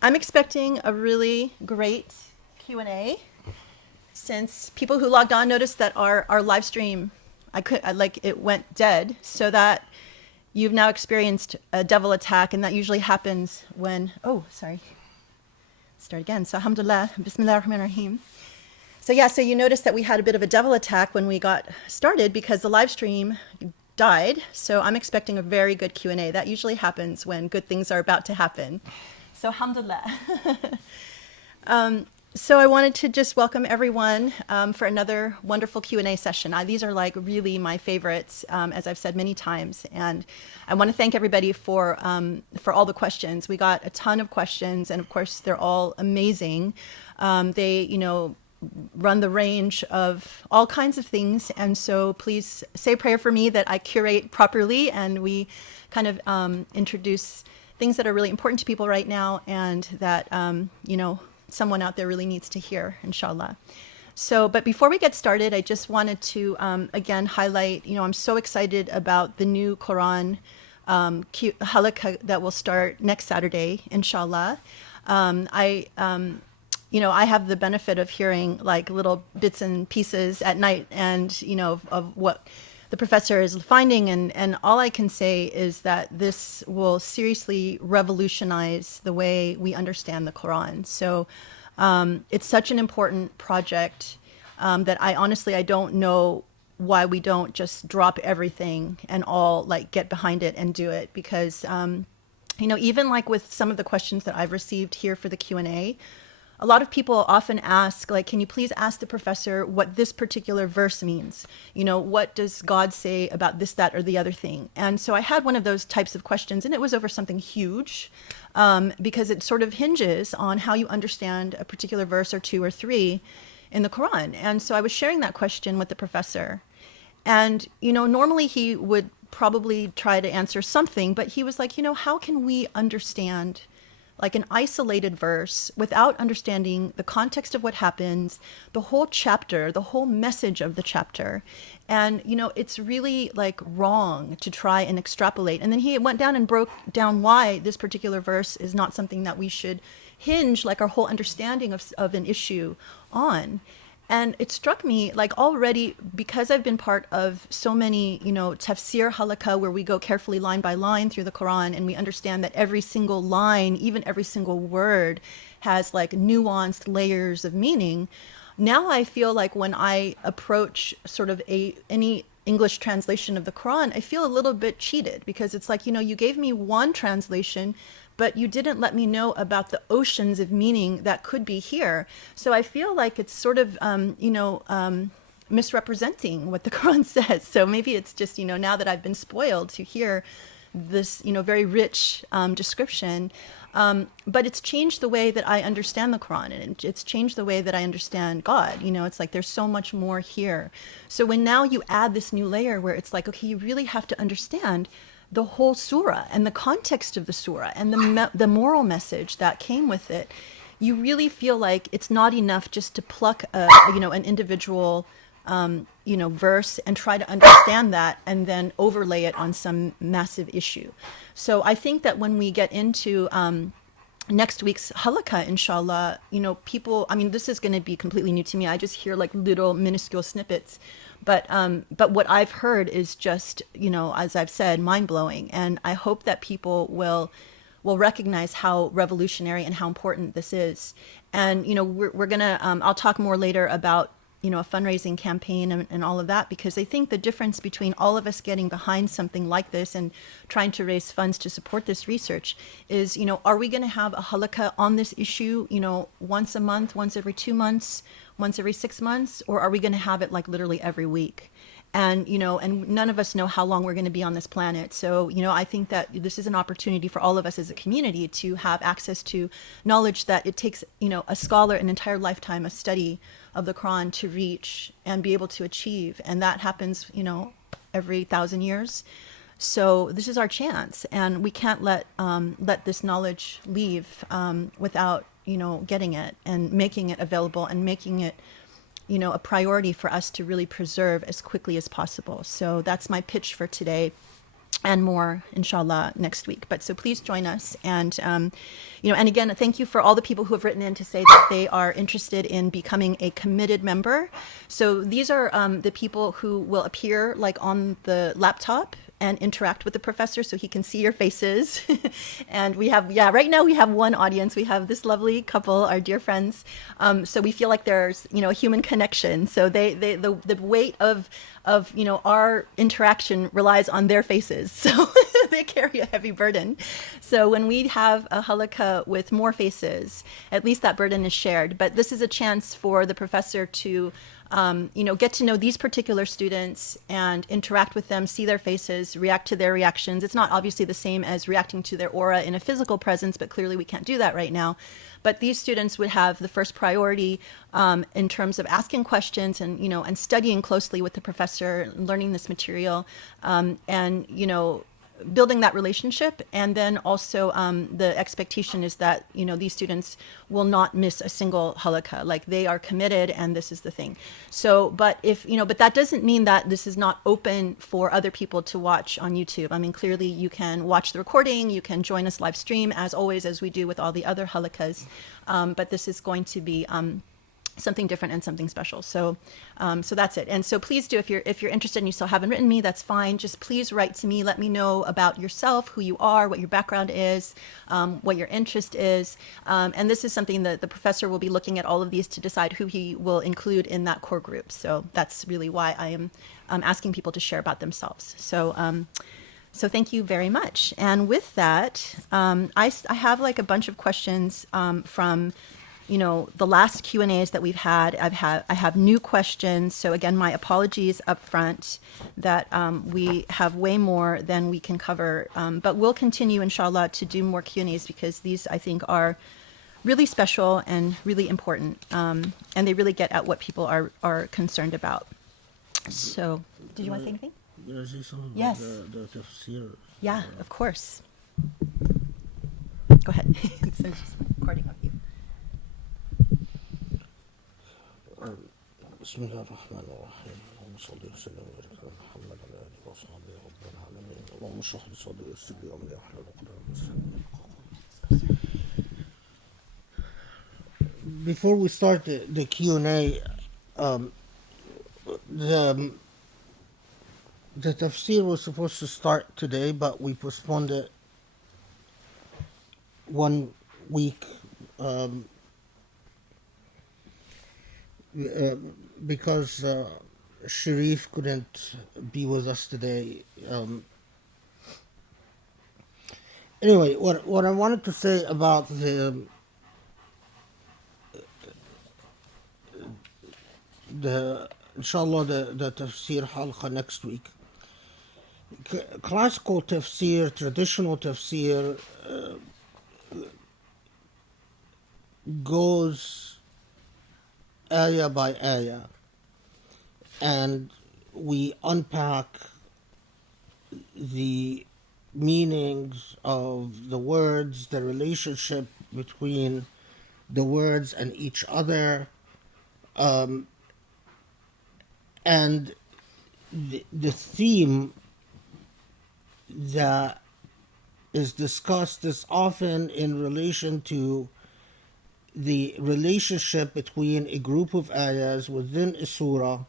I'm expecting a really great Q&A since people who logged on noticed that our live stream, it went dead, so that you've now experienced a devil attack, and that usually happens when, oh, sorry, start again. So alhamdulillah, bismillah ar-Rahman ar-Rahim. So yeah, so you noticed that we had a bit of a devil attack when we got started because the live stream died. So I'm expecting a very good Q&A. That usually happens when good things are about to happen. So alhamdulillah. So I wanted to just welcome everyone for another wonderful Q&A session. These are like really my favorites, as I've said many times. And I want to thank everybody for all the questions. We got a ton of questions, and of course, they're all amazing. They, run the range of all kinds of things. And so please say a prayer for me that I curate properly and we kind of introduce things that are really important to people right now and that, someone out there really needs to hear, inshallah. So, but before we get started, I just wanted to, again, highlight, I'm so excited about the new Quran halaqah that will start next Saturday, inshallah. I have the benefit of hearing like little bits and pieces at night and, of what the professor is finding. And all I can say is that this will seriously revolutionize the way we understand the Quran. So it's such an important project that I don't know why we don't just drop everything and all like get behind it and do it. Because, even like with some of the questions that I've received here for the Q&A, a lot of people often ask, like, can you please ask the professor what this particular verse means? What does God say about this, that, or the other thing? And so I had one of those types of questions, and it was over something huge, because it sort of hinges on how you understand a particular verse or two or three in the Quran. And so I was sharing that question with the professor. And, normally he would probably try to answer something, but he was like, how can we understand like an isolated verse without understanding the context of what happens, the whole chapter, the whole message of the chapter. And, it's really like wrong to try and extrapolate. And then he went down and broke down why this particular verse is not something that we should hinge like our whole understanding of an issue on. And it struck me like already, because I've been part of so many, tafsir halaqah where we go carefully line by line through the Quran and we understand that every single line, even every single word has like nuanced layers of meaning. Now I feel like when I approach sort of any English translation of the Quran, I feel a little bit cheated because it's like, you gave me one translation, but you didn't let me know about the oceans of meaning that could be here. So I feel like it's sort of, misrepresenting what the Quran says. So maybe it's just, now that I've been spoiled to hear this, very rich description. But it's changed the way that I understand the Quran, and it's changed the way that I understand God. It's like there's so much more here. So when now you add this new layer where it's like, okay, you really have to understand the whole surah and the context of the surah and the moral message that came with it, you really feel like it's not enough just to pluck an individual verse and try to understand that and then overlay it on some massive issue. So I think that when we get into next week's halaqah, inshallah, people, this is going to be completely new to me. I just hear like little minuscule snippets. But what I've heard is just, as I've said, mind-blowing. And I hope that people will recognize how revolutionary and how important this is. And, we're going to, I'll talk more later about, a fundraising campaign and all of that, because I think the difference between all of us getting behind something like this and trying to raise funds to support this research is, are we going to have a halaqah on this issue, once a month, once every 2 months, once every 6 months, or are we going to have it like literally every week? And, and none of us know how long we're going to be on this planet. So, I think that this is an opportunity for all of us as a community to have access to knowledge that it takes, a scholar an entire lifetime of study of the Quran to reach and be able to achieve. And that happens, every 1,000 years. So this is our chance, and we can't let this knowledge leave without, getting it and making it available and making it, a priority for us to really preserve as quickly as possible. So that's my pitch for today. and more, inshallah, next week. But so please join us. And, and again, thank you for all the people who have written in to say that they are interested in becoming a committed member. So these are the people who will appear like on the laptop and interact with the professor so he can see your faces. And we have, right now we have one audience. We have this lovely couple, our dear friends. So we feel like there's, a human connection. So the weight of our interaction relies on their faces. So they carry a heavy burden. So when we have a halaqah with more faces, at least that burden is shared. But this is a chance for the professor to get to know these particular students and interact with them, see their faces, react to their reactions. It's not obviously the same as reacting to their aura in a physical presence, but clearly we can't do that right now. But these students would have the first priority in terms of asking questions and studying closely with the professor, learning this material, and building that relationship. And then also the expectation is that these students will not miss a single halaqah. Like, they are committed, and this is the thing. So but but that doesn't mean that this is not open for other people to watch on YouTube. I mean, clearly you can watch the recording, you can join us live stream as always, as we do with all the other halaqahs, but this is going to be something different and something special. So that's it. And so please do, if you're interested and you still haven't written me, that's fine. Just please write to me. Let me know about yourself, who you are, what your background is, what your interest is. And this is something that the professor will be looking at all of these to decide who he will include in that core group. So that's really why I am asking people to share about themselves. So thank you very much. And with that, I have like a bunch of questions from the last Q&As that we've had. I have new questions. So again, my apologies up front that we have way more than we can cover. But we'll continue, inshallah, to do more Q&As because these, I think, are really special and really important. And they really get at what people are concerned about. So, did you want to say anything? Can I say something Yes. about the tafsir? Yeah, of course. Go ahead. So just recording of you. بسم الله الرحمن الرحيم اللهم صل وسلم وبارك على محمد وعلى اله وصحبه رب العالمين اللهم اشرح لي صدري ويسر لي امري واحلل عقدة من لساني يفقهوا. Before we start the Q&A, the tafsir was supposed to start today, but we postponed it 1 week because Sharif couldn't be with us today. Anyway, what I wanted to say about the inshallah the tafsir halqa next week. Classical tafsir, traditional tafsir goes ayah by ayah, and we unpack the meanings of the words, the relationship between the words and each other, and the theme that is discussed is often in relation to the relationship between a group of ayahs within a surah,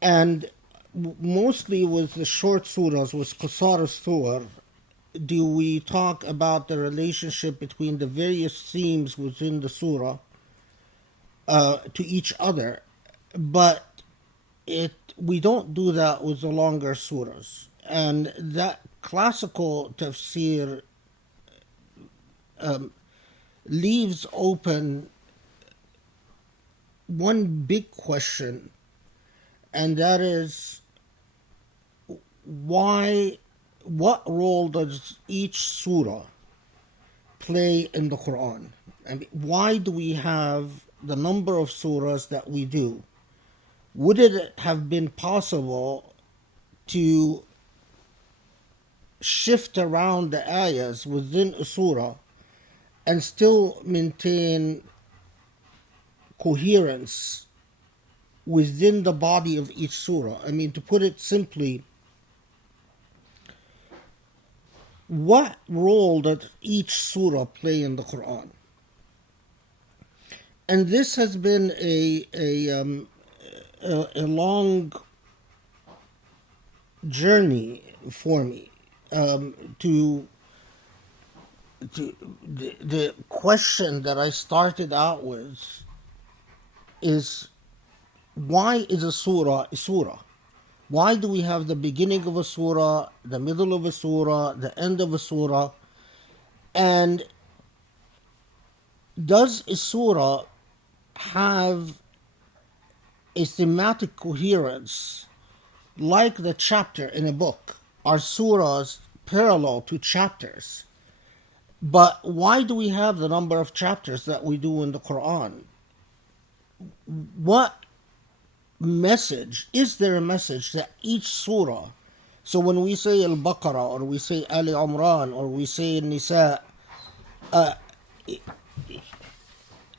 and mostly with the short surahs, with qasar al-suwar, do we talk about the relationship between the various themes within the surah to each other, but we don't do that with the longer surahs. And that classical tafsir leaves open one big question, and that is what role does each surah play in the Quran? And why do we have the number of surahs that we do? Would it have been possible to shift around the ayahs within a surah and still maintain coherence within the body of each surah? I mean, to put it simply, what role does each surah play in the Quran? And this has been a long journey for me, to the question that I started out with is, why is a surah a surah? Why do we have the beginning of a surah, the middle of a surah, the end of a surah? And does a surah have a thematic coherence like the chapter in a book? Are surahs parallel to chapters? But why do we have the number of chapters that we do in the Quran? What message, is there a message that each surah, so when we say Al-Baqarah or we say Ali Imran or we say Nisa,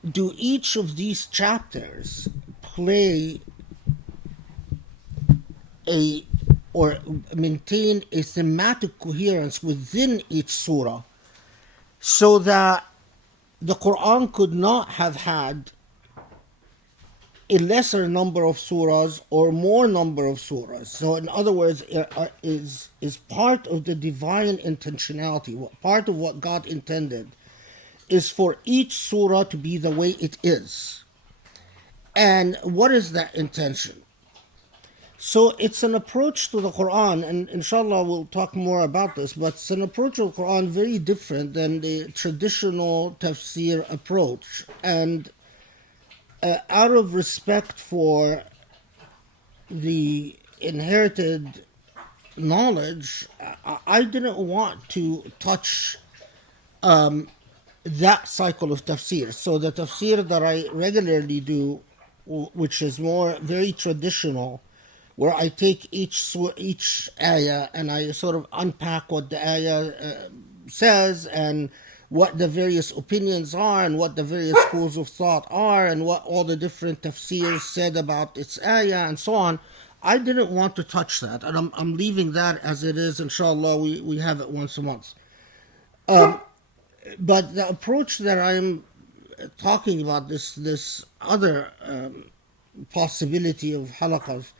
do each of these chapters play or maintain a thematic coherence within each surah, so that the Quran could not have had a lesser number of surahs or more number of surahs? So in other words, is part of the divine intentionality, part of what God intended is for each surah to be the way it is. And what is that intention? So it's an approach to the Quran, and inshallah we'll talk more about this, but it's an approach to the Quran very different than the traditional tafsir approach. And out of respect for the inherited knowledge, I didn't want to touch that cycle of tafsir. So the tafsir that I regularly do, which is more very traditional, where I take each ayah and I sort of unpack what the ayah says and what the various opinions are and what the various schools of thought are and what all the different tafsirs said about its ayah and so on. I didn't want to touch that, and I'm leaving that as it is. Inshallah, we have it once a month. But the approach that I'm talking about, this other possibility of halaqas,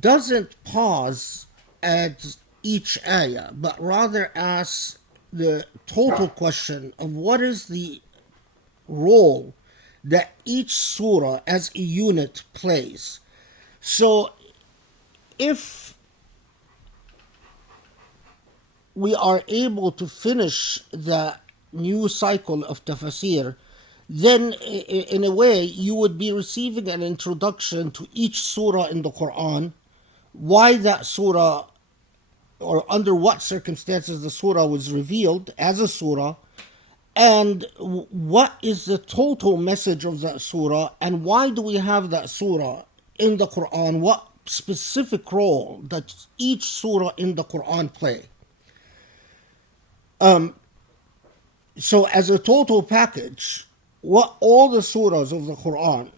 doesn't pause at each ayah, but rather asks the total question of what is the role that each surah as a unit plays. So if we are able to finish the new cycle of tafsir, then in a way you would be receiving an introduction to each surah in the Quran, why that surah or under what circumstances the surah was revealed as a surah, and what is the total message of that surah, and why do we have that surah in the Quran, what specific role does each surah in the Quran play. So as a total package, what all the surahs of the Quran,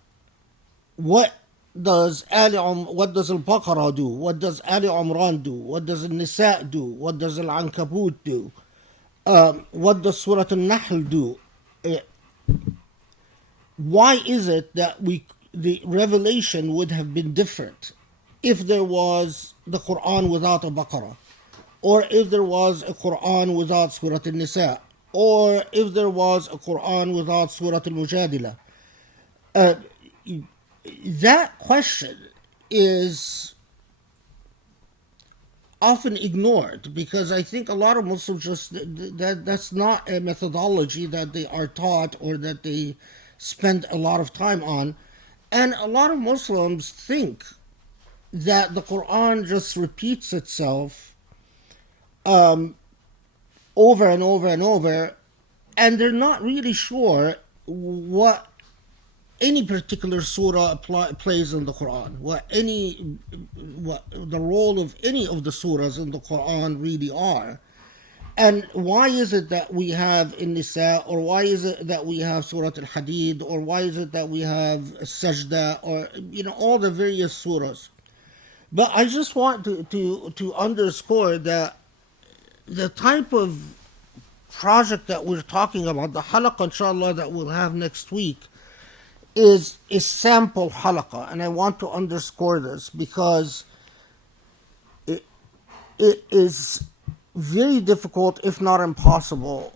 what does Al-Baqarah do? What does Ali Imran do? What does Al-Nisa do? What does Al-Ankabut do? What does Surah Al-Nahl do? Why is it that the revelation would have been different if there was the Quran without a Baqarah, or if there was a Quran without Surah Al-Nisa, or if there was a Quran without Surah Al-Mujadila? That question is often ignored because I think a lot of Muslims that's not a methodology that they are taught or that they spend a lot of time on. And a lot of Muslims think that the Quran just repeats itself over and over and over, and they're not really sure what any particular surah plays in the Quran, what the role of any of the surahs in the Quran really are. And why is it that we have in Nisa, or why is it that we have Surah Al-Hadid, or why is it that we have Sajda, or all the various surahs? But I just want to underscore that the type of project that we're talking about, the halaqah inshallah that we'll have next week, is a sample halaqah. And I want to underscore this because it is very difficult, if not impossible,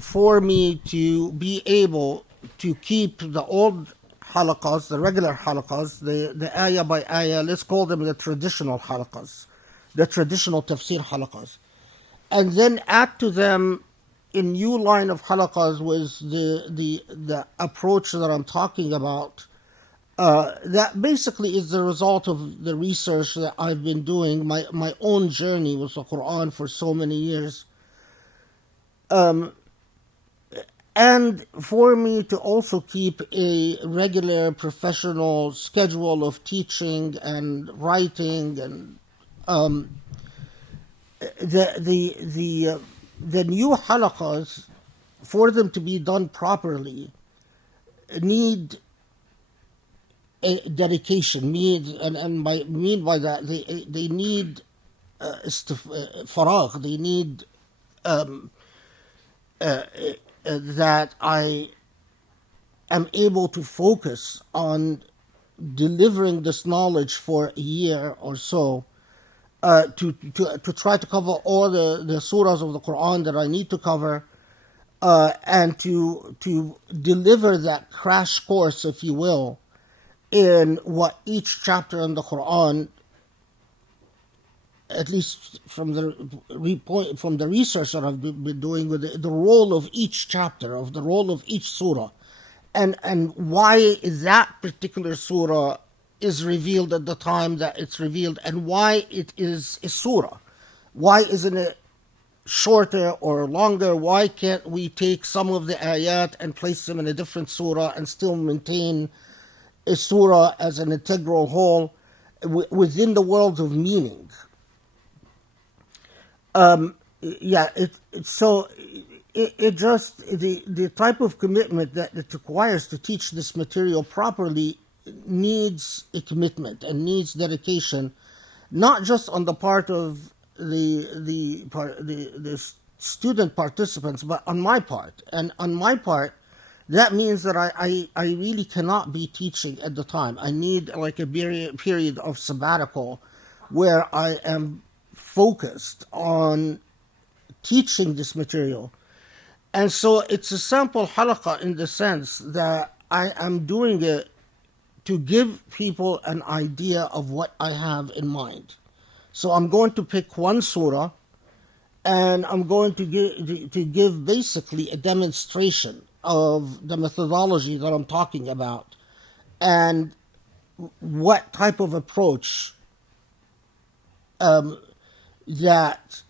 for me to be able to keep the old halaqas, the regular halaqas, the ayah by ayah, let's call them the traditional halaqas, the traditional tafsir halaqas, and then add to them a new line of halaqas with the approach that I'm talking about. That basically is the result of the research that I've been doing, my own journey with the Quran for so many years. And for me to also keep a regular professional schedule of teaching and writing, and the new halaqas, for them to be done properly, need a dedication. And mean by that, they need faragh. They need that I am able to focus on delivering this knowledge for a year or so, to try to cover all the surahs of the Quran that I need to cover, and to deliver that crash course, if you will, in what each chapter in the Quran, at least from the research that I've been doing, with the role of each chapter, of the role of each surah, and why that particular surah is revealed at the time that it's revealed, and why it is a surah. Why isn't it shorter or longer? Why can't we take some of the ayat and place them in a different surah and still maintain a surah as an integral whole within the world of meaning? It just, the type of commitment that it requires to teach this material properly needs a commitment and needs dedication, not just on the part of the student participants, but on my part. And on my part, that means that I really cannot be teaching at the time. I need like a period of sabbatical where I am focused on teaching this material. And so it's a sample halaqah in the sense that I am doing it to give people an idea of what I have in mind. So I'm going to pick one surah, and I'm going to give basically a demonstration of the methodology that I'm talking about, and what type of approach that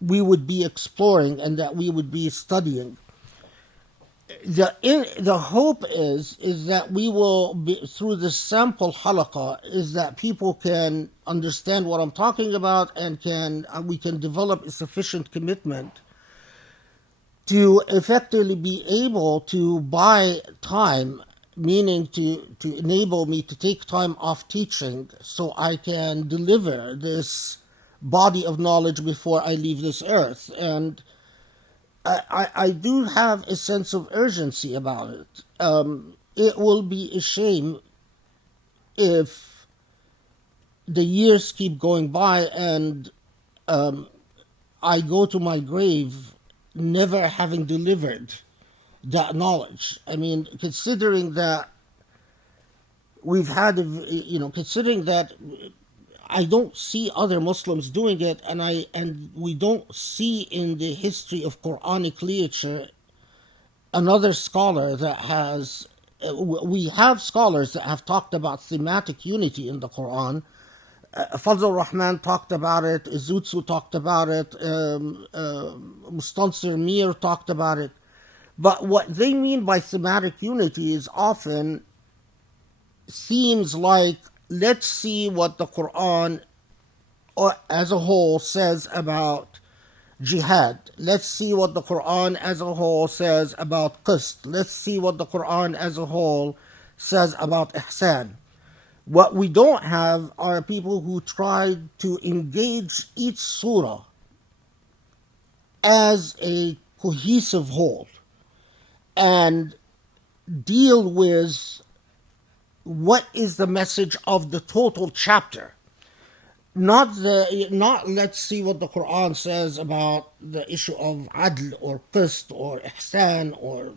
we would be exploring and that we would be studying. The hope is that we will be, through this sample halaqah, is that people can understand what I'm talking about, and we can develop a sufficient commitment to effectively be able to buy time, meaning to enable me to take time off teaching so I can deliver this body of knowledge before I leave this earth. And I do have a sense of urgency about it. It will be a shame if the years keep going by and I go to my grave never having delivered that knowledge. I mean, considering that considering that I don't see other Muslims doing it, and we don't see in the history of Quranic literature another scholar that has. We have scholars that have talked about thematic unity in the Quran. Fazl Rahman talked about it. Izutsu talked about it. Mustansir Mir talked about it. But what they mean by thematic unity is often seems like, let's see what the Quran as a whole says about jihad. Let's see what the Quran as a whole says about qist. Let's see what the Quran as a whole says about ihsan. What we don't have are people who try to engage each surah as a cohesive whole and deal with what is the message of the total chapter. Not let's see what the Quran says about the issue of adl or qist or ihsan or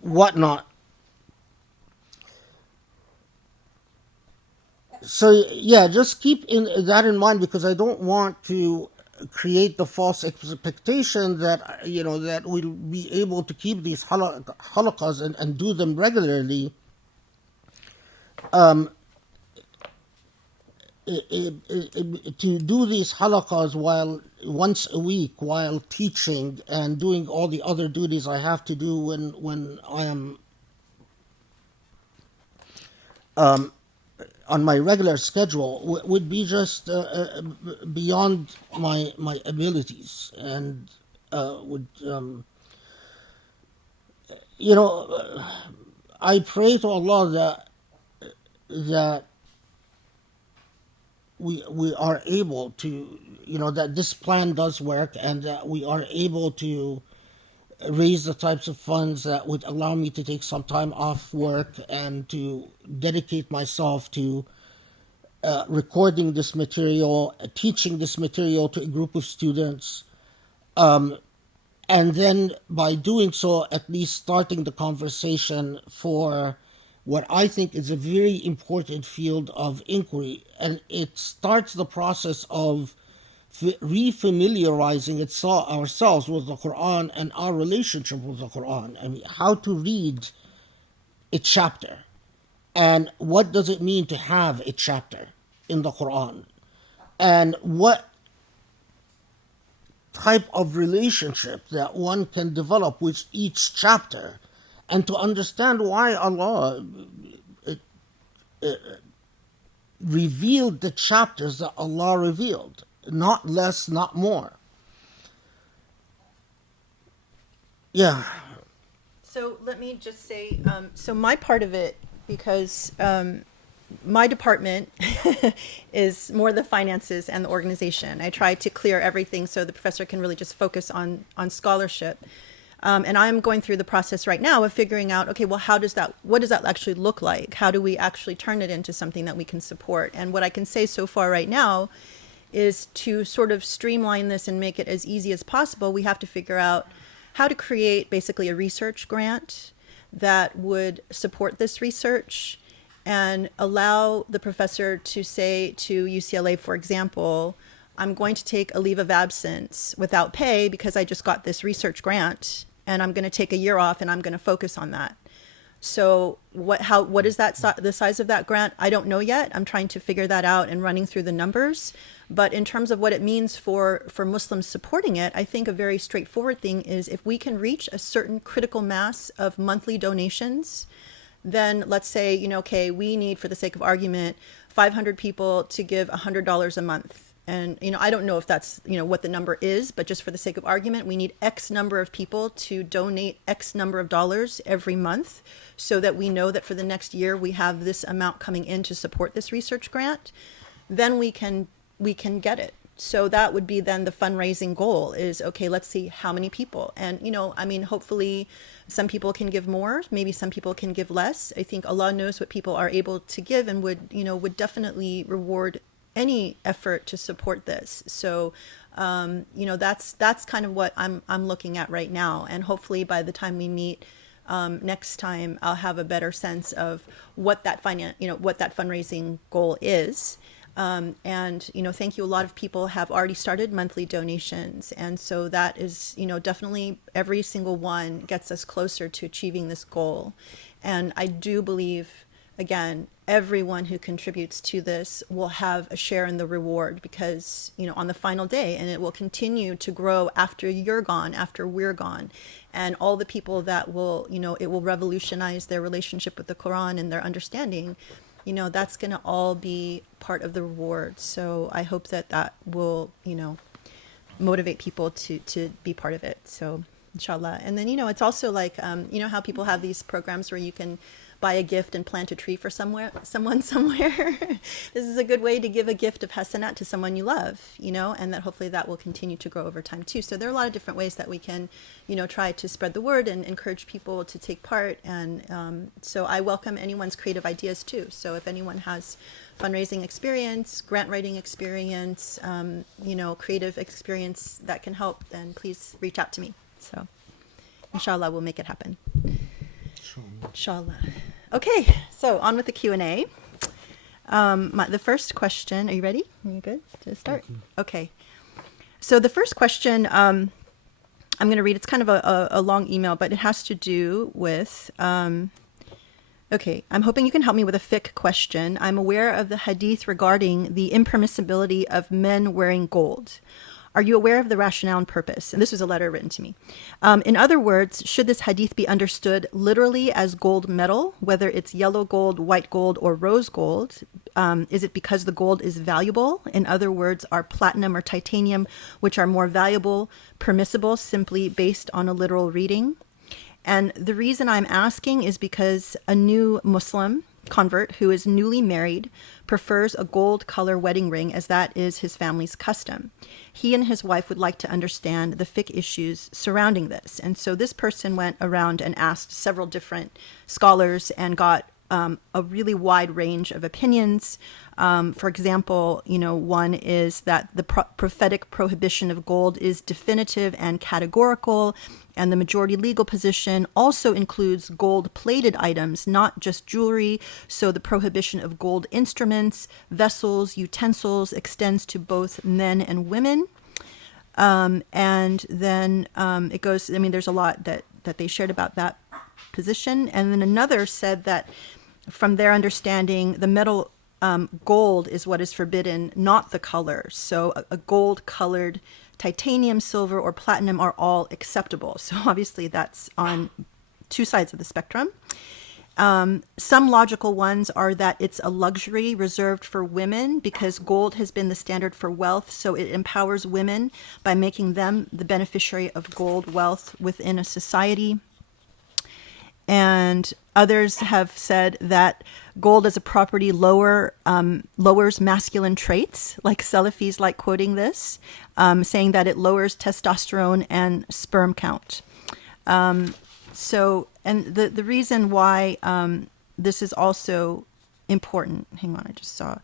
whatnot. So yeah, just keep that in mind, because I don't want to create the false expectation that that we'll be able to keep these halaqas and do them regularly. To do these halaqas while once a week while teaching and doing all the other duties I have to do when I am on my regular schedule would be just beyond my abilities, and would I pray to Allah that we are able to, that this plan does work, and that we are able to raise the types of funds that would allow me to take some time off work and to dedicate myself to recording this material, teaching this material to a group of students, and then by doing so, at least starting the conversation for what I think is a very important field of inquiry. And it starts the process of refamiliarizing ourselves with the Quran and our relationship with the Quran. I mean, how to read a chapter, and what does it mean to have a chapter in the Quran, and what type of relationship that one can develop with each chapter, and to understand why Allah revealed the chapters that Allah revealed, not less, not more. Yeah. So let me just say, so my part of it, because my department is more the finances and the organization. I try to clear everything so the professor can really just focus on scholarship. And I'm going through the process right now of figuring out, okay, well, what does that actually look like? How do we actually turn it into something that we can support? And what I can say so far right now is to sort of streamline this and make it as easy as possible. We have to figure out how to create basically a research grant that would support this research and allow the professor to say to UCLA, for example, I'm going to take a leave of absence without pay because I just got this research grant, and I'm going to take a year off and I'm going to focus on that. So what is that the size of that grant? I don't know yet. I'm trying to figure that out and running through the numbers. But in terms of what it means for Muslims supporting it, I think a very straightforward thing is if we can reach a certain critical mass of monthly donations, then let's say, okay, we need, for the sake of argument, 500 people to give $100 a month. And, I don't know if that's, what the number is, but just for the sake of argument, we need X number of people to donate X number of dollars every month so that we know that for the next year we have this amount coming in to support this research grant. Then we can get it. So that would be then the fundraising goal is, okay, let's see how many people. And, hopefully some people can give more, maybe some people can give less. I think Allah knows what people are able to give and would definitely reward any effort to support this. So, that's kind of what I'm looking at right now. And hopefully by the time we meet next time, I'll have a better sense of what that fundraising goal is. And, thank you. A lot of people have already started monthly donations. And so that is, definitely every single one gets us closer to achieving this goal. And I do believe, again, everyone who contributes to this will have a share in the reward because, on the final day, and it will continue to grow after you're gone, after we're gone. And all the people that will, it will revolutionize their relationship with the Quran and their understanding, that's going to all be part of the reward. So I hope that will, motivate people to be part of it. So inshallah. And then, it's also like, how people have these programs where you can buy a gift and plant a tree for someone somewhere. This is a good way to give a gift of hasanat to someone you love, and that hopefully that will continue to grow over time too. So there are a lot of different ways that we can, try to spread the word and encourage people to take part. And so I welcome anyone's creative ideas too. So if anyone has fundraising experience, grant writing experience, creative experience that can help, then please reach out to me. So inshallah, we'll make it happen. Inshallah. Okay, so on with the Q&A. The first question, are you ready? Are you good to start? Okay. So the first question, I'm going to read, it's kind of a long email, but it has to do with, okay, I'm hoping you can help me with a fiqh question. I'm aware of the hadith regarding the impermissibility of men wearing gold. Are you aware of the rationale and purpose? And this was a letter written to me. In other words, should this hadith be understood literally as gold metal, whether it's yellow gold, white gold, or rose gold? Is it because the gold is valuable? In other words, are platinum or titanium, which are more valuable, permissible simply based on a literal reading? And the reason I'm asking is because a new Muslim convert who is newly married prefers a gold color wedding ring, as that is his family's custom. He and his wife would like to understand the fiqh issues surrounding this. And so this person went around and asked several different scholars and got a really wide range of opinions. For example, one is that the prophetic prohibition of gold is definitive and categorical, and the majority legal position also includes gold-plated items, not just jewelry. So the prohibition of gold instruments, vessels, utensils extends to both men and women. And then it goes, there's a lot that they shared about that position. And then another said that from their understanding, the metal gold is what is forbidden, not the color. So a gold-colored titanium, silver, or platinum are all acceptable. So obviously that's on two sides of the spectrum. Some logical ones are that it's a luxury reserved for women because gold has been the standard for wealth, so it empowers women by making them the beneficiary of gold wealth within a society. And others have said that gold as a property lowers masculine traits, like Salafis like quoting this, saying that it lowers testosterone and sperm count. So, and the reason why this is also important, hang on, I just saw,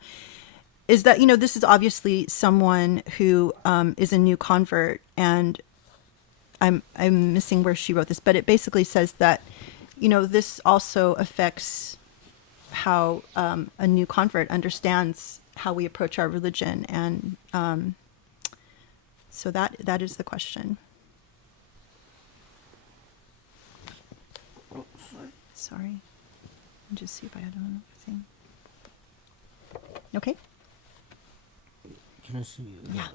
is that, this is obviously someone who is a new convert, and I'm missing where she wrote this, but it basically says that, this also affects how a new convert understands how we approach our religion. And so that is the question. Oh, sorry. I'll just see if I had another thing. Okay. Can I see? Yeah.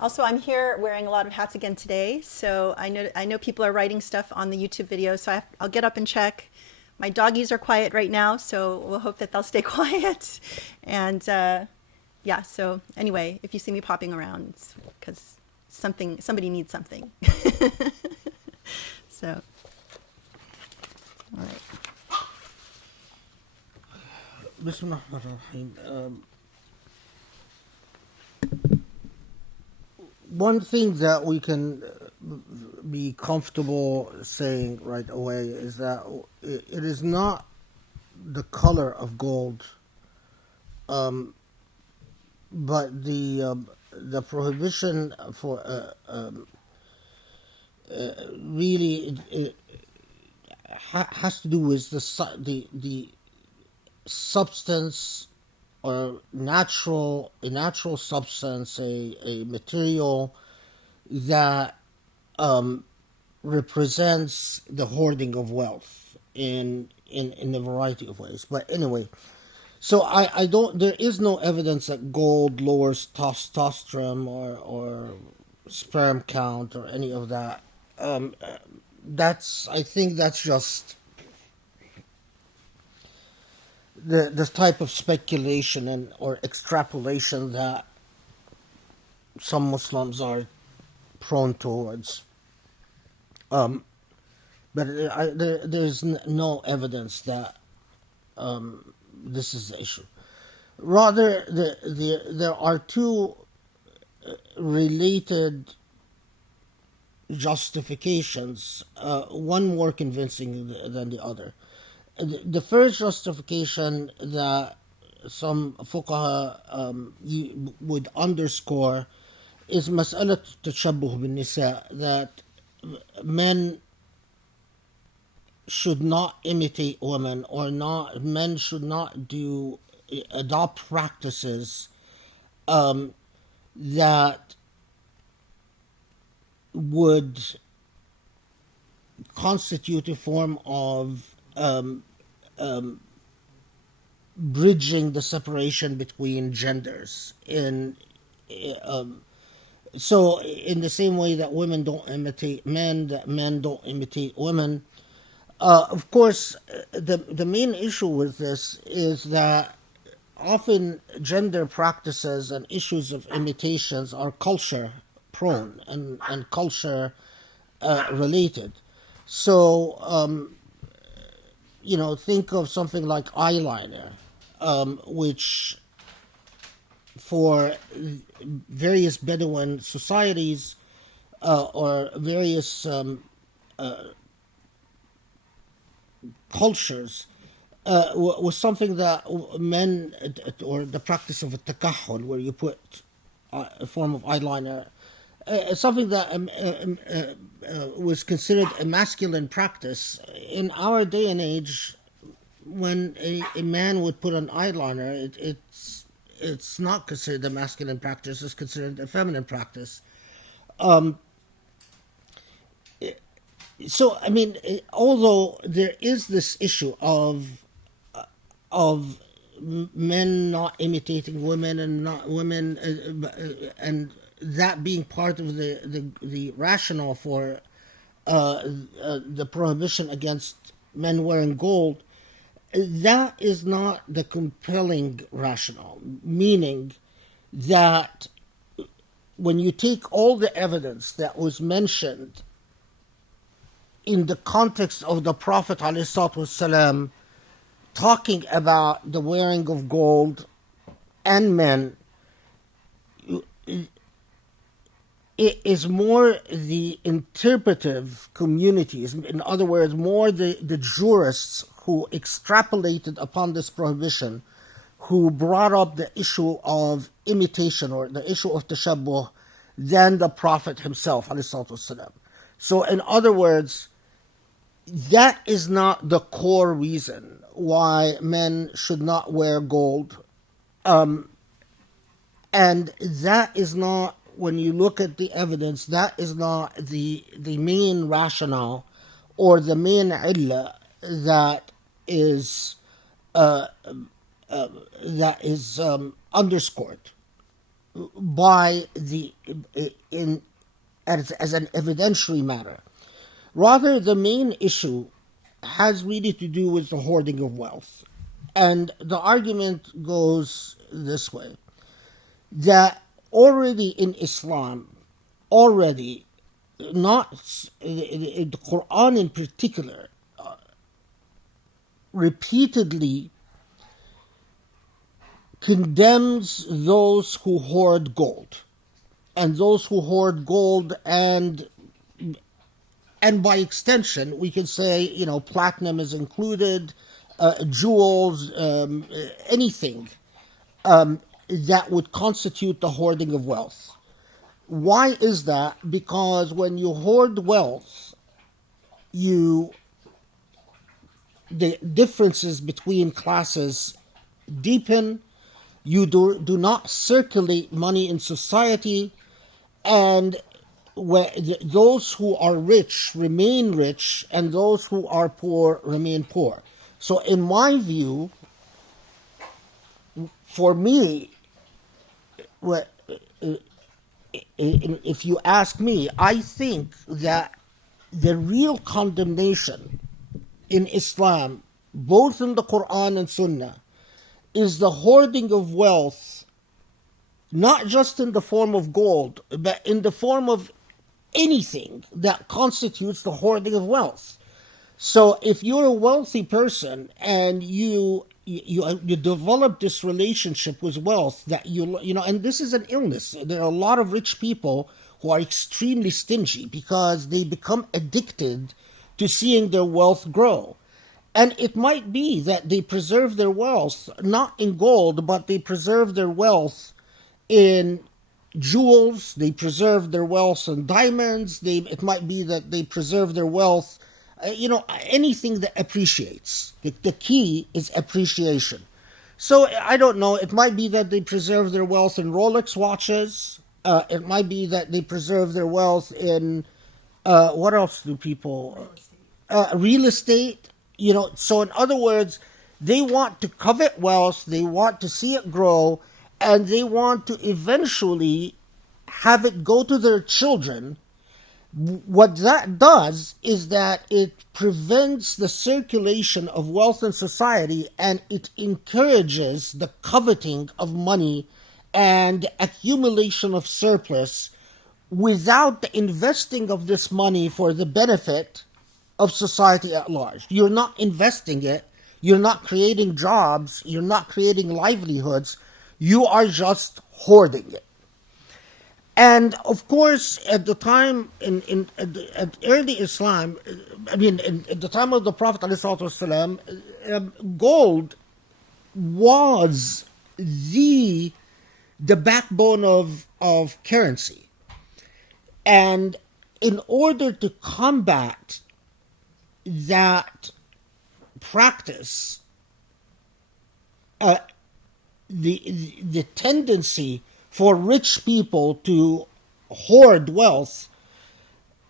Also, I'm here wearing a lot of hats again today, so I know people are writing stuff on the YouTube video, so I'll get up and check. My doggies are quiet right now, so we'll hope that they'll stay quiet. And yeah, so anyway, if you see me popping around, it's because somebody needs something. So, all right. Bismillahirrahmanirrahim. One thing that we can be comfortable saying right away is that it is not the color of gold, but the prohibition for really it has to do with the substance, or a natural substance, a material that represents the hoarding of wealth in a variety of ways. But anyway, So I don't. There is no evidence that gold lowers testosterone or sperm count or any of that. That's, I think that's just the type of speculation and or extrapolation that some Muslims are prone towards. But there's no evidence that this is the issue. Rather, there are two related justifications, one more convincing than the other. The first justification that some fuqaha would underscore is مسألة التشبه بالنساء, that men should not imitate women, or not, men should not adopt practices that would constitute a form of bridging the separation between genders. So in the same way that women don't imitate men, that men don't imitate women. Of course, the main issue with this is that often gender practices and issues of imitations are culture prone and culture related. So, think of something like eyeliner, which for various Bedouin societies or various cultures was something that men, or the practice of a takahhul, where you put a form of eyeliner, something that was considered a masculine practice. In our day and age, when a man would put an eyeliner, it's not considered a masculine practice, it's considered a feminine practice. So, I mean, although there is this issue of men not imitating women and not women, and that being part of the rationale for the prohibition against men wearing gold, that is not the compelling rationale. Meaning that when you take all the evidence that was mentioned in the context of the Prophet ﷺ talking about the wearing of gold and men, it is more the interpretive communities, in other words, more the jurists who extrapolated upon this prohibition, who brought up the issue of imitation or the issue of tashabbuh, than the Prophet himself, ﷺ. So in other words, that is not the core reason why men should not wear gold. And that is not, when you look at the evidence, that is not the main rationale or the main illah that is underscored by as an evidentiary matter. Rather, the issue has really to do with the hoarding of wealth. And the argument goes this way, that already in Islam, not the Quran in particular, repeatedly condemns those who hoard gold. And those who hoard gold, and by extension, we can say, platinum is included, jewels, anything that would constitute the hoarding of wealth. Why is that? Because when you hoard wealth, the differences between classes deepen, you do not circulate money in society, and those who are rich remain rich, and those who are poor remain poor. So in my view, For me, what, if you ask me, I think that the real condemnation in Islam, both in the Quran and Sunnah, is the hoarding of wealth, not just in the form of gold, but in the form of anything that constitutes the hoarding of wealth. So if you're a wealthy person and you develop this relationship with wealth that and this is an illness. There are a lot of rich people who are extremely stingy because they become addicted to seeing their wealth grow. And it might be that they preserve their wealth not in gold, but they preserve their wealth in jewels, they preserve their wealth in diamonds, it might be that they preserve their wealth, anything that appreciates. The key is appreciation. So I don't know, it might be that they preserve their wealth in Rolex watches, it might be that they preserve their wealth in, what else do people, real estate, so in other words, they want to covet wealth, they want to see it grow, and they want to eventually have it go to their children. What that does is that it prevents the circulation of wealth in society, and it encourages the coveting of money and accumulation of surplus without the investing of this money for the benefit of society at large. You're not investing it, you're not creating jobs, you're not creating livelihoods, you are just hoarding it. And of course, at the time at early Islam, at the time of the Prophet ﷺ, gold was the backbone of currency. And in order to combat that practice, the tendency for rich people to hoard wealth,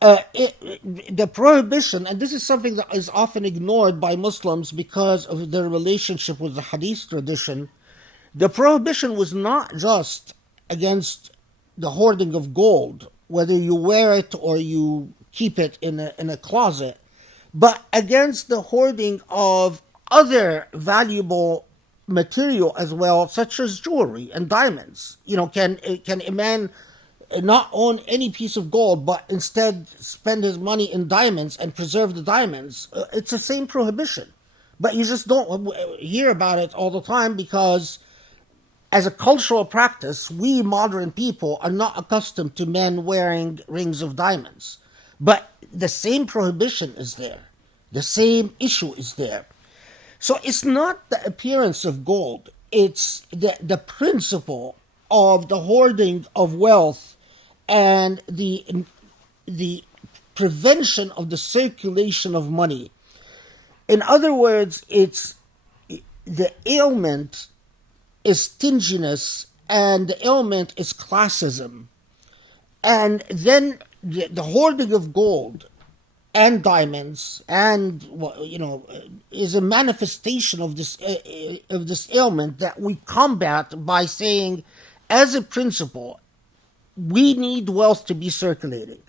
the prohibition, and this is something that is often ignored by Muslims because of their relationship with the hadith tradition, the prohibition was not just against the hoarding of gold, whether you wear it or you keep it in a closet, but against the hoarding of other valuable material as well, such as jewelry and diamonds. Can a man not own any piece of gold, but instead spend his money in diamonds and preserve the diamonds? It's the same prohibition, but you just don't hear about it all the time because, as a cultural practice, we modern people are not accustomed to men wearing rings of diamonds. But the same prohibition is there. The same issue is there. So it's not the appearance of gold. It's the principle of the hoarding of wealth and the prevention of the circulation of money. In other words, it's the ailment is stinginess and the ailment is classism. And then the hoarding of gold and diamonds and is a manifestation of this ailment that we combat by saying, as a principle, we need wealth to be circulating.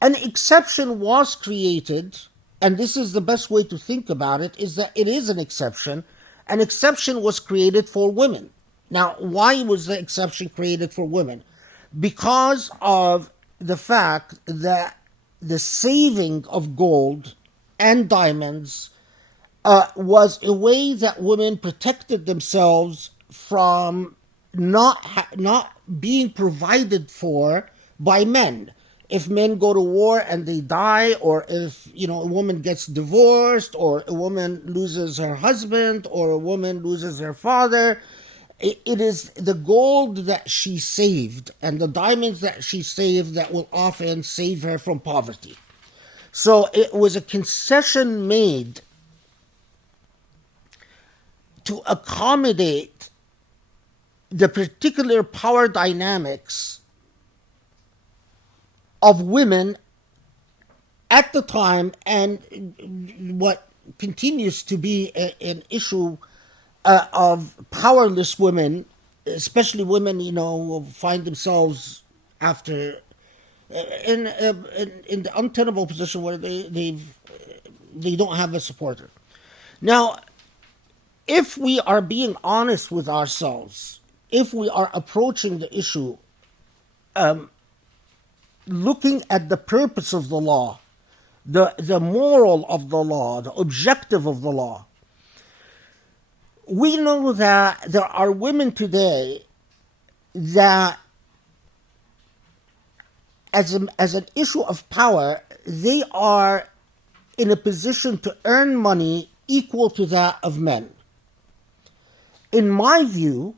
An exception was created, and this is the best way to think about it, is that it is an exception. An exception was created for women. Now, why was the exception created for women? Because of the fact that the saving of gold and diamonds was a way that women protected themselves from not being provided for by men. If men go to war and they die, or if a woman gets divorced, or a woman loses her husband, or a woman loses her father, it is the gold that she saved and the diamonds that she saved that will often save her from poverty. So it was a concession made to accommodate the particular power dynamics of women at the time, and what continues to be an issue of powerless women, especially women, who find themselves after in the untenable position where they don't have a supporter. Now, if we are being honest with ourselves, if we are approaching the issue looking at the purpose of the law, the moral of the law, the objective of the law, we know that there are women today that, as an issue of power, they are in a position to earn money equal to that of men. In my view,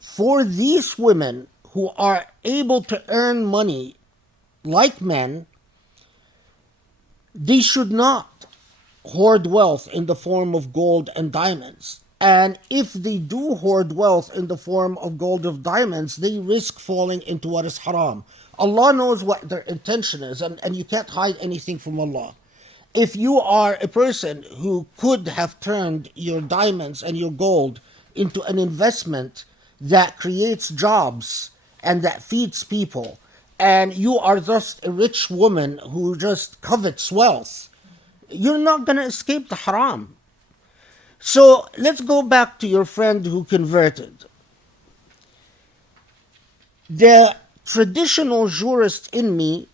for these women who are able to earn money like men, they should not hoard wealth in the form of gold and diamonds. And if they do hoard wealth in the form of gold or diamonds, they risk falling into what is haram. Allah knows what their intention is, and you can't hide anything from Allah. If you are a person who could have turned your diamonds and your gold into an investment that creates jobs and that feeds people, and you are just a rich woman who just covets wealth, you're not going to escape the haram. So let's go back to your friend who converted. The traditional jurist in me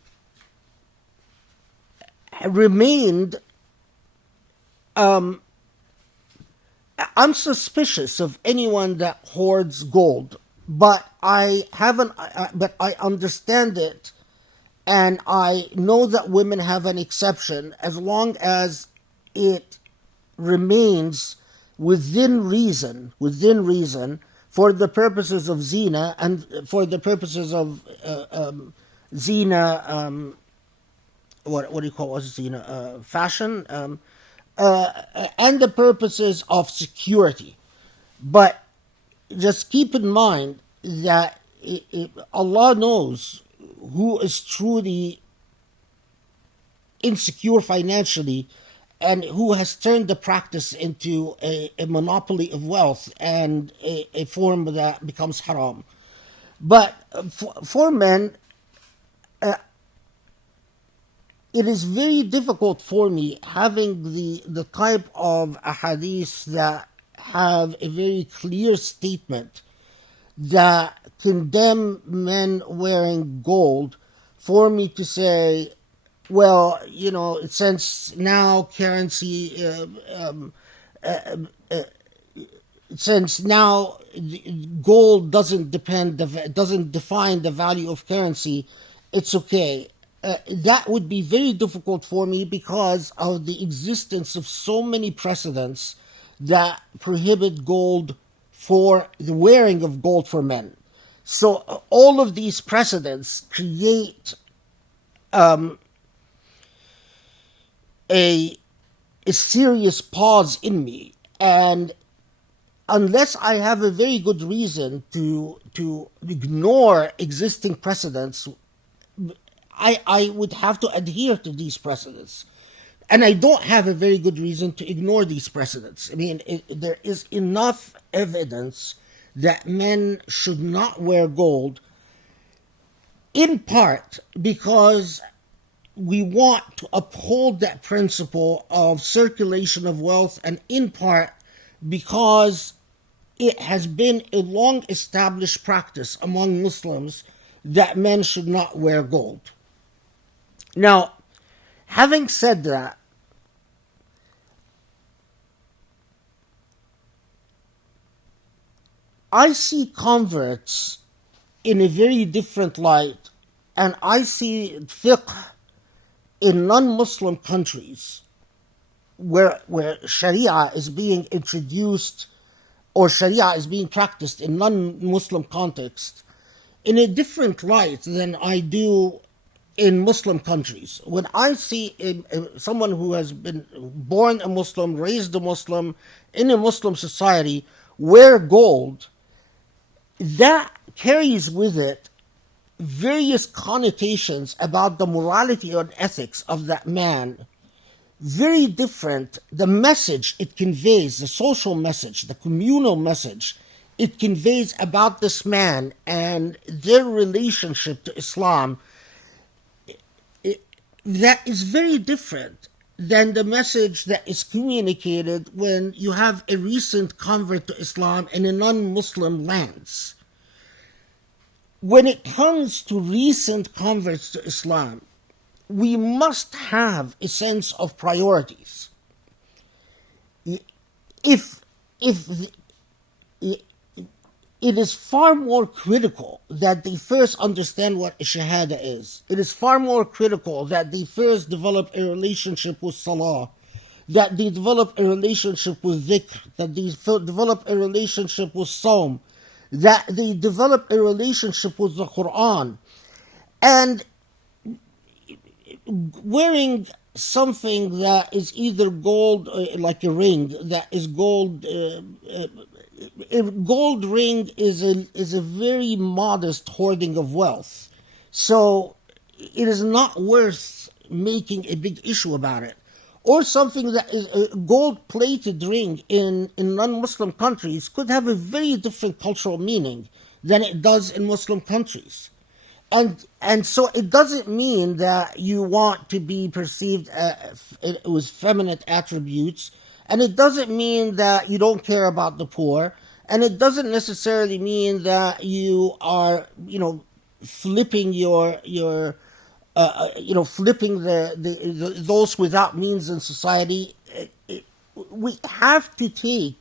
remained I'm suspicious of anyone that hoards gold, but I understand it, and I know that women have an exception as long as it remains within reason for the purposes of zina and for the purposes of zina. What do you call it? Zina, fashion, and the purposes of security. But just keep in mind that Allah knows who is truly insecure financially and who has turned the practice into a monopoly of wealth and a form that becomes haram. But for men, it is very difficult for me having the type of hadith that have a very clear statement that condemn men wearing gold, for me to say, well, since now currency, since now gold doesn't define the value of currency, it's okay. That would be very difficult for me because of the existence of so many precedents that prohibit gold for the wearing of gold for men. So all of these precedents create a serious pause in me, and unless I have a very good reason to ignore existing precedents, I would have to adhere to these precedents. And I don't have a very good reason to ignore these precedents. I mean, there is enough evidence that men should not wear gold, in part because we want to uphold that principle of circulation of wealth, and in part because it has been a long-established practice among Muslims that men should not wear gold. Now, having said that, I see converts in a very different light, and I see fiqh in non-Muslim countries where Sharia is being introduced or Sharia is being practiced in non-Muslim context in a different light than I do in Muslim countries. When I see someone who has been born a Muslim, raised a Muslim, in a Muslim society, wear gold, that carries with it various connotations about the morality and ethics of that man very different. The message it conveys, the social message, the communal message it conveys about this man and their relationship to Islam, that is very different than the message that is communicated when you have a recent convert to Islam in a non-Muslim lands. When it comes to recent converts to Islam, we must have a sense of priorities. If it is far more critical that they first understand what a shahada is. It is far more critical that they first develop a relationship with salah, that they develop a relationship with dhikr, that they develop a relationship with sawm, that they develop a relationship with the Quran. And wearing something that is either gold, like a ring, that is gold, a gold ring is a very modest hoarding of wealth. So it is not worth making a big issue about it. Or something that is a gold-plated ring in non-Muslim countries could have a very different cultural meaning than it does in Muslim countries. And so it doesn't mean that you want to be perceived with feminine attributes, and it doesn't mean that you don't care about the poor, and it doesn't necessarily mean that you are, flipping flipping the those without means in society. We have to take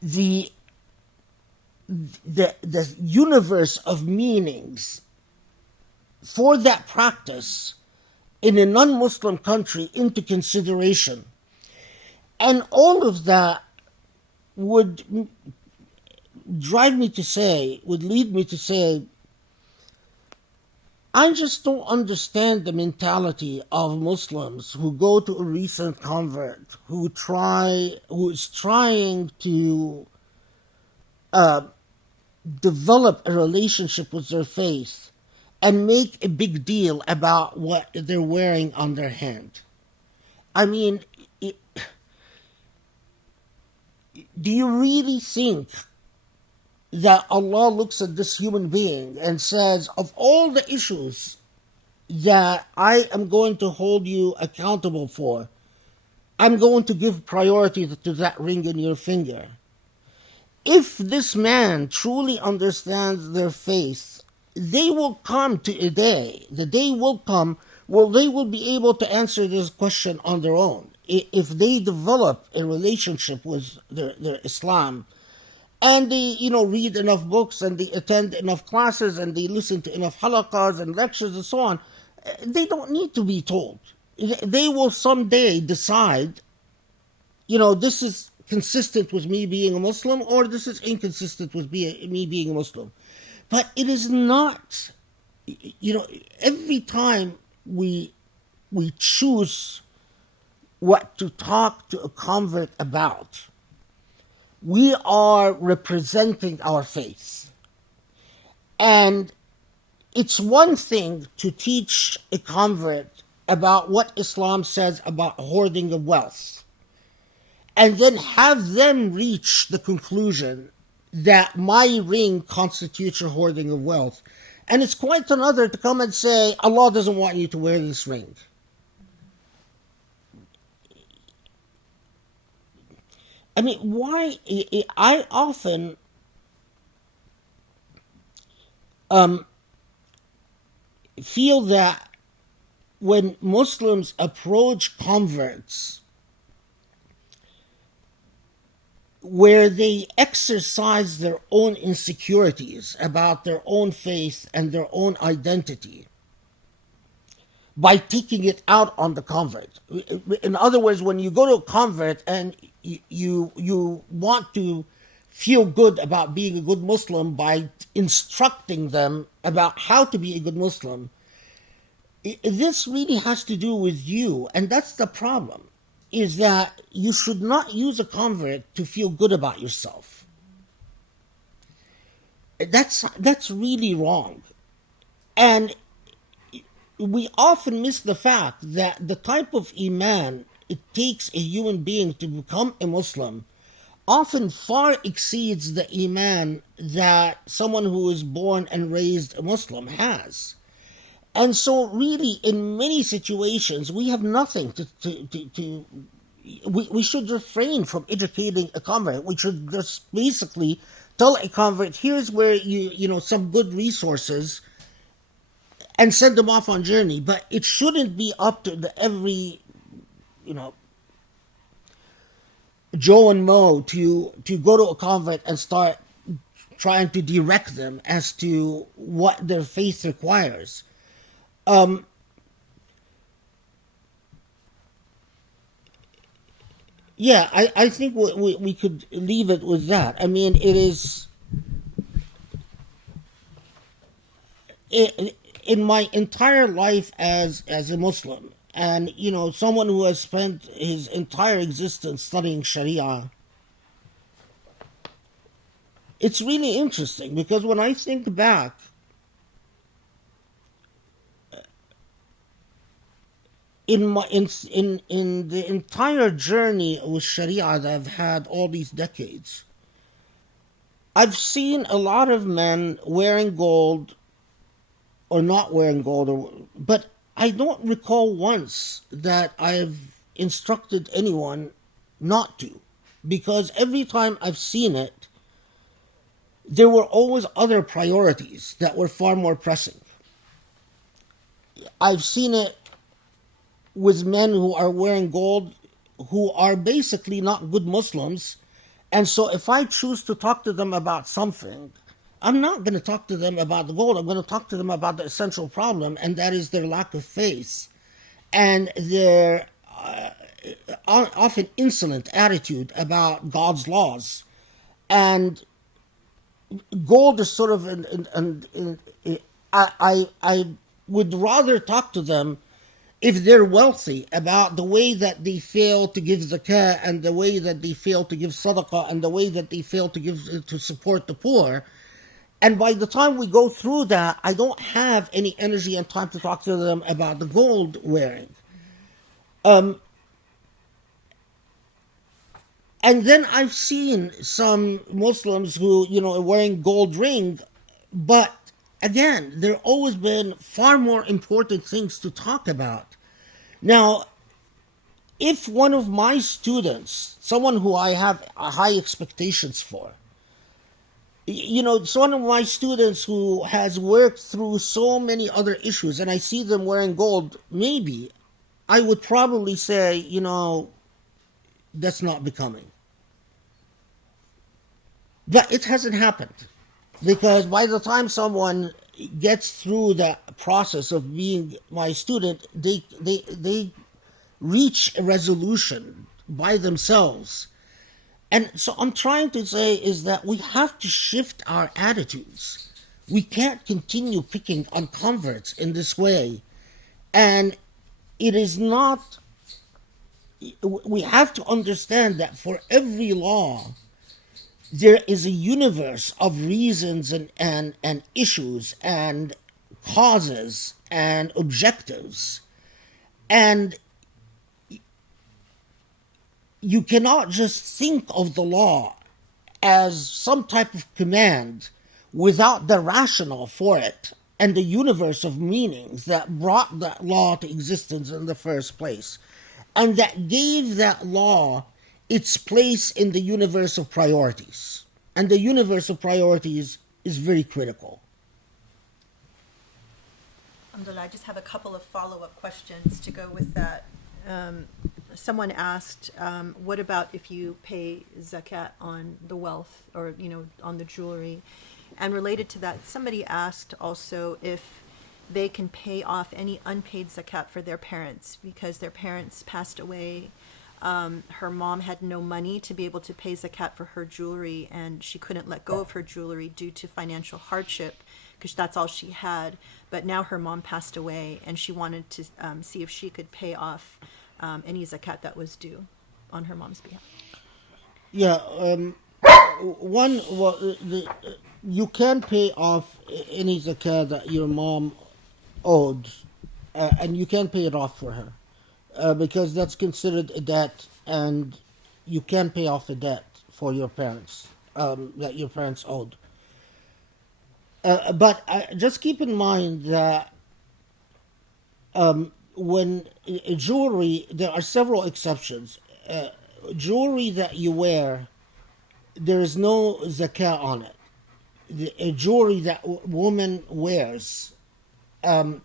the universe of meanings for that practice in a non-Muslim country into consideration. And all of that would lead me to say, I just don't understand the mentality of Muslims who go to a recent convert, who is trying to develop a relationship with their faith and make a big deal about what they're wearing on their hand. I mean, do you really think that Allah looks at this human being and says, of all the issues that I am going to hold you accountable for, I'm going to give priority to that ring in your finger? If this man truly understands their faith, they will come to a day, the day will come where they will be able to answer this question on their own. If they develop a relationship with their Islam, and they, read enough books, and they attend enough classes, and they listen to enough halaqas and lectures and so on, they don't need to be told. They will someday decide, this is consistent with me being a Muslim, or this is inconsistent with me being a Muslim. But it is not, every time we choose what to talk to a convert about, we are representing our faith. And it's one thing to teach a convert about what Islam says about hoarding of wealth, and then have them reach the conclusion that my ring constitutes a hoarding of wealth. And it's quite another to come and say, Allah doesn't want you to wear this ring. I mean, why? I often feel that when Muslims approach converts where they exercise their own insecurities about their own faith and their own identity by taking it out on the convert. In other words, when you go to a convert and you want to feel good about being a good Muslim by instructing them about how to be a good Muslim, this really has to do with you. And that's the problem, is that you should not use a convert to feel good about yourself. That's really wrong. And we often miss the fact that the type of iman it takes a human being to become a Muslim often far exceeds the iman that someone who is born and raised a Muslim has. And so, really, in many situations, we have nothing to we should refrain from educating a convert. We should just basically tell a convert, here's where some good resources, and send them off on journey. But it shouldn't be up to every, Joe and Mo to go to a convent and start trying to direct them as to what their faith requires. Yeah, I think we could leave it with that. I mean, it is in my entire life as a Muslim, and someone who has spent his entire existence studying Sharia. It's really interesting because when I think back, in the entire journey with Sharia that I've had all these decades, I've seen a lot of men wearing gold or not wearing gold, but I don't recall once that I've instructed anyone not to, because every time I've seen it, there were always other priorities that were far more pressing. I've seen it with men who are wearing gold who are basically not good Muslims. And so if I choose to talk to them about something, I'm not going to talk to them about the gold. I'm going to talk to them about the essential problem, and that is their lack of faith and their often insolent attitude about God's laws. And gold is sort of I would rather talk to them if they're wealthy about the way that they fail to give zakah and the way that they fail to give sadaqah and the way that they fail to support the poor. And by the time we go through that, I don't have any energy and time to talk to them about the gold wearing. And then I've seen some Muslims who, are wearing gold ring, but again, there have always been far more important things to talk about. Now, if one of my students, someone who I have high expectations for, one of my students who has worked through so many other issues, and I see them wearing gold, maybe I would probably say, that's not becoming. But it hasn't happened, because by the time someone gets through the process of being my student, they reach a resolution by themselves. And so I'm trying to say is that we have to shift our attitudes. We can't continue picking on converts in this way. And it is not, we have to understand that for every law, there is a universe of reasons and issues and causes and objectives. And you cannot just think of the law as some type of command without the rationale for it and the universe of meanings that brought that law to existence in the first place, and that gave that law its place in the universe of priorities. And the universe of priorities is very critical. Alhamdulillah, I just have a couple of follow-up questions to go with that. Someone asked, what about if you pay zakat on the wealth or, on the jewelry? And related to that, somebody asked also if they can pay off any unpaid zakat for their parents because their parents passed away. Her mom had no money to be able to pay zakat for her jewelry, and she couldn't let go of her jewelry due to financial hardship because that's all she had. But now her mom passed away, and she wanted to see if she could pay off any zakat that was due on her mom's behalf. Yeah, you can pay off any zakat that your mom owed and you can pay it off for her, because that's considered a debt, and you can pay off a debt for your parents, that your parents owed. But just keep in mind that when jewelry, there are several exceptions. Jewelry that you wear, there is no zakah on it. The jewelry that woman wears, and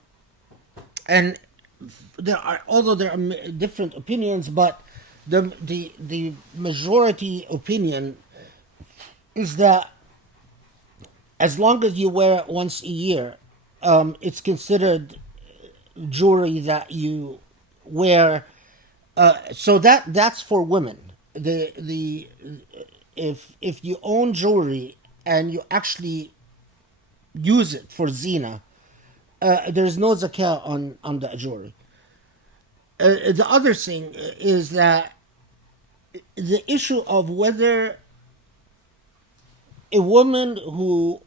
although there are different opinions, but the majority opinion is that as long as you wear it once a year, it's considered jewelry that you wear. So that's for women. The if you own jewelry and you actually use it for zina, there's no zakah on that jewelry. The other thing is that the issue of whether a woman who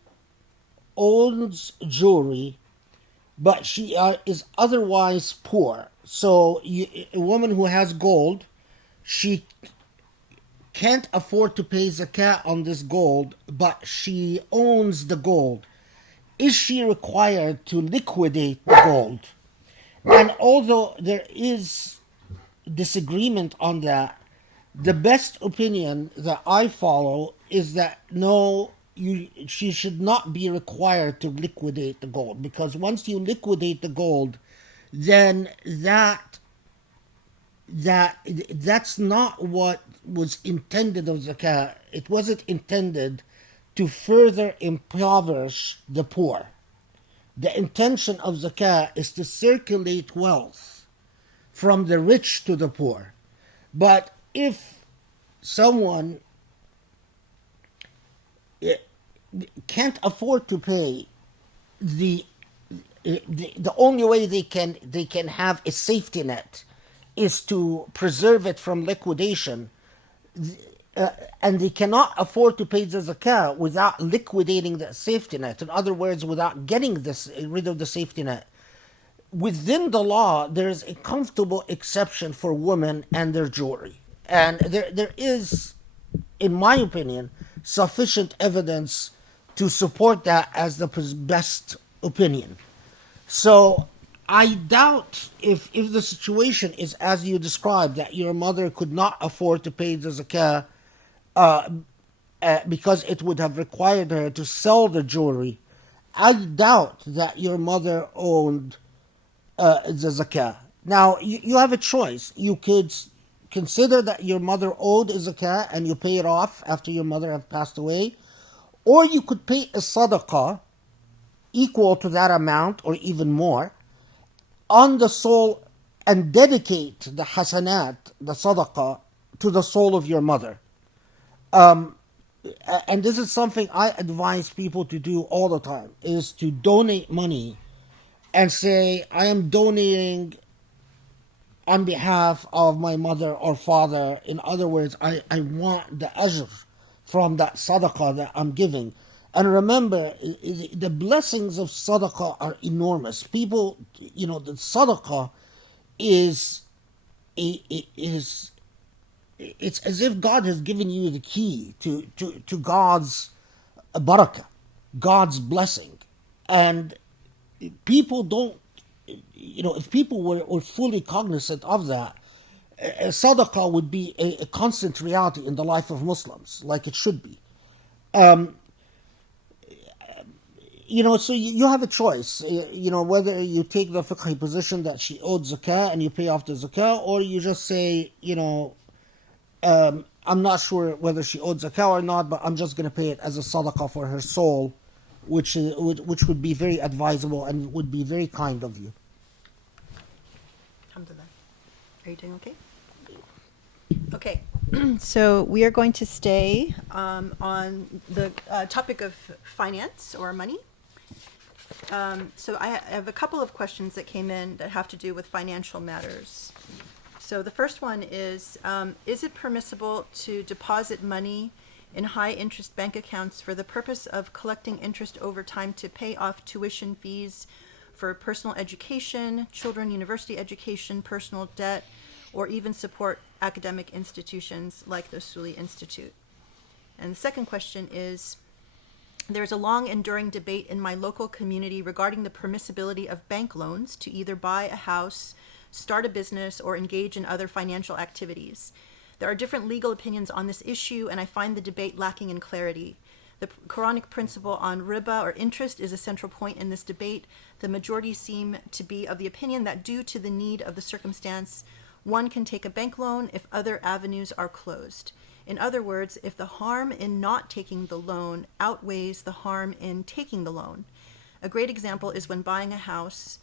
owns jewelry but she is otherwise poor. So a woman who has gold, she can't afford to pay zakat on this gold, but she owns the gold. Is she required to liquidate the gold? And although there is disagreement on that, the best opinion that I follow is that no, she should not be required to liquidate the gold, because once you liquidate the gold, then that's not what was intended of zakah. It wasn't intended to further impoverish the poor. The intention of zakah is to circulate wealth from the rich to the poor. But if someone can't afford to pay, the only way they can have a safety net is to preserve it from liquidation, and they cannot afford to pay the zakah without liquidating the safety net. In other words, without getting rid of the safety net. Within the law, there is a comfortable exception for women and their jewelry. And there is, in my opinion, sufficient evidence to support that as the best opinion. So I doubt if the situation is as you described, that your mother could not afford to pay the zakah because it would have required her to sell the jewelry. I doubt that your mother owned the zakah. Now, you have a choice. You could consider that your mother owed a zakah and you pay it off after your mother have passed away, or you could pay a sadaqah equal to that amount or even more on the soul and dedicate the hasanat, the sadaqah, to the soul of your mother. And this is something I advise people to do all the time, is to donate money and say, I am donating on behalf of my mother or father. In other words, I want the ajr from that sadaqah that I'm giving. And remember, the blessings of sadaqah are enormous. People, the sadaqah it's as if God has given you the key to God's barakah, God's blessing. And people don't, if people were fully cognizant of that, sadaqah would be a constant reality in the life of Muslims, like it should be. So you have a choice, whether you take the fiqhi position that she owed zakah and you pay off the zakah, or you just say, I'm not sure whether she owed zakah or not, but I'm just going to pay it as a sadaqah for her soul, which would be very advisable and would be very kind of you. Alhamdulillah. Are you doing okay? Okay. So we are going to stay on the topic of finance or money. So I have a couple of questions that came in that have to do with financial matters. So the first one is it permissible to deposit money in high interest bank accounts for the purpose of collecting interest over time to pay off tuition fees for personal education, children university education, personal debt, or even support academic institutions like the Usuli Institute. And the second question is, there's a long enduring debate in my local community regarding the permissibility of bank loans to either buy a house, start a business, or engage in other financial activities. There are different legal opinions on this issue, and I find the debate lacking in clarity. The Quranic principle on riba, or interest, is a central point in this debate. The majority seem to be of the opinion that due to the need of the circumstance, one can take a bank loan if other avenues are closed. In other words, if the harm in not taking the loan outweighs the harm in taking the loan. A great example is when buying a house,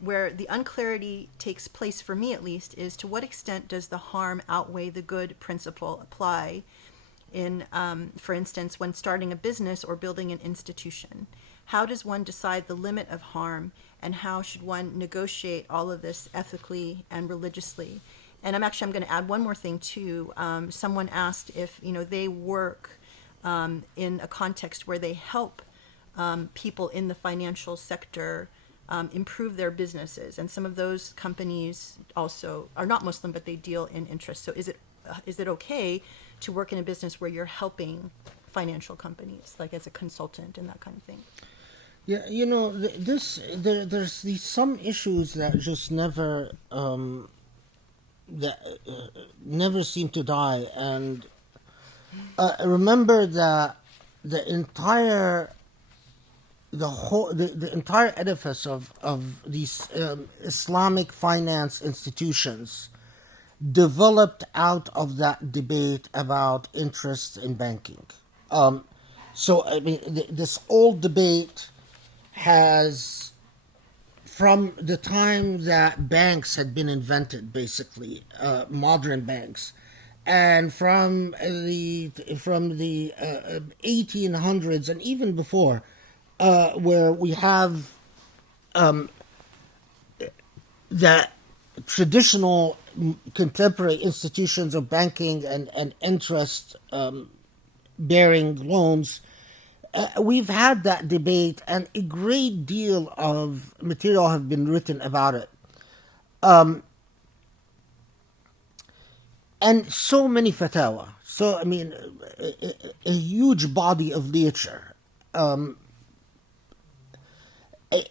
where the unclarity takes place, for me at least, is to what extent does the harm outweigh the good principle apply in, for instance, when starting a business or building an institution? How does one decide the limit of harm, and how should one negotiate all of this ethically and religiously? And I'm going to add one more thing too. Someone asked if, they work in a context where they help people in the financial sector improve their businesses, and some of those companies also are not Muslim, but they deal in interest. So is it okay to work in a business where you're helping financial companies, like as a consultant and that kind of thing? Yeah, there's these some issues that just never never seem to die, and remember that the entire edifice of these Islamic finance institutions developed out of that debate about interest in banking. So I mean, this old debate has, from the time that banks had been invented, basically modern banks, and from the 1800s and even before, where we have that traditional contemporary institutions of banking and interest bearing loans. We've had that debate, and a great deal of material have been written about it. And so many fatwa. So, I mean, a huge body of literature.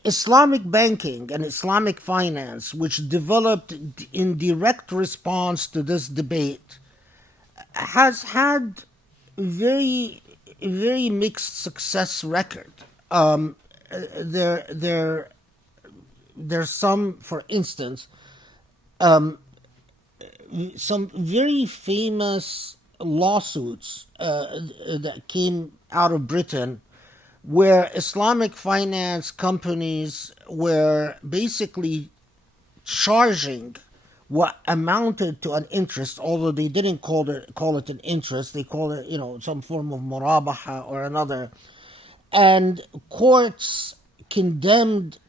Islamic banking and Islamic finance, which developed in direct response to this debate, has had very mixed success record. There's some, for instance, some very famous lawsuits that came out of Britain, where Islamic finance companies were basically charging what amounted to an interest, although they didn't call it an interest, they called it, some form of murabaha or another. And courts condemned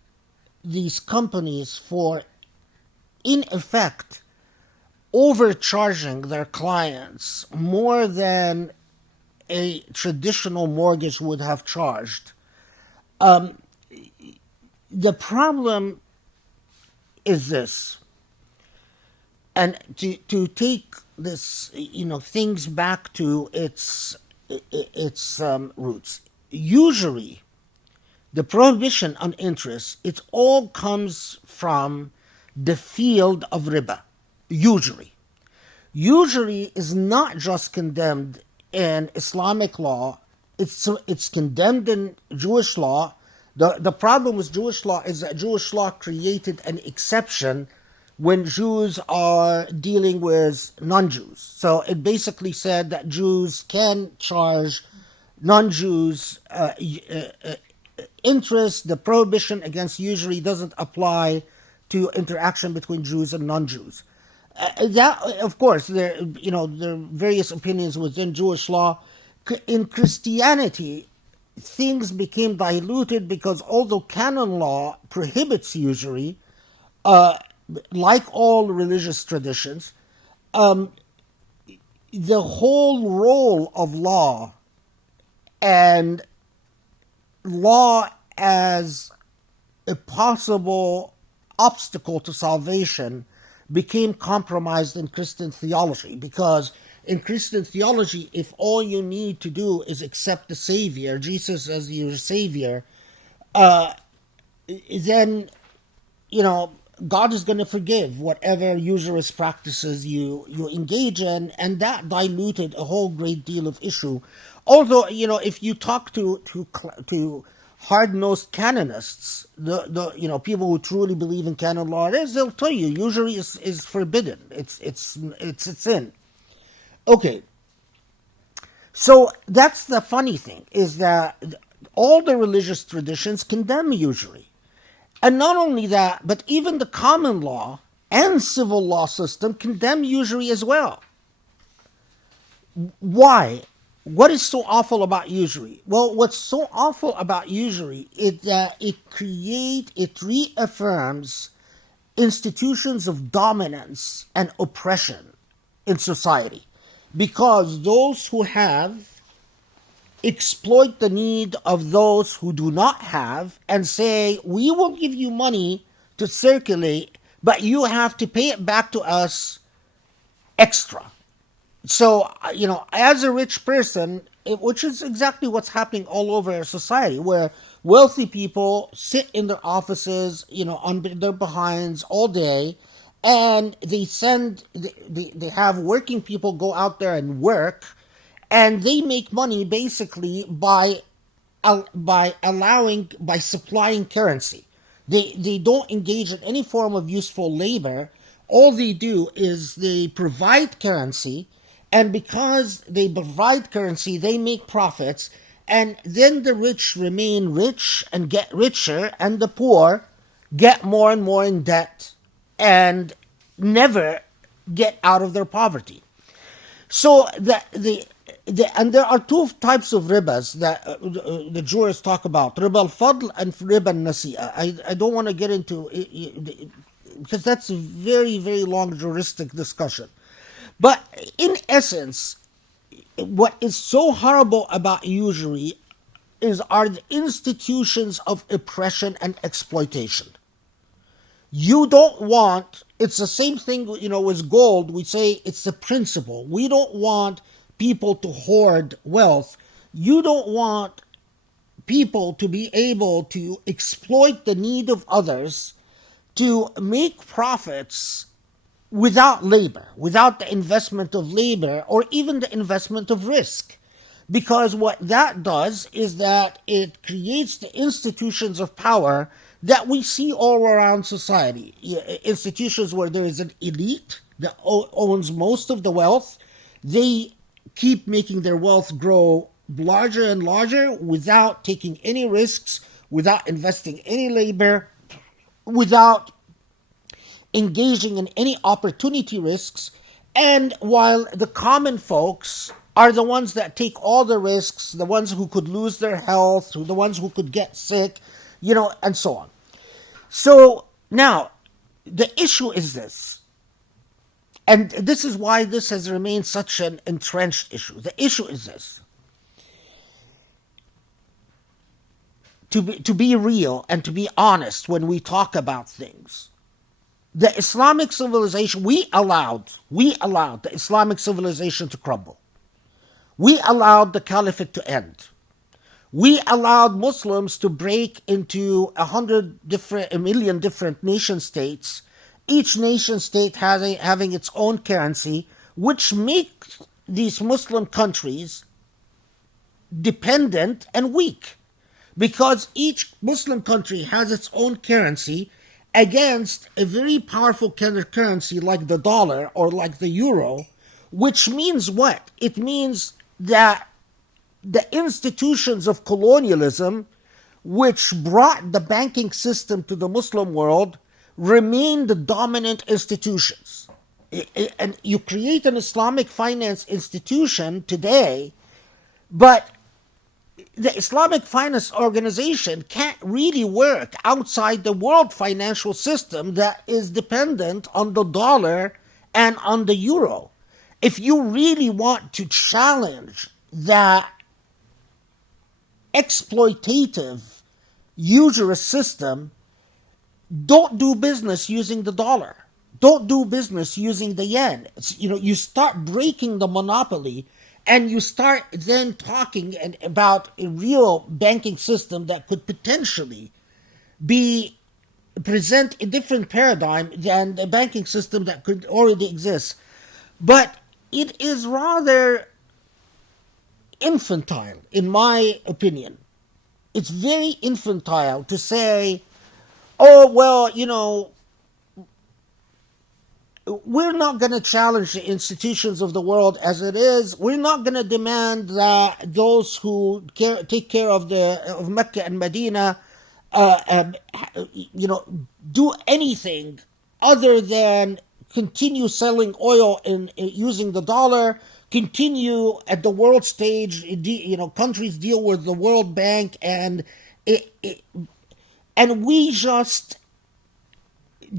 these companies for, in effect, overcharging their clients more than a traditional mortgage would have charged. The problem is this, and to take this, things back to its roots. Usually, the prohibition on interest, it all comes from the field of riba. Usually is not just condemned in Islamic law, it's condemned in Jewish law. The problem with Jewish law is that Jewish law created an exception when Jews are dealing with non-Jews. So it basically said that Jews can charge non-Jews interest. The prohibition against usury doesn't apply to interaction between Jews and non-Jews. That, of course, there are various opinions within Jewish law. In Christianity, things became diluted because although canon law prohibits usury, like all religious traditions, the whole role of law and law as a possible obstacle to salvation became compromised in Christian theology, because in Christian theology, if all you need to do is accept the Savior, Jesus as your Savior, then, God is going to forgive whatever usurious practices you engage in, and that diluted a whole great deal of issue. Although, if you talk to hard-nosed canonists, the people who truly believe in canon law, they'll tell you usury is forbidden. It's a sin. Okay, so that's the funny thing, is that all the religious traditions condemn usury. And not only that, but even the common law and civil law system condemn usury as well. Why? What is so awful about usury? Well, what's so awful about usury is that it reaffirms institutions of dominance and oppression in society. Because those who have exploit the need of those who do not have and say, we will give you money to circulate, but you have to pay it back to us extra. So, as a rich person, which is exactly what's happening all over society, where wealthy people sit in their offices, on their behinds all day, and they have working people go out there and work, and they make money basically by supplying currency. They don't engage in any form of useful labor. All they do is they provide currency, and because they provide currency, they make profits, and then the rich remain rich and get richer, and the poor get more and more in debt and never get out of their poverty. So and there are two types of ribas that the jurists talk about: riba al-fadl and riba al-nasi'a. I don't want to get into it because that's a very, very long juristic discussion. But in essence, what is so horrible about usury are the institutions of oppression and exploitation. You don't want, it's the same thing, with gold. We say it's a principle. We don't want people to hoard wealth. You don't want people to be able to exploit the need of others to make profits without labor, without the investment of labor or even the investment of risk. Because what that does is that it creates the institutions of power that we see all around society. Institutions where there is an elite that owns most of the wealth. They keep making their wealth grow larger and larger without taking any risks, without investing any labor, without engaging in any opportunity risks. And while the common folks are the ones that take all the risks, the ones who could lose their health, the ones who could get sick, and so on. So now, the issue is this, and this is why this has remained such an entrenched issue. The issue is this: to be real and to be honest when we talk about things. The Islamic civilization, we allowed the Islamic civilization to crumble. We allowed the caliphate to end. We allowed Muslims to break into 1 million different nation states, each nation state having its own currency, which makes these Muslim countries dependent and weak. Because each Muslim country has its own currency against a very powerful currency like the dollar or like the euro, which means what? It means that the institutions of colonialism, which brought the banking system to the Muslim world, remain the dominant institutions. And you create an Islamic finance institution today, but the Islamic finance organization can't really work outside the world financial system that is dependent on the dollar and on the euro. If you really want to challenge that exploitative usurious system, don't do business using the dollar. Don't do business using the yen. You start breaking the monopoly, and you start then talking about a real banking system that could potentially present a different paradigm than the banking system that could already exist. But it is rather infantile, in my opinion. It's very infantile to say, oh, well, we're not going to challenge the institutions of the world as it is. We're not going to demand that those who take care of Mecca and Medina, do anything other than continue selling oil and using the dollar, continue at the world stage. Countries deal with the World Bank, and we just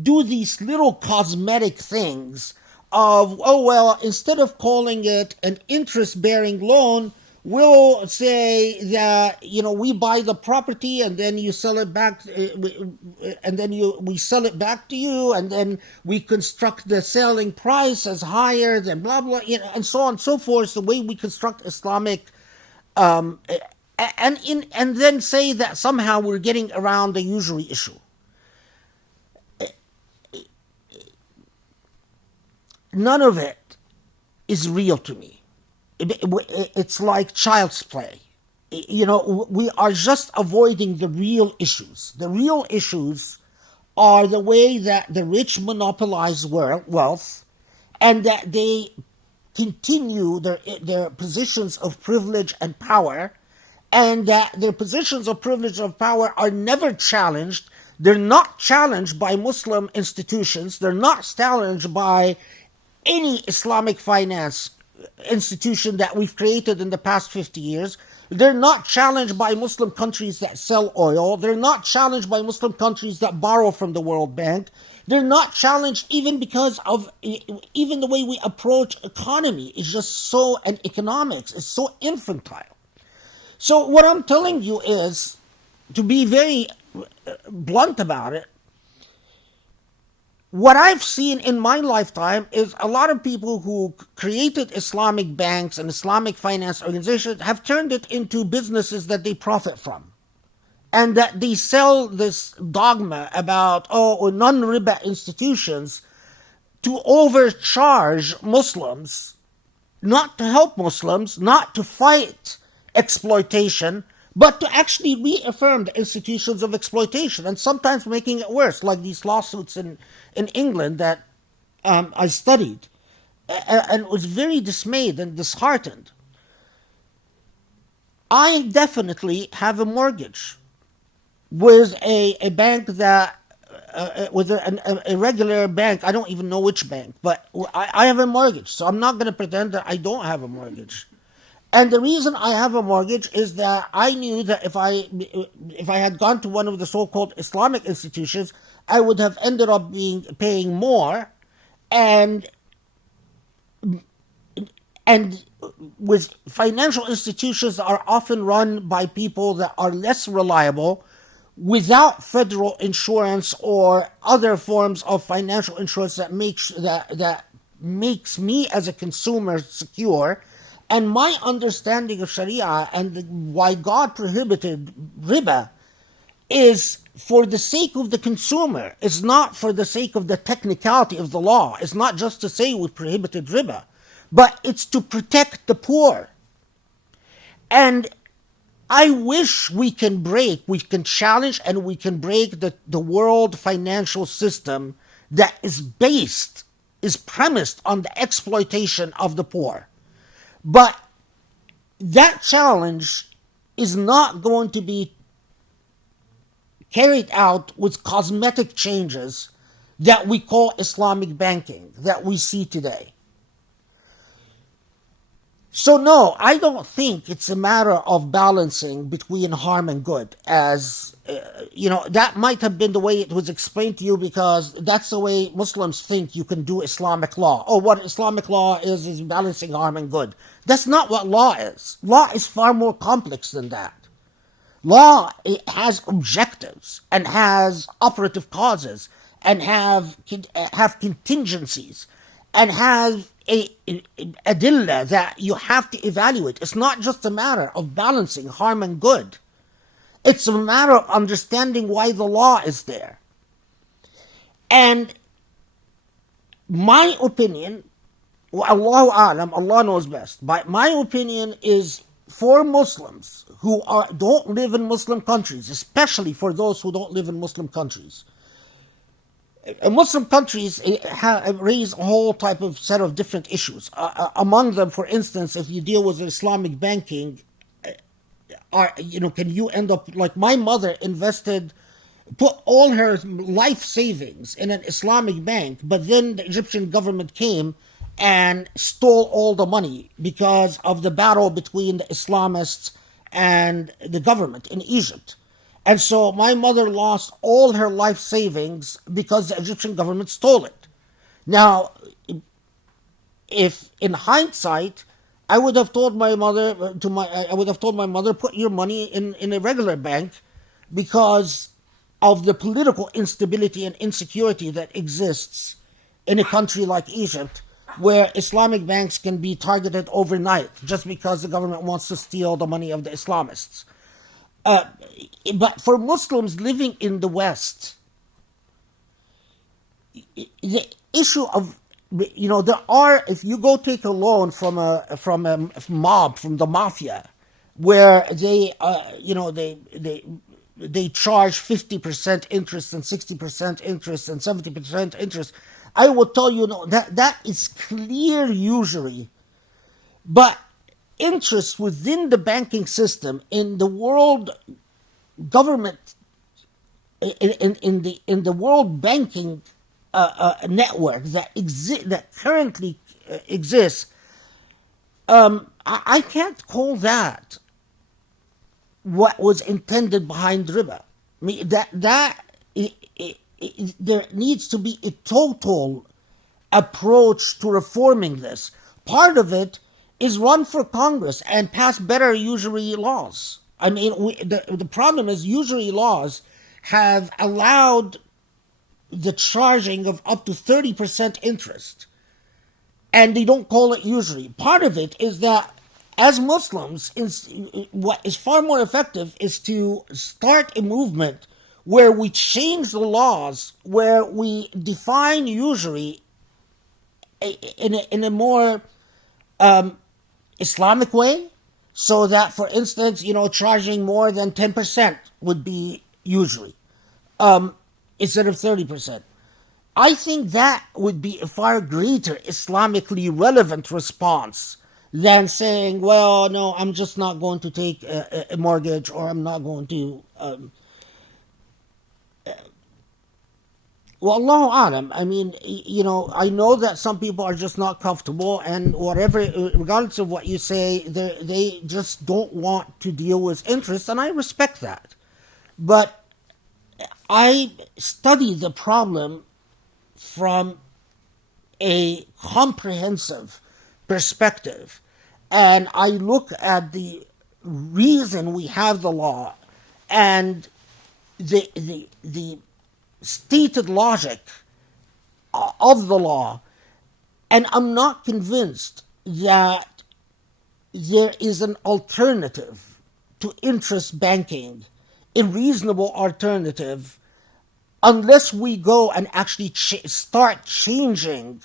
do these little cosmetic things of, oh, well, instead of calling it an interest-bearing loan, we'll say that, we buy the property and then you sell it back, and then we sell it back to you, and then we construct the selling price as higher than blah, blah, and so on and so forth, the way we construct Islamic, and then say that somehow we're getting around the usury issue. None of it is real to me. It's like child's play. We are just avoiding the real issues. The real issues are the way that the rich monopolize wealth, and that they continue their positions of privilege and power, and that their positions of privilege and power are never challenged. They're not challenged by Muslim institutions. They're not challenged by any Islamic finance institution that we've created in the past 50 years. They're not challenged by Muslim countries that sell oil. They're not challenged by Muslim countries that borrow from the World Bank. They're not challenged even because of even the way we approach economy is just so, and economics is so infantile. So what I'm telling you is, to be very blunt about it, what I've seen in my lifetime is a lot of people who created Islamic banks and Islamic finance organizations have turned it into businesses that they profit from. And that they sell this dogma about, non-riba institutions to overcharge Muslims, not to help Muslims, not to fight exploitation, but to actually reaffirm the institutions of exploitation, and sometimes making it worse, like these lawsuits in England that I studied, and was very dismayed and disheartened. I definitely have a mortgage with a bank that, with a regular bank. I don't even know which bank, but I have a mortgage, so I'm not going to pretend that I don't have a mortgage. And the reason I have a mortgage is that I knew that if I had gone to one of the so-called Islamic institutions, I would have ended up paying more, and with financial institutions that are often run by people that are less reliable, without federal insurance or other forms of financial insurance that makes me as a consumer secure. And my understanding of Sharia and why God prohibited riba is for the sake of the consumer. It's not for the sake of the technicality of the law. It's not just to say we prohibited riba, but it's to protect the poor. And I wish we can challenge and we can break the world financial system that is premised on the exploitation of the poor. But that challenge is not going to be carried out with cosmetic changes that we call Islamic banking, that we see today. So no, I don't think it's a matter of balancing between harm and good, as that might have been the way it was explained to you, because that's the way Muslims think you can do Islamic law. Oh, what Islamic law is balancing harm and good. That's not what law is. Law is far more complex than that. Law, it has objectives and has operative causes and have contingencies and have a adilla that you have to evaluate. It's not just a matter of balancing harm and good. It's a matter of understanding why the law is there. And my opinion, Allahu Alam, Allah knows best, but my opinion is for Muslims who don't live in Muslim countries, especially for those who don't live in Muslim countries. Muslim countries raise a whole type of set of different issues. Among them, for instance, if you deal with Islamic banking, can you end up like my mother put all her life savings in an Islamic bank, but then the Egyptian government came and stole all the money because of the battle between the Islamists and the government in Egypt. And so my mother lost all her life savings because the Egyptian government stole it. Now, if in hindsight, I would have told my mother put your money in a regular bank because of the political instability and insecurity that exists in a country like Egypt, where Islamic banks can be targeted overnight just because the government wants to steal the money of the Islamists. But for Muslims living in the West, the issue of if you go take a loan from a mob, from the mafia, where they charge 50% interest and 60% interest and 70% interest, I will tell you that is clear usury, but interest within the banking system in the world government in the world banking network that currently exists, I can't call that what was intended behind riba. I mean, there needs to be a total approach to reforming this. Part of it is run for Congress and pass better usury laws. I mean, the problem is usury laws have allowed the charging of up to 30% interest, and they don't call it usury. Part of it is that as Muslims, what is far more effective is to start a movement where we change the laws, where we define usury in a more Islamic way, so that, for instance, charging more than 10% would be usury instead of 30%. I think that would be a far greater Islamically relevant response than saying, well, no, I'm just not going to take a mortgage, or I'm not going to... well, Allahu Alam. I mean, I know that some people are just not comfortable, and whatever, regardless of what you say, they just don't want to deal with interest, and I respect that. But I study the problem from a comprehensive perspective, and I look at the reason we have the law and the stated logic of the law, and I'm not convinced that there is an alternative to interest banking, a reasonable alternative, unless we go and actually start changing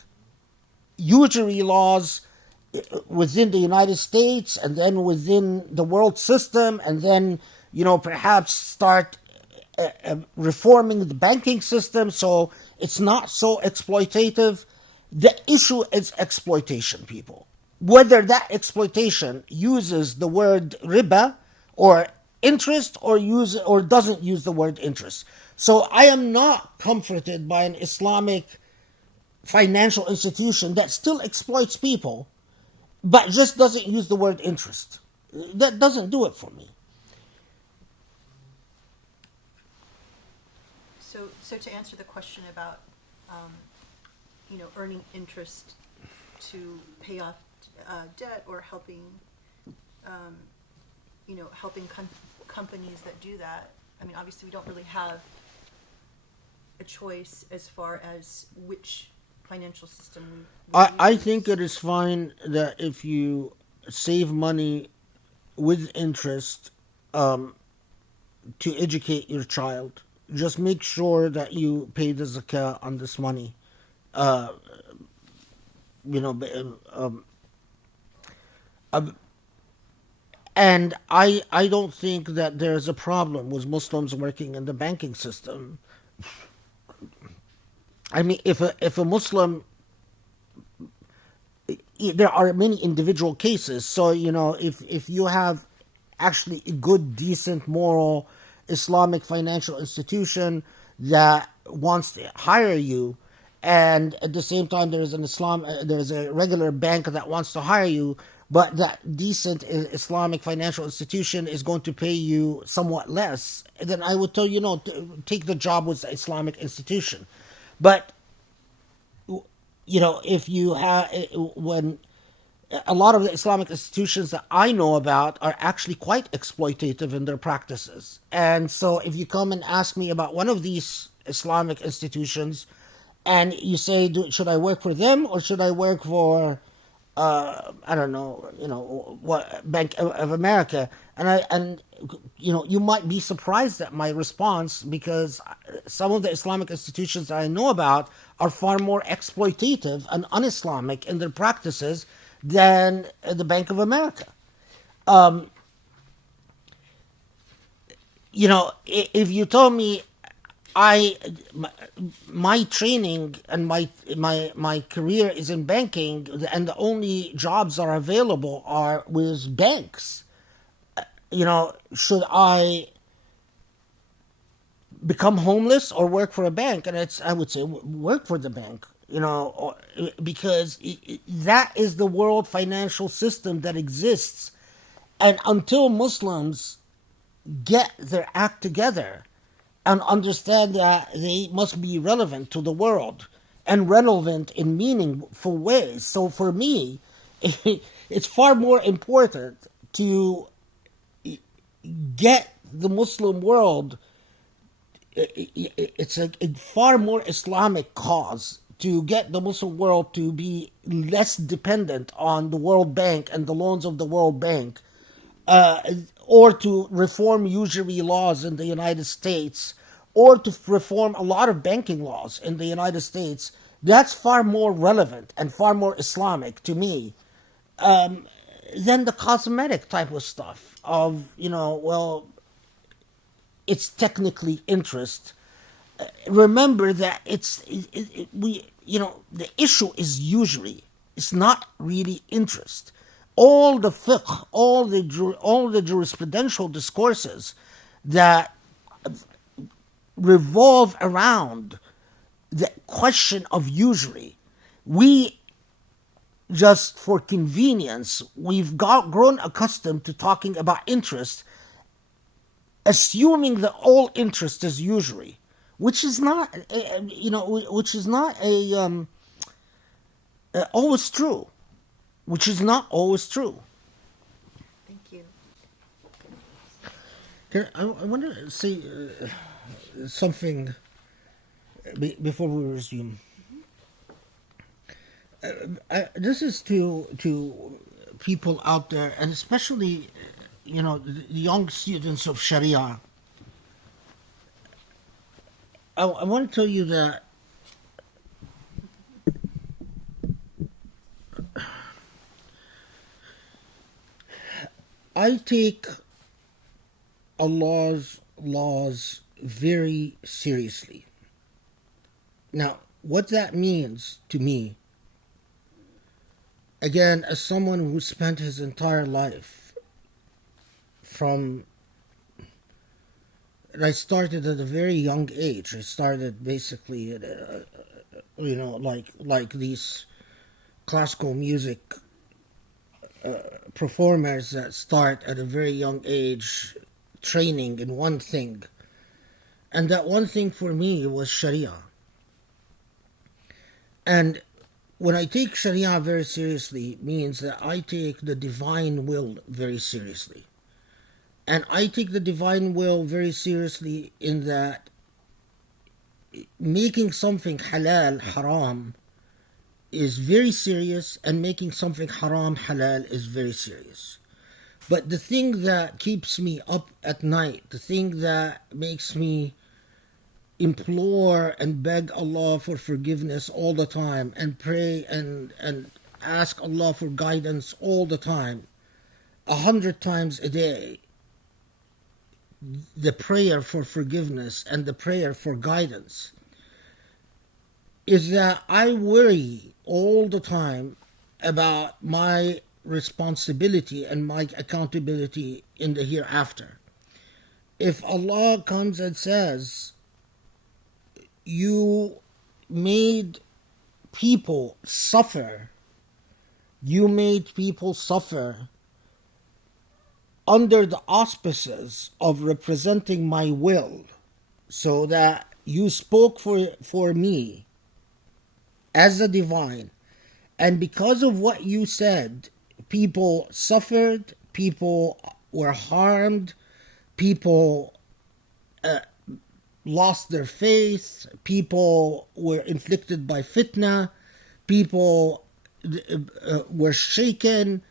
usury laws within the United States and then within the world system, and then perhaps start reforming the banking system so it's not so exploitative. The issue is exploitation, people. Whether that exploitation uses the word riba or interest, or doesn't use the word interest. So I am not comforted by an Islamic financial institution that still exploits people, but just doesn't use the word interest. That doesn't do it for me. So to answer the question about, earning interest to pay off debt or helping helping companies that do that. I mean, obviously, we don't really have a choice as far as which financial system we I use. think it is fine that if you save money with interest to educate your child, just make sure that you pay the zakah on this money. Uh, you know, and I don't think that there's a problem with Muslims working in the banking system. I mean, if a Muslim, there are many individual cases. So if you have actually a good, decent, moral Islamic financial institution that wants to hire you, and at the same time there's a regular bank that wants to hire you, but that decent Islamic financial institution is going to pay you somewhat less, then I would tell you no, take the job with the Islamic institution. But if you have when a lot of the Islamic institutions that I know about are actually quite exploitative in their practices. And so if you come and ask me about one of these Islamic institutions and you say, should I work for them or should I work for, I don't know, what Bank of America? And you might be surprised at my response because some of the Islamic institutions that I know about are far more exploitative and un-Islamic in their practices than the Bank of America. If you told me I my training and my career is in banking and the only jobs that are available are with banks, should I become homeless or work for a bank? And I would say work for the bank, because that is the world financial system that exists. And until Muslims get their act together and understand that they must be relevant to the world and relevant in meaningful ways. So for me, it's far more important to get the Muslim world. It's a far more Islamic cause to get the Muslim world to be less dependent on the World Bank and the loans of the World Bank, or to reform usury laws in the United States, or to reform a lot of banking laws in the United States. That's far more relevant and far more Islamic to me than the cosmetic type of stuff of, it's technically interest. Remember that the issue is usury. It's not really interest. All the fiqh, all the jurisprudential discourses that revolve around the question of usury, we just for convenience, we've grown accustomed to talking about interest, assuming that all interest is usury, which is not, always true. Which is not always true. Thank you. Here, I want to say something before we resume. This is to people out there, and especially, the young students of Sharia. I want to tell you that I take Allah's laws very seriously. Now, what that means to me, again, as someone who spent his entire life and I started at a very young age. I started basically at, like these classical music performers that start at a very young age training in one thing. And that one thing for me was Sharia. And when I take Sharia very seriously, it means that I take the divine will very seriously. And I take the divine will very seriously in that making something halal haram is very serious, and making something haram halal is very serious. But the thing that keeps me up at night, the thing that makes me implore and beg Allah for forgiveness all the time, and pray and ask Allah for guidance all the time, 100 times a day, the prayer for forgiveness and the prayer for guidance, is that I worry all the time about my responsibility and my accountability in the hereafter. If Allah comes and says, you made people suffer, you made people suffer under the auspices of representing my will, so that you spoke for me as a divine, and because of what you said, people suffered, people were harmed, people lost their faith, people were inflicted by fitna, people were shaken.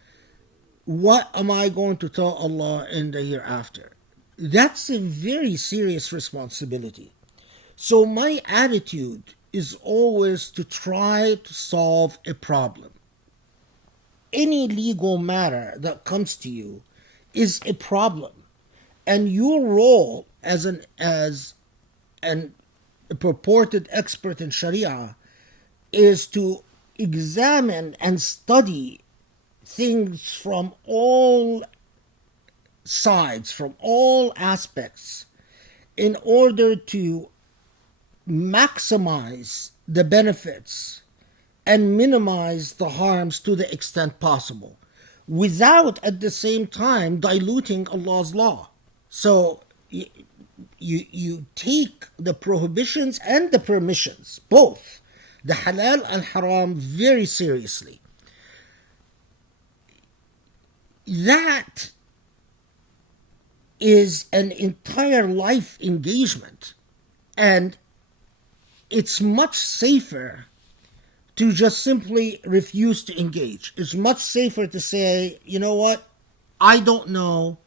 What am I going to tell Allah in the hereafter? That's a very serious responsibility. So my attitude is always to try to solve a problem. Any legal matter that comes to you is a problem, and your role as a purported expert in Sharia is to examine and study things from all sides, from all aspects, in order to maximize the benefits and minimize the harms to the extent possible, without at the same time diluting Allah's law. So you take the prohibitions and the permissions, both the halal and haram, very seriously. That is an entire life engagement, and it's much safer to just simply refuse to engage. It's much safer to say, you know what, I don't know,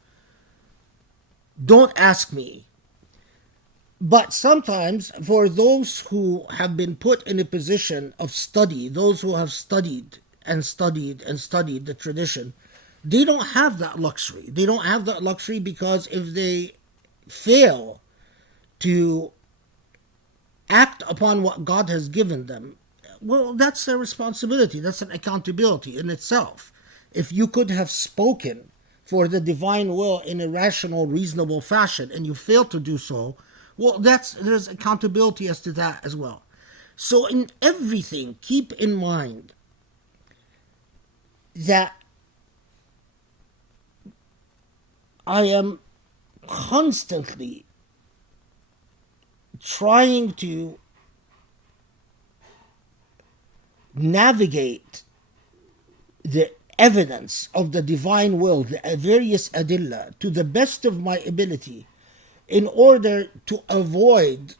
don't ask me. But sometimes, for those who have been put in a position of study, those who have studied and studied and studied the tradition, they don't have that luxury. They don't have that luxury because if they fail to act upon what God has given them, well, that's their responsibility. That's an accountability in itself. If you could have spoken for the divine will in a rational, reasonable fashion, and you fail to do so, well, there's accountability as to that as well. So in everything, keep in mind that I am constantly trying to navigate the evidence of the divine will, the various adillah, to the best of my ability, in order to avoid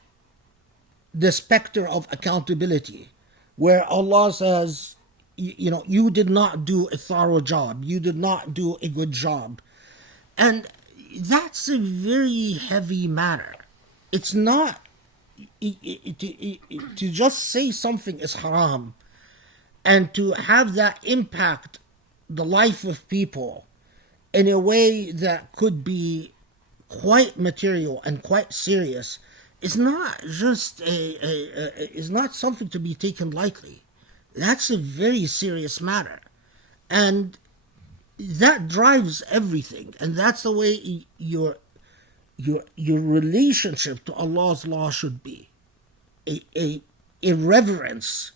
the specter of accountability, where Allah says, you did not do a thorough job, you did not do a good job. And that's a very heavy matter. It's not, to just say something is haram and to have that impact the life of people in a way that could be quite material and quite serious is not just is not something to be taken lightly. That's a very serious matter, and that drives everything. And that's the way your relationship to Allah's law should be. A reverence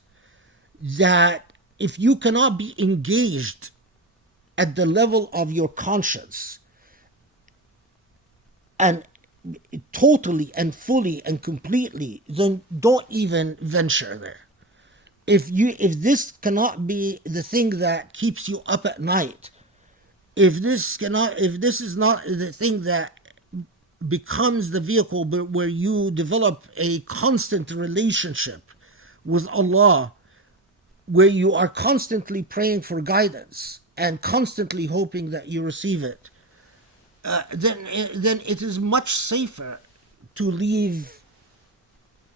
that if you cannot be engaged at the level of your conscience and totally and fully and completely, then don't even venture there. If this cannot be the thing that keeps you up at night, if this is not the thing that becomes the vehicle, but where you develop a constant relationship with Allah, where you are constantly praying for guidance and constantly hoping that you receive it, then it is much safer to leave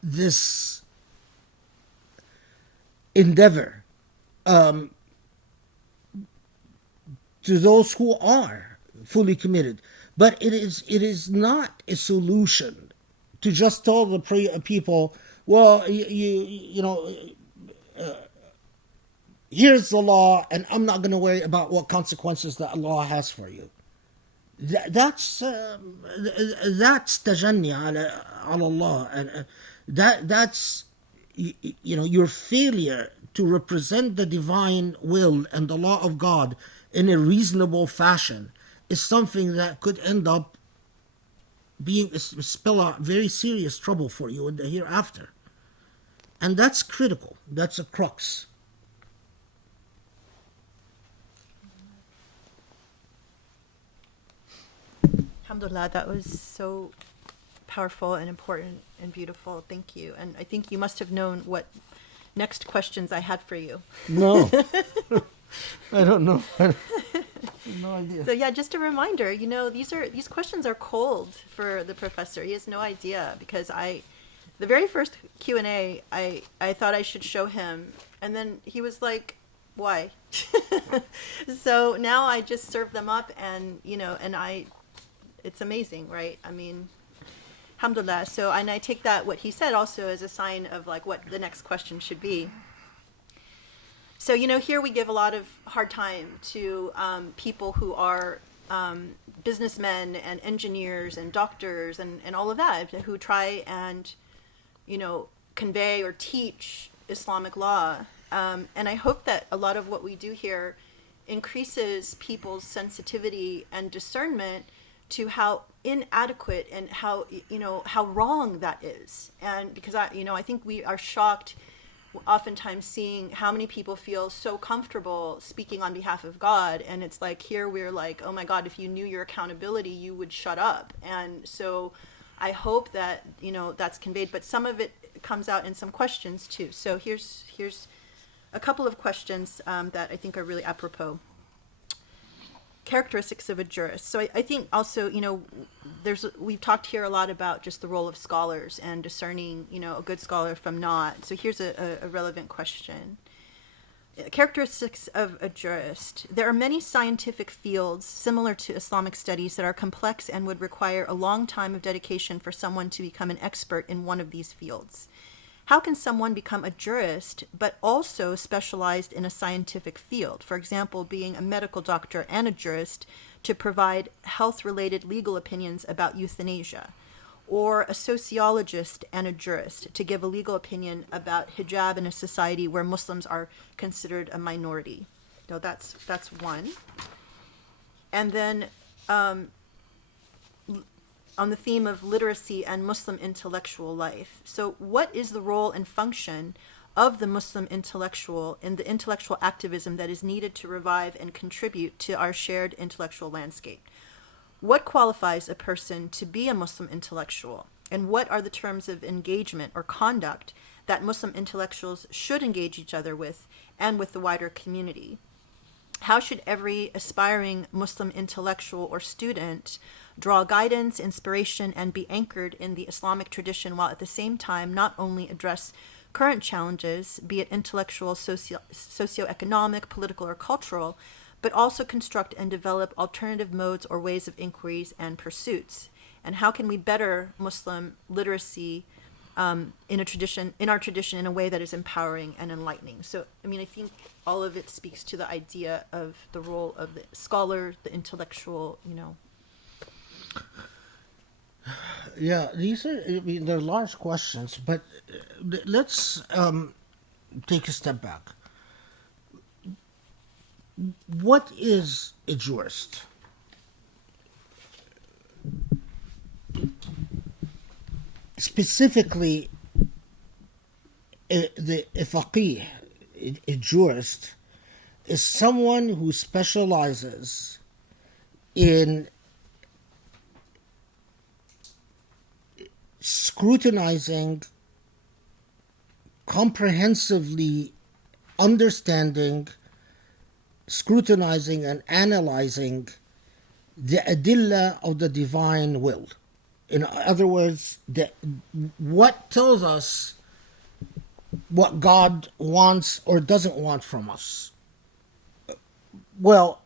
this endeavor to those who are fully committed. But it is not a solution to just tell the people, well, you know, here's the law, and I'm not going to worry about what consequences that Allah has for you. That's tajanni ala Allah, and that's your failure to represent the divine will and the law of God in a reasonable fashion is something that could end up spell out very serious trouble for you in the hereafter. And that's critical. That's a crux. Alhamdulillah, that was so powerful and important and beautiful. Thank you. And I think you must have known what next questions I had for you. No. I don't know. I have no idea. So yeah, just a reminder, these questions are cold for the professor. He has no idea, because the very first Q&A, I thought I should show him, and then he was like, why? So now I just serve them up, and it's amazing, right? I mean, alhamdulillah. So, and I take that, what he said, also as a sign of like what the next question should be. So, here we give a lot of hard time to people who are businessmen and engineers and doctors and all of that, who try and, convey or teach Islamic law. And I hope that a lot of what we do here increases people's sensitivity and discernment to how inadequate and how wrong that is. And because I think we are shocked oftentimes seeing how many people feel so comfortable speaking on behalf of God, and it's like here we're like, oh my God, if you knew your accountability, you would shut up. And so I hope that that's conveyed, but some of it comes out in some questions too. So here's a couple of questions that I think are really apropos. Characteristics of a jurist. So I think also, we've talked here a lot about just the role of scholars and discerning, a good scholar from not. So here's a relevant question. Characteristics of a jurist. There are many scientific fields similar to Islamic studies that are complex and would require a long time of dedication for someone to become an expert in one of these fields. How can someone become a jurist, but also specialized in a scientific field? For example, being a medical doctor and a jurist to provide health-related legal opinions about euthanasia, or a sociologist and a jurist to give a legal opinion about hijab in a society where Muslims are considered a minority. So that's one. And then on the theme of literacy and Muslim intellectual life. So what is the role and function of the Muslim intellectual in the intellectual activism that is needed to revive and contribute to our shared intellectual landscape? What qualifies a person to be a Muslim intellectual? And what are the terms of engagement or conduct that Muslim intellectuals should engage each other with and with the wider community? How should every aspiring Muslim intellectual or student draw guidance, inspiration, and be anchored in the Islamic tradition while at the same time not only address current challenges, be it intellectual, socioeconomic, political, or cultural, but also construct and develop alternative modes or ways of inquiries and pursuits? And how can we better Muslim literacy in our tradition in a way that is empowering and enlightening? So, I think all of it speaks to the idea of the role of the scholar, the intellectual, Yeah, these are, they're large questions, but let's take a step back. What is a jurist? Specifically, a faqih, a jurist, is someone who specializes in scrutinizing, comprehensively understanding, scrutinizing, and analyzing the adillah of the divine will. In other words, what tells us what God wants or doesn't want from us. Well,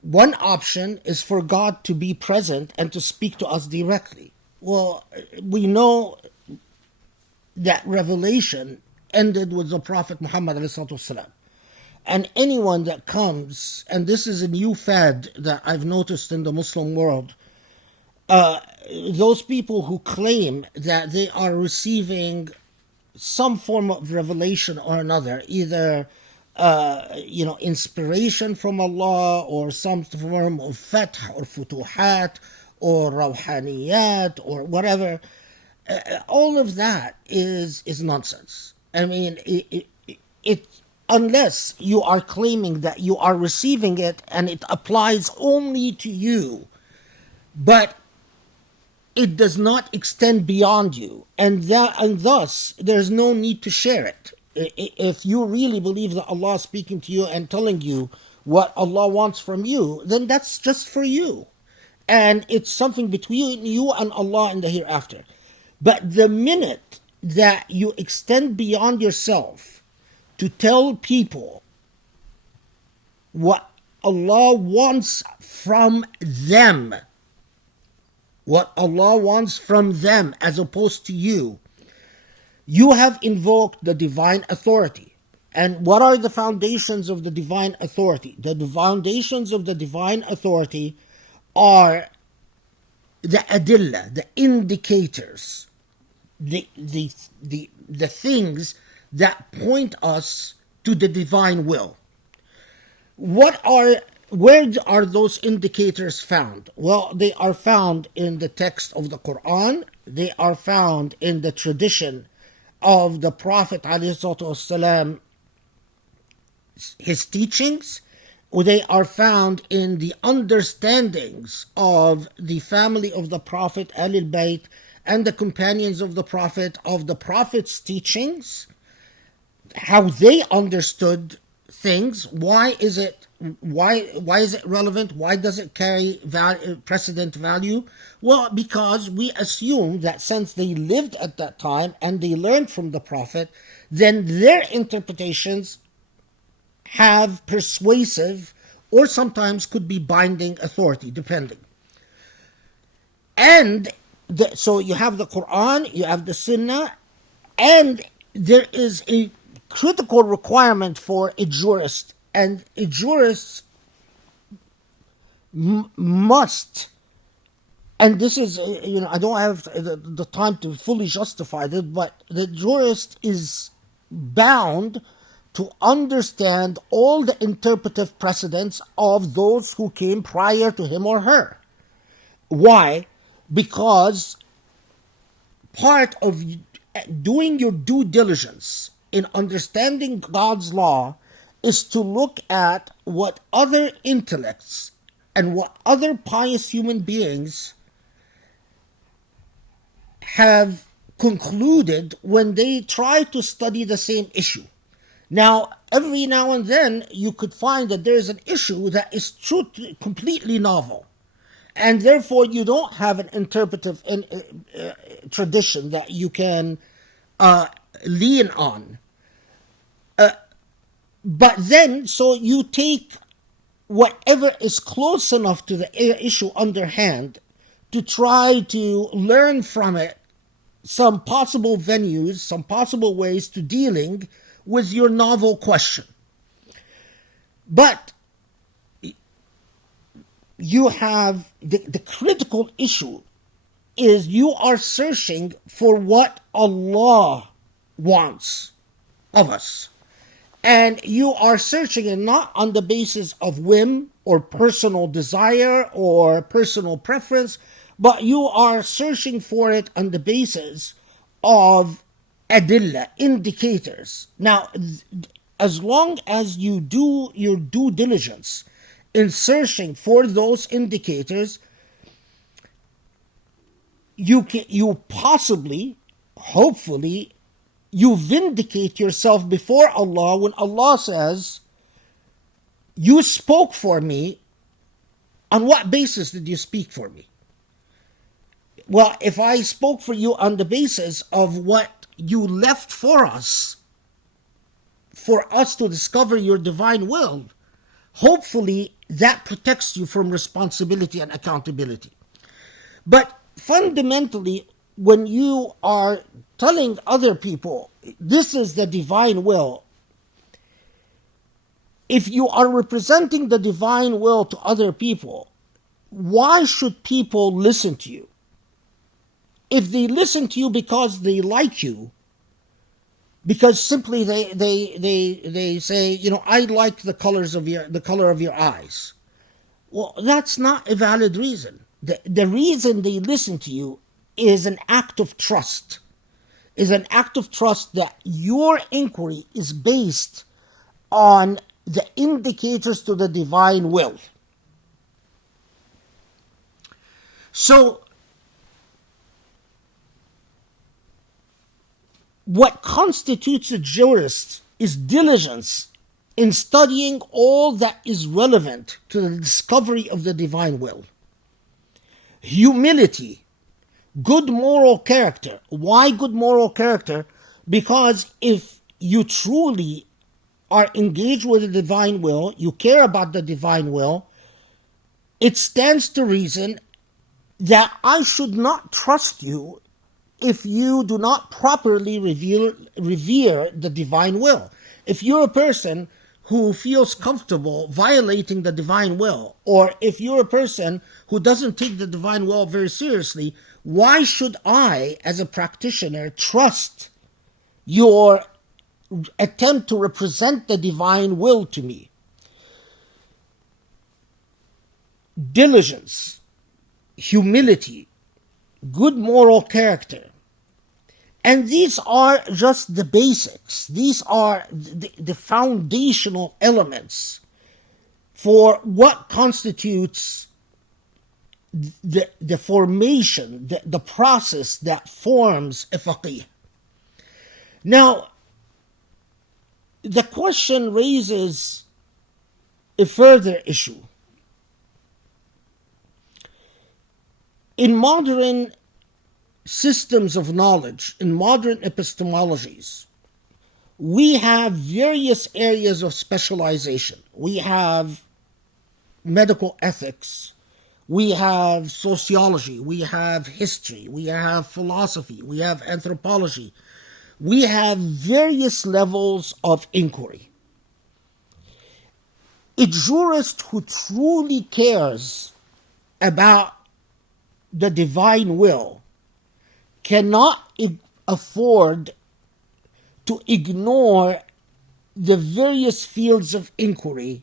one option is for God to be present and to speak to us directly. Well, we know that revelation ended with the Prophet Muhammad ﷺ. And anyone that comes, and this is a new fad that I've noticed in the Muslim world, those people who claim that they are receiving some form of revelation or another, either inspiration from Allah or some form of fath or futuhat or rawhaniyat or whatever, all of that is nonsense. I mean, it unless you are claiming that you are receiving it and it applies only to you, but it does not extend beyond you, and thus there's no need to share it. If you really believe that Allah is speaking to you and telling you what Allah wants from you, then that's just for you, and it's something between you and Allah in the hereafter. But the minute that you extend beyond yourself to tell people what Allah wants from them, what Allah wants from them as opposed to you, you have invoked the divine authority. And what are the foundations of the divine authority? The foundations of the divine authority are the adillah, the indicators, the things that point us to the divine will. Where are those indicators found? Well, they are found in the text of the Quran. They are found in the tradition of the Prophet ﷺ, his teachings. They are found in the understandings of the family of the Prophet, Ahlul Bayt, and the companions of the Prophet's teachings, how they understood things. Why is it relevant? Why does it carry precedent value? Well, because we assume that since they lived at that time and they learned from the Prophet, then their interpretations have persuasive or sometimes could be binding authority, depending. And so you have the Quran, you have the Sunnah, and there is a critical requirement for a jurist. And a jurist must, and this is, I don't have the time to fully justify it, but the jurist is bound to understand all the interpretive precedents of those who came prior to him or her. Why? Because part of doing your due diligence in understanding God's law is to look at what other intellects and what other pious human beings have concluded when they try to study the same issue. Now, every now and then you could find that there is an issue that is completely novel, and therefore you don't have an interpretive tradition that you can lean on. But then, so you take whatever is close enough to the issue under hand to try to learn from it some possible venues, some possible ways to dealing with your novel question. But you have the critical issue is you are searching for what Allah wants of us. And you are searching it not on the basis of whim or personal desire or personal preference, but you are searching for it on the basis of adillah, indicators. Now, as long as you do your due diligence in searching for those indicators, you possibly, hopefully, you vindicate yourself before Allah when Allah says, you spoke for me. On what basis did you speak for me? Well, if I spoke for you on the basis of what you left for us to discover your divine will, hopefully that protects you from responsibility and accountability. But fundamentally, when you are telling other people, this is the divine will, if you are representing the divine will to other people, why should people listen to you? If they listen to you because they like you, because simply they say, I like the color of your eyes. Well, that's not a valid reason. The reason they listen to you is an act of trust. Is an act of trust that your inquiry is based on the indicators to the divine will. So, what constitutes a jurist is diligence in studying all that is relevant to the discovery of the divine will. Humility, good moral character. Why good moral character? Because if you truly are engaged with the divine will, you care about the divine will, it stands to reason that I should not trust you if you do not properly revere the divine will. If you're a person who feels comfortable violating the divine will, or if you're a person who doesn't take the divine will very seriously, why should I, as a practitioner, trust your attempt to represent the divine will to me? Diligence, humility, good moral character. And these are just the basics. These are the foundational elements for what constitutes the formation, the process that forms a faqih. Now, the question raises a further issue. In modern systems of knowledge, in modern epistemologies, we have various areas of specialization. We have medical ethics, we have sociology, we have history, we have philosophy, we have anthropology. We have various levels of inquiry. A jurist who truly cares about the divine will cannot afford to ignore the various fields of inquiry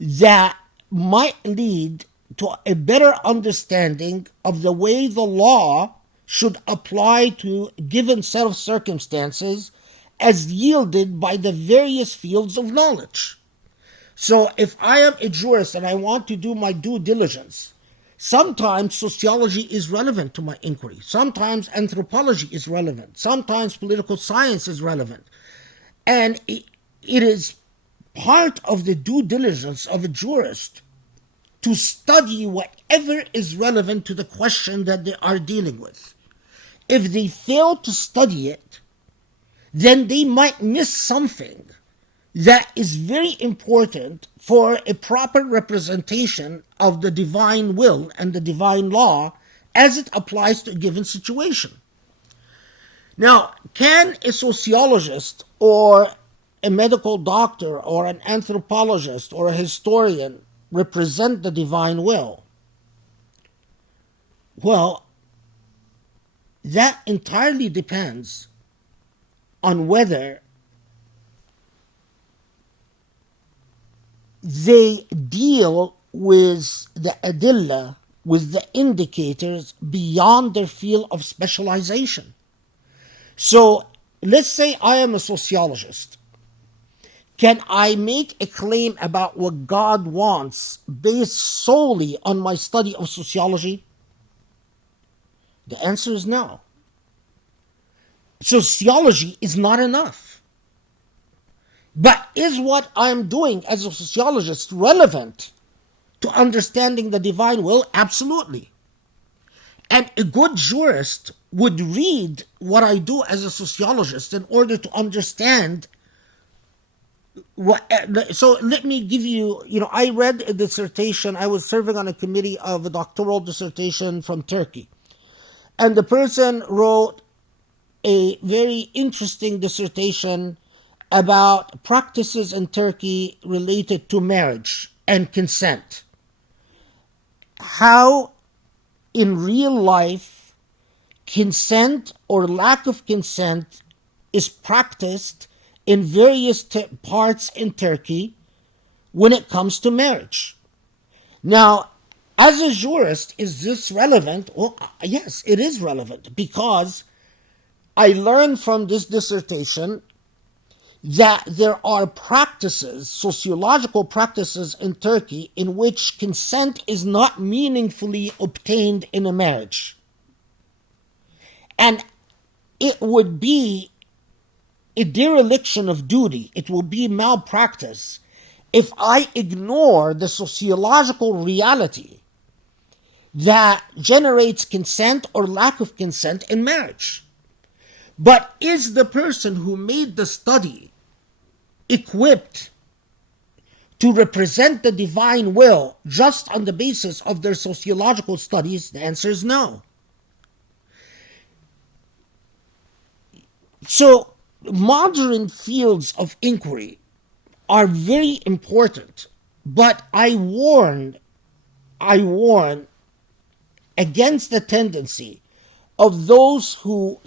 that might lead to a better understanding of the way the law should apply to a given set of circumstances as yielded by the various fields of knowledge. So if I am a jurist and I want to do my due diligence, sometimes sociology is relevant to my inquiry. Sometimes anthropology is relevant. Sometimes political science is relevant. And it is part of the due diligence of a jurist to study whatever is relevant to the question that they are dealing with. If they fail to study it, then they might miss something that is very important for a proper representation of the divine will and the divine law as it applies to a given situation. Now, can a sociologist or a medical doctor or an anthropologist or a historian represent the divine will? Well, that entirely depends on whether they deal with the adillah, with the indicators beyond their field of specialization. So let's say I am a sociologist. Can I make a claim about what God wants based solely on my study of sociology? The answer is no. Sociology is not enough. But is what I'm doing as a sociologist relevant to understanding the divine will? Absolutely. And a good jurist would read what I do as a sociologist in order to understand what. So let me give you, I read a dissertation. I was serving on a committee of a doctoral dissertation from Turkey. And the person wrote a very interesting dissertation about practices in Turkey related to marriage and consent. How in real life consent or lack of consent is practiced in various parts in Turkey when it comes to marriage. Now, as a jurist, is this relevant? Well, yes, it is relevant, because I learned from this dissertation that there are practices, sociological practices in Turkey, in which consent is not meaningfully obtained in a marriage. And it would be a dereliction of duty, it will be malpractice, if I ignore the sociological reality that generates consent or lack of consent in marriage. But is the person who made the study equipped to represent the divine will just on the basis of their sociological studies? The answer is no. So modern fields of inquiry are very important, but I warn against the tendency of those who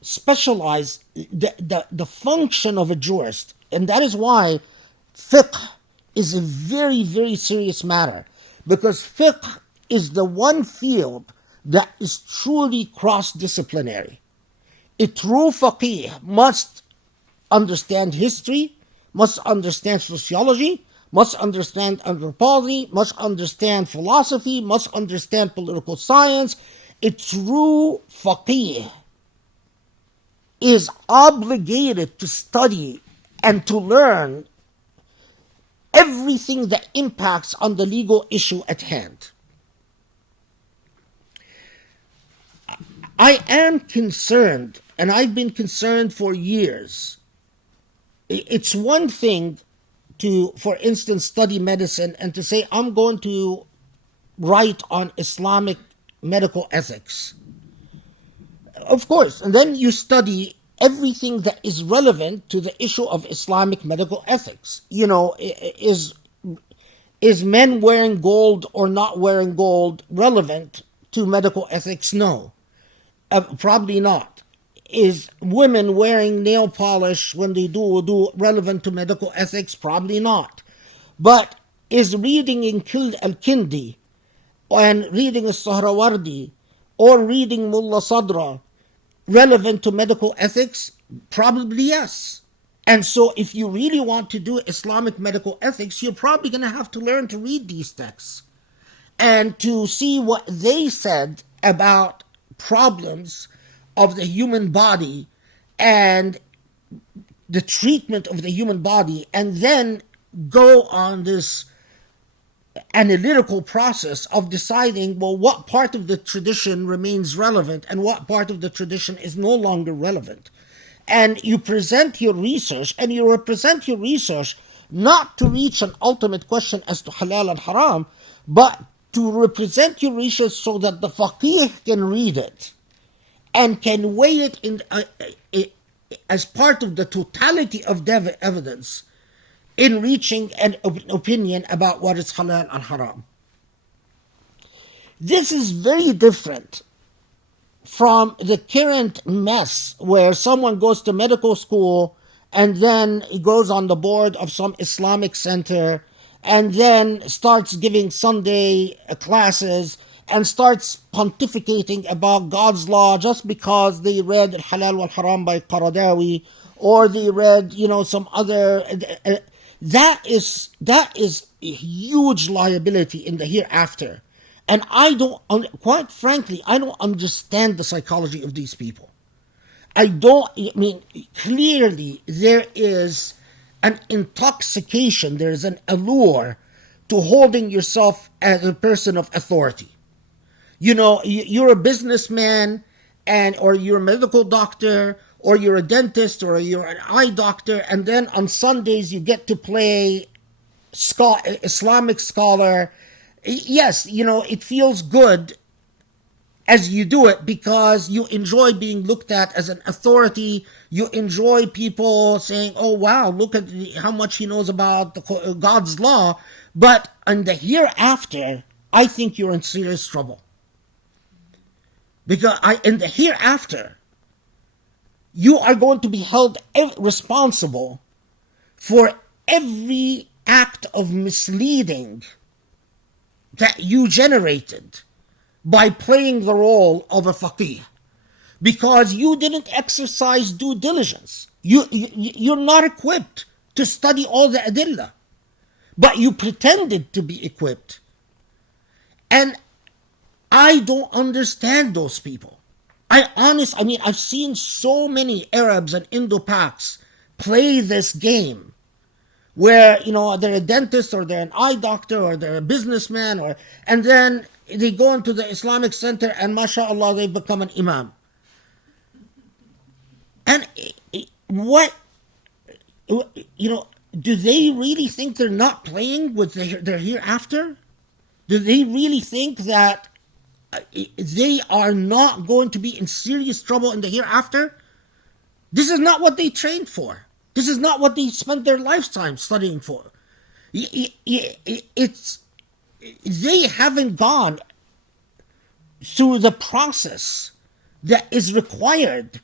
specialize the function of a jurist. And that is why fiqh is a very, very serious matter, because fiqh is the one field that is truly cross-disciplinary. A true faqih must understand history, must understand sociology, must understand anthropology, must understand philosophy, must understand political science. A true faqih is obligated to study and to learn everything that impacts on the legal issue at hand. I am concerned, and I've been concerned for years. It's one thing to, for instance, study medicine and to say, I'm going to write on Islamic medical ethics. Of course, and then you study everything that is relevant to the issue of Islamic medical ethics. Is men wearing gold or not wearing gold relevant to medical ethics? No. Probably not. Is women wearing nail polish when they do wudu relevant to medical ethics? Probably not. But is reading in al-Kindi and reading al-Sahrawardi or reading Mullah Sadra relevant to medical ethics? Probably yes. And so if you really want to do Islamic medical ethics, you're probably going to have to learn to read these texts and to see what they said about problems of the human body and the treatment of the human body, and then go on this analytical process of deciding, well, what part of the tradition remains relevant and what part of the tradition is no longer relevant. And you present your research, and you represent your research not to reach an ultimate question as to halal and haram, but to represent your research so that the faqih can read it and can weigh it in as part of the totality of the evidence in reaching an opinion about what is halal and haram. This is very different from the current mess where someone goes to medical school and then he goes on the board of some Islamic center and then starts giving Sunday classes and starts pontificating about God's law just because they read Al-Halal wal-Haram by Qaradawi or they read, some other. That is a huge liability in the hereafter. And quite frankly, I don't understand the psychology of these people. Clearly there is an intoxication, there is an allure to holding yourself as a person of authority. You're a businessman, or you're a medical doctor, or you're a dentist, or you're an eye doctor, and then on Sundays you get to play Islamic scholar. Yes, it feels good as you do it because you enjoy being looked at as an authority. You enjoy people saying, oh wow, look at how much he knows about God's law. But in the hereafter, I think you're in serious trouble. Because in the hereafter, you are going to be held responsible for every act of misleading that you generated by playing the role of a faqih, because you didn't exercise due diligence. You're not equipped to study all the adillah, but you pretended to be equipped. And I don't understand those people. I've seen so many Arabs and Indo-Pacs play this game where, they're a dentist or they're an eye doctor or they're a businessman, and then they go into the Islamic center and mashallah, they become an imam. And what, do they really think they're not playing with their hereafter? Do they really think that they are not going to be in serious trouble in the hereafter? This is not what they trained for. This is not what they spent their lifetime studying for. They haven't gone through the process that is required,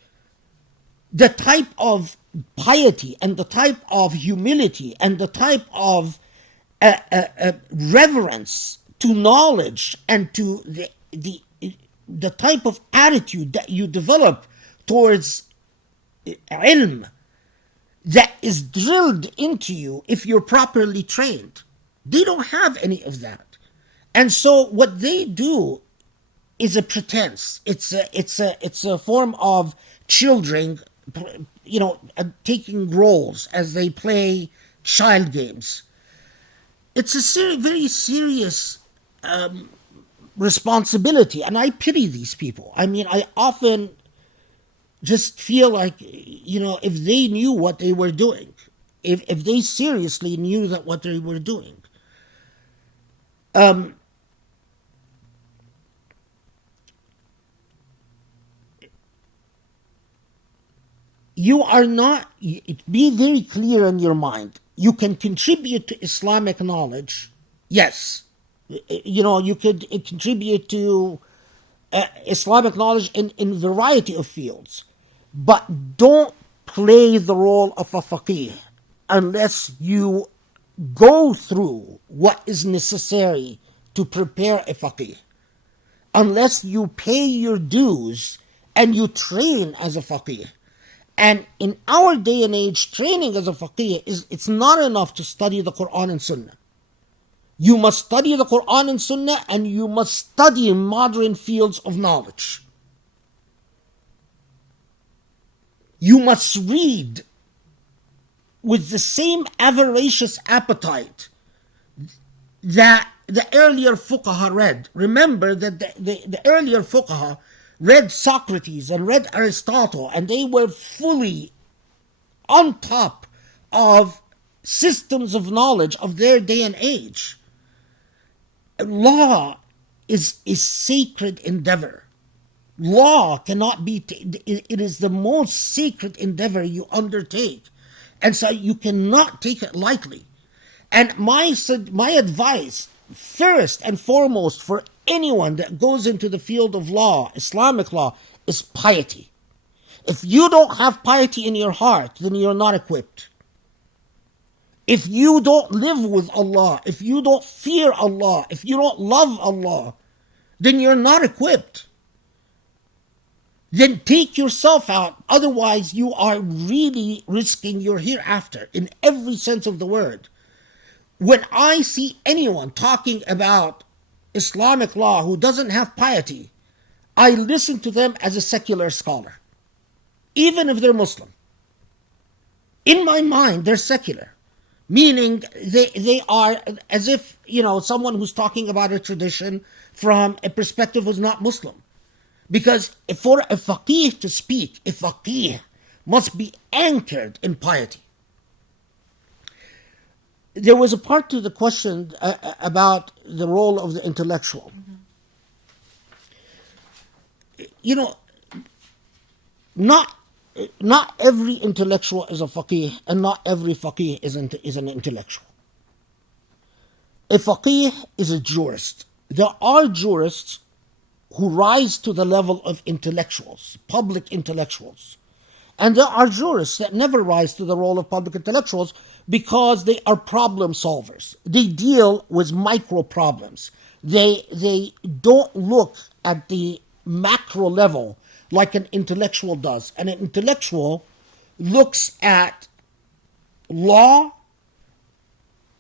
the type of piety and the type of humility and the type of reverence to knowledge and to the type of attitude that you develop towards ilm that is drilled into you if you're properly trained. They don't have any of that. And so what they do is a pretense. It's a form of children, taking roles as they play child games. It's a very serious responsibility, and I pity these people. I often just feel like, if they knew what they were doing, if they seriously knew that what they were doing, you are not, be very clear in your mind. You can contribute to Islamic knowledge, yes. You could contribute to Islamic knowledge in a variety of fields. But don't play the role of a faqih unless you go through what is necessary to prepare a faqih. Unless you pay your dues and you train as a faqih. And in our day and age, training as a faqih it's not enough to study the Quran and Sunnah. You must study the Quran and Sunnah, and you must study modern fields of knowledge. You must read with the same avaricious appetite that the earlier fuqaha read. Remember that the earlier fuqaha read Socrates and read Aristotle, and they were fully on top of systems of knowledge of their day and age. Law is sacred endeavor. Law cannot be, it is the most sacred endeavor you undertake. And so you cannot take it lightly. And my advice, first and foremost, for anyone that goes into the field of law, Islamic law, is piety. If you don't have piety in your heart, then you're not equipped. If you don't live with Allah, if you don't fear Allah, if you don't love Allah, then you're not equipped. then take yourself out. Otherwise, you are really risking your hereafter in every sense of the word. When I see anyone talking about Islamic law who doesn't have piety, I listen to them as a secular scholar, even if they're Muslim. In my mind, they're secular, meaning they are as if, someone who's talking about a tradition from a perspective who's not Muslim. Because for a faqih to speak, a faqih must be anchored in piety. There was a part to the question about the role of the intellectual. Not every intellectual is a faqih, and not every faqih is an intellectual. A faqih is a jurist. There are jurists who rise to the level of intellectuals, public intellectuals. And there are jurists that never rise to the role of public intellectuals because they are problem solvers. They deal with micro problems. They don't look at the macro level like an intellectual does. And an intellectual looks at law,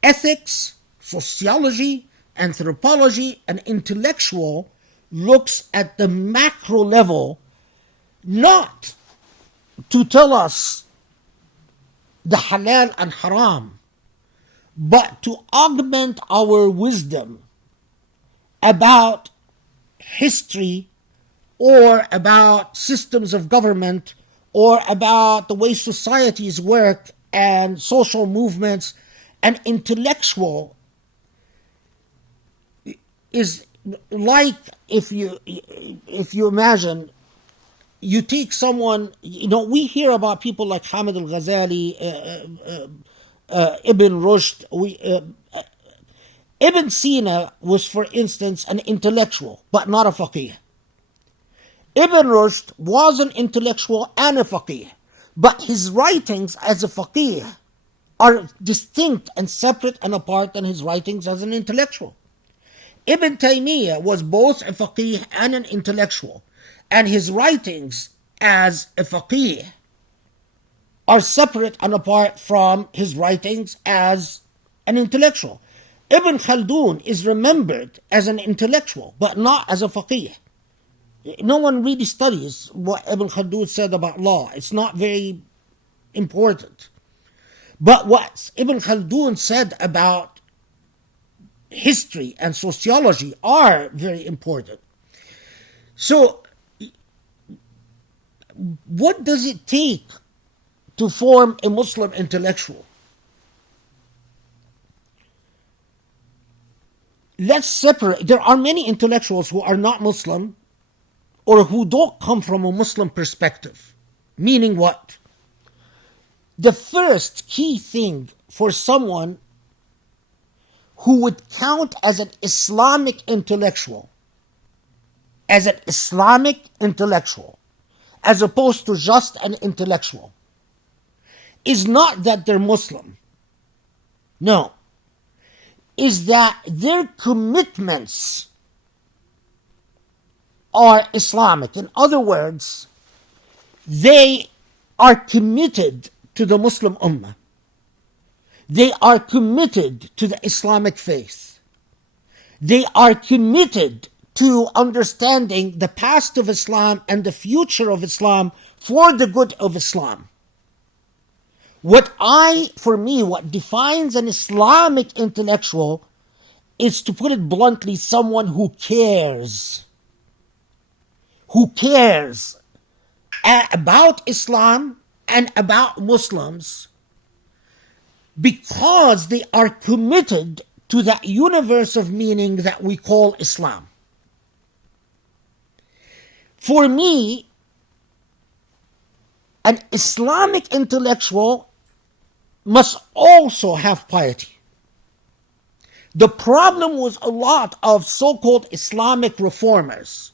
ethics, sociology, anthropology. An intellectual looks at the macro level, not to tell us the halal and haram, but to augment our wisdom about history, or about systems of government, or about the way societies work and social movements. An intellectual is like, if you imagine, you take someone, we hear about people like Hamid al-Ghazali, Ibn Rushd. Ibn Sina was, for instance, an intellectual, but not a faqih. Ibn Rushd was an intellectual and a faqih, but his writings as a faqih are distinct and separate and apart than his writings as an intellectual. Ibn Taymiyyah was both a faqih and an intellectual, and his writings as a faqih are separate and apart from his writings as an intellectual. Ibn Khaldun is remembered as an intellectual, but not as a faqih. No one really studies what Ibn Khaldun said about law. It's not very important. But what Ibn Khaldun said about history and sociology are very important. So, what does it take to form a Muslim intellectual? Let's separate. There are many intellectuals who are not Muslim or who don't come from a Muslim perspective. Meaning what? The first key thing for someone who would count as an Islamic intellectual, as opposed to just an intellectual, is not that they're Muslim. No. Is that their commitments are Islamic. In other words, they are committed to the Muslim Ummah. They are committed to the Islamic faith. They are committed to understanding the past of Islam and the future of Islam for the good of Islam. What defines an Islamic intellectual is, to put it bluntly, someone who cares about Islam and about Muslims, because they are committed to that universe of meaning that we call Islam. For me, an Islamic intellectual must also have piety. The problem with a lot of so-called Islamic reformers,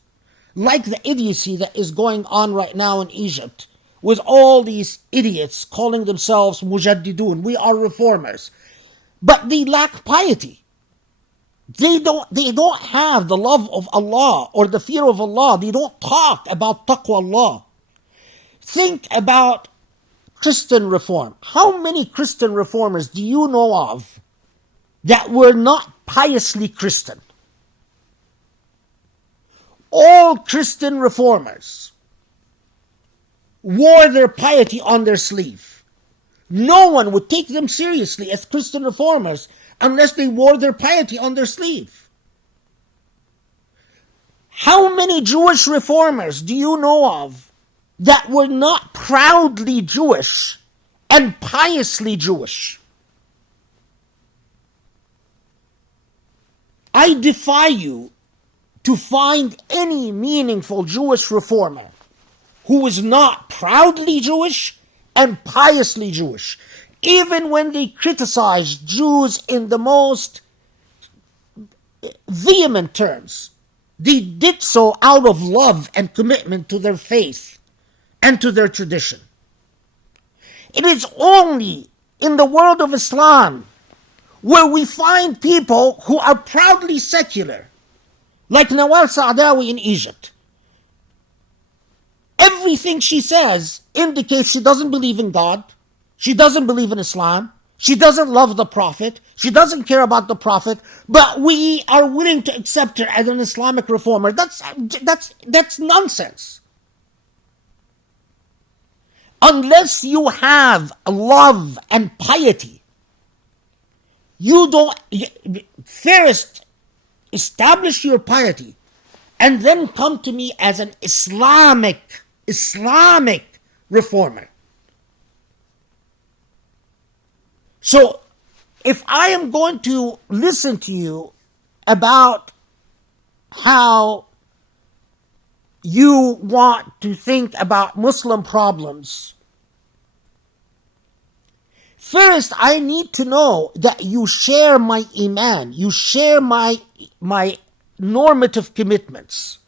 like the idiocy that is going on right now in Egypt, with all these idiots calling themselves mujaddidun, we are reformers, but they lack piety. They don't have the love of Allah or the fear of Allah. They don't talk about taqwa Allah. Think about Christian reform. How many Christian reformers do you know of that were not piously Christian? All Christian reformers wore their piety on their sleeve. No one would take them seriously as Christian reformers unless they wore their piety on their sleeve. How many Jewish reformers do you know of that were not proudly Jewish and piously Jewish? I defy you to find any meaningful Jewish reformer who is not proudly Jewish and piously Jewish. Even when they criticize Jews in the most vehement terms, they did so out of love and commitment to their faith and to their tradition. It is only in the world of Islam where we find people who are proudly secular, like Nawal Saadawi in Egypt. Everything she says indicates she doesn't believe in God, she doesn't believe in Islam, she doesn't love the Prophet, she doesn't care about the Prophet, but we are willing to accept her as an Islamic reformer. That's nonsense. Unless you have love and piety, you don't. First, establish your piety, and then come to me as an Islamic reformer. So, if I am going to listen to you about how you want to think about Muslim problems, first I need to know that you share my iman, you share my normative commitments,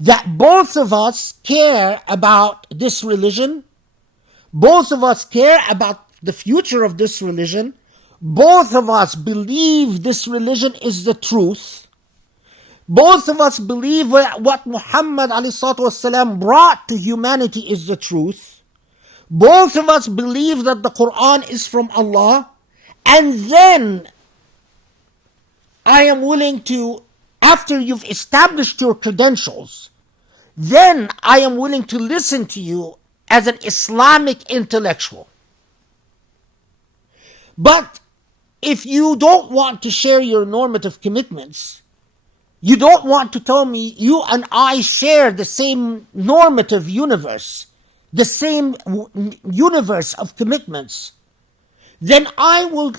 that both of us care about this religion, both of us care about the future of this religion, both of us believe this religion is the truth, both of us believe what Muhammad ﷺ brought to humanity is the truth, both of us believe that the Quran is from Allah, and then I am willing to, after you've established your credentials, then I am willing to listen to you as an Islamic intellectual. But if you don't want to share your normative commitments, you don't want to tell me you and I share the same normative universe, the same universe of commitments, then I will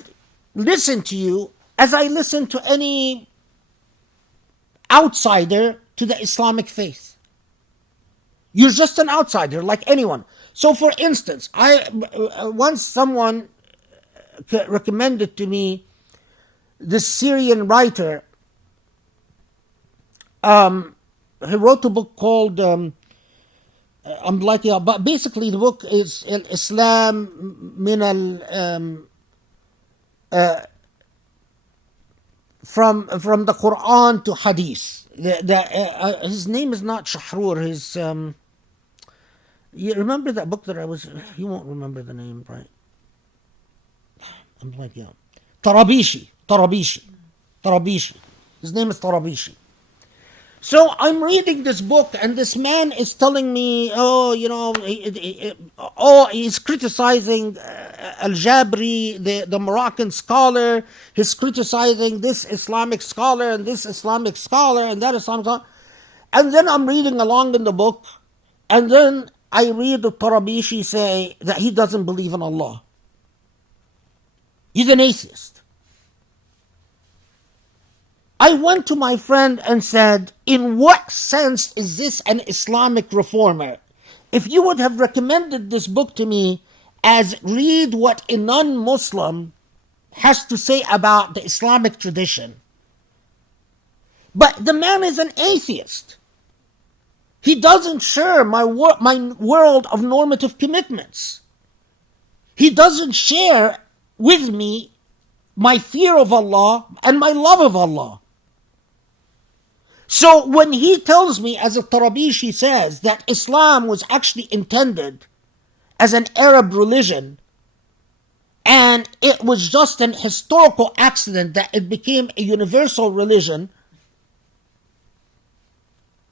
listen to you as I listen to any outsider to the Islamic faith. You're just an outsider like anyone. So for instance, once someone recommended to me this Syrian writer. He wrote a book called but basically the book is Islam min from the Quran to hadith. His name is not Shahrur. You remember that book that you won't remember the name, right? I'm blanking out. Tarabishi. His name is Tarabishi. So I'm reading this book, and this man is telling me, he's criticizing Al-Jabri, the Moroccan scholar. He's criticizing this Islamic scholar and this Islamic scholar and that Islamic scholar. And then I'm reading along in the book, and then I read the Tarabishi say that he doesn't believe in Allah. He's an atheist. I went to my friend and said, in what sense is this an Islamic reformer? If you would have recommended this book to me as read what a non-Muslim has to say about the Islamic tradition. But the man is an atheist. He doesn't share my world of normative commitments. He doesn't share with me my fear of Allah and my love of Allah. So when he tells me, as Tarabishi says, that Islam was actually intended as an Arab religion, and it was just an historical accident that it became a universal religion,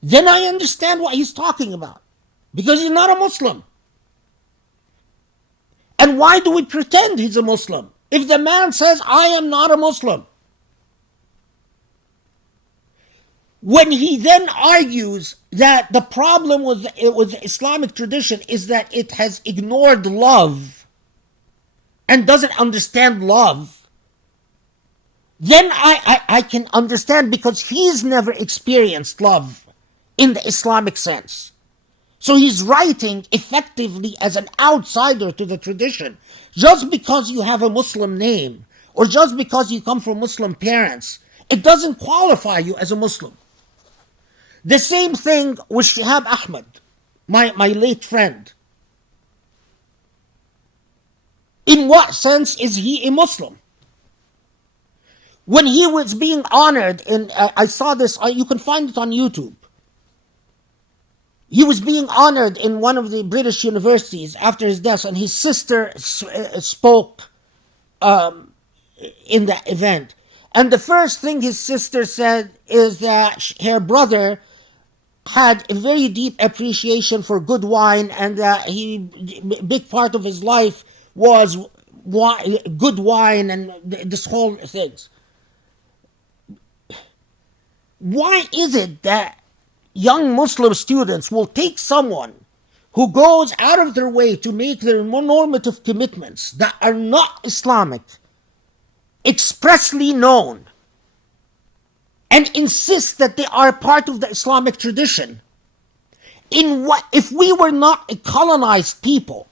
then I understand what he's talking about. Because he's not a Muslim. And why do we pretend he's a Muslim? If the man says, I am not a Muslim. When he then argues that the problem with the Islamic tradition is that it has ignored love and doesn't understand love, then I can understand, because he's never experienced love in the Islamic sense. So he's writing effectively as an outsider to the tradition. Just because you have a Muslim name, or just because you come from Muslim parents, it doesn't qualify you as a Muslim. The same thing with Shihab Ahmed, my late friend. In what sense is he a Muslim? When he was being honored, and I saw this, you can find it on YouTube. He was being honored in one of the British universities after his death, and his sister spoke in the event. And the first thing his sister said is that her brother had a very deep appreciation for good wine, and that big part of his life was good wine and this whole things. Why is it that young Muslim students will take someone who goes out of their way to make their normative commitments that are not Islamic expressly known, and insist that they are part of the Islamic tradition? If we were not a colonized people,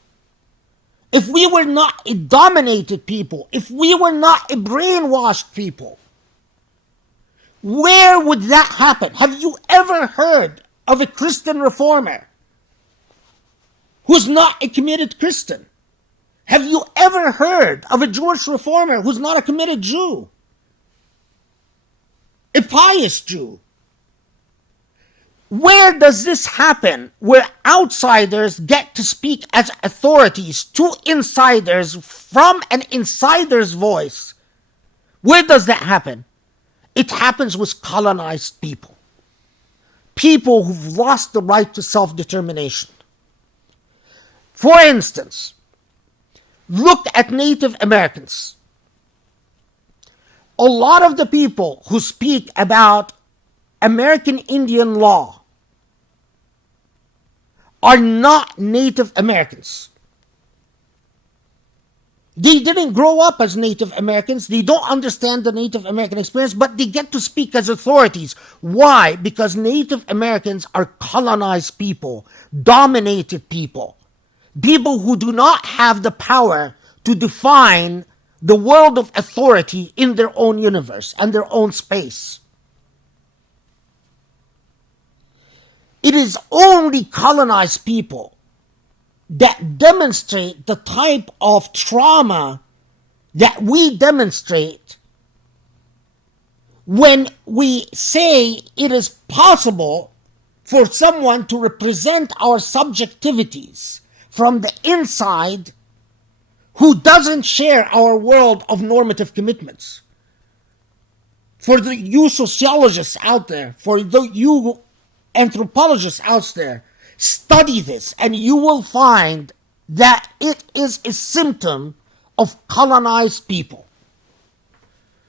if we were not a dominated people, if we were not a brainwashed people, where would that happen? Have you ever heard of a Christian reformer who's not a committed Christian? Have you ever heard of a Jewish reformer who's not a committed Jew? A pious Jew? Where does this happen, where outsiders get to speak as authorities to insiders from an insider's voice? Where does that happen? It happens with colonized people. People who've lost the right to self-determination. For instance, look at Native Americans. A lot of the people who speak about American Indian law are not Native Americans. They didn't grow up as Native Americans. They don't understand the Native American experience, but they get to speak as authorities. Why? Because Native Americans are colonized people, dominated people, people who do not have the power to define the world of authority in their own universe and their own space. It is only colonized people that demonstrate the type of trauma that we demonstrate when we say it is possible for someone to represent our subjectivities from the inside who doesn't share our world of normative commitments. For you sociologists out there, for you anthropologists out there, study this and you will find that it is a symptom of colonized people.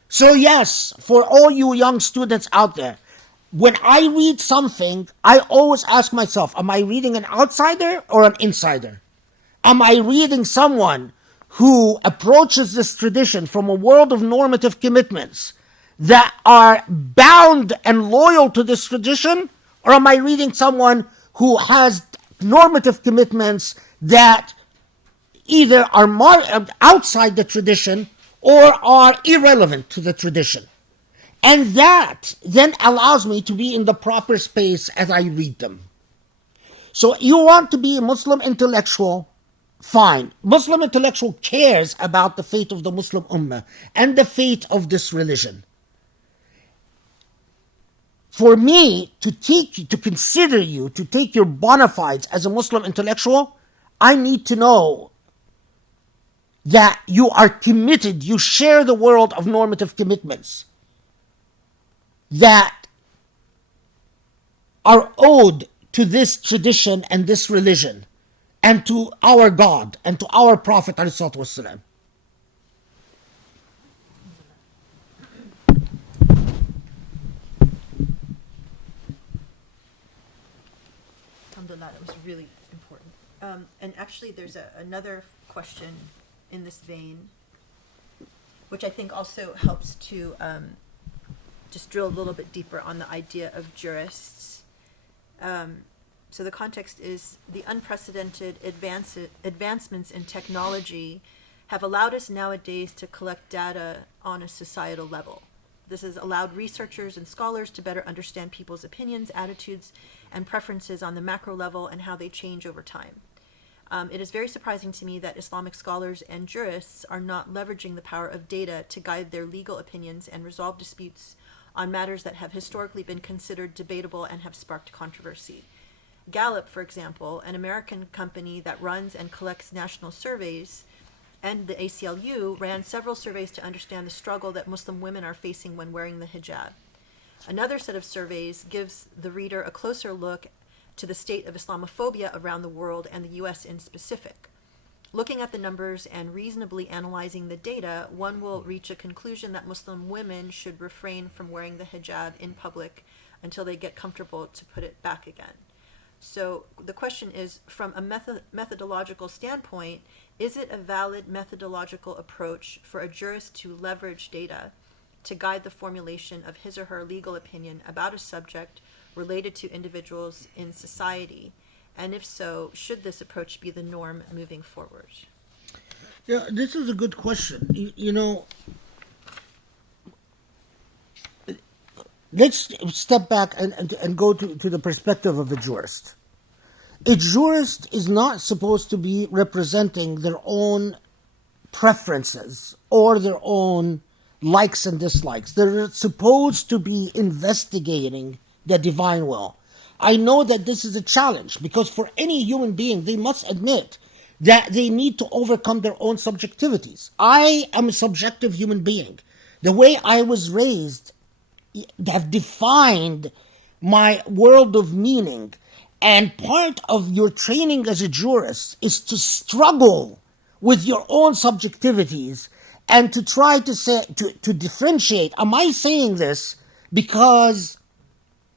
So yes, for all you young students out there, when I read something, I always ask myself, am I reading an outsider or an insider? Am I reading someone who approaches this tradition from a world of normative commitments that are bound and loyal to this tradition? Or am I reading someone who has normative commitments that either are outside the tradition or are irrelevant to the tradition? And that then allows me to be in the proper space as I read them. So you want to be a Muslim intellectual, Fine. Muslim intellectual cares about the fate of the Muslim Ummah and the fate of this religion. For me to consider you, to take your bona fides as a Muslim intellectual, I need to know that you are committed, you share the world of normative commitments that are owed to this tradition and this religion and to our God and to our Prophet ﷺ. Alhamdulillah, that was really important. And actually, there's another question in this vein, which I think also helps to just drill a little bit deeper on the idea of jurists. So the context is the unprecedented advancements in technology have allowed us nowadays to collect data on a societal level. This has allowed researchers and scholars to better understand people's opinions, attitudes, and preferences on the macro level and how they change over time. It is very surprising to me that Islamic scholars and jurists are not leveraging the power of data to guide their legal opinions and resolve disputes on matters that have historically been considered debatable and have sparked controversy. Gallup, for example, an American company that runs and collects national surveys, and the ACLU ran several surveys to understand the struggle that Muslim women are facing when wearing the hijab. Another set of surveys gives the reader a closer look to the state of Islamophobia around the world and the US in specific. Looking at the numbers and reasonably analyzing the data, one will reach a conclusion that Muslim women should refrain from wearing the hijab in public until they get comfortable to put it back again. So the question is, from a methodological standpoint, is it a valid methodological approach for a jurist to leverage data to guide the formulation of his or her legal opinion about a subject related to individuals in society? And if so, should this approach be the norm moving forward? Yeah, this is a good question. Let's step back and go to the perspective of a jurist. A jurist is not supposed to be representing their own preferences or their own likes and dislikes. They're supposed to be investigating the divine will. I know that this is a challenge because for any human being, they must admit that they need to overcome their own subjectivities. I am a subjective human being. The way I was raised have defined my world of meaning. And part of your training as a jurist is to struggle with your own subjectivities and to try to differentiate. Am I saying this because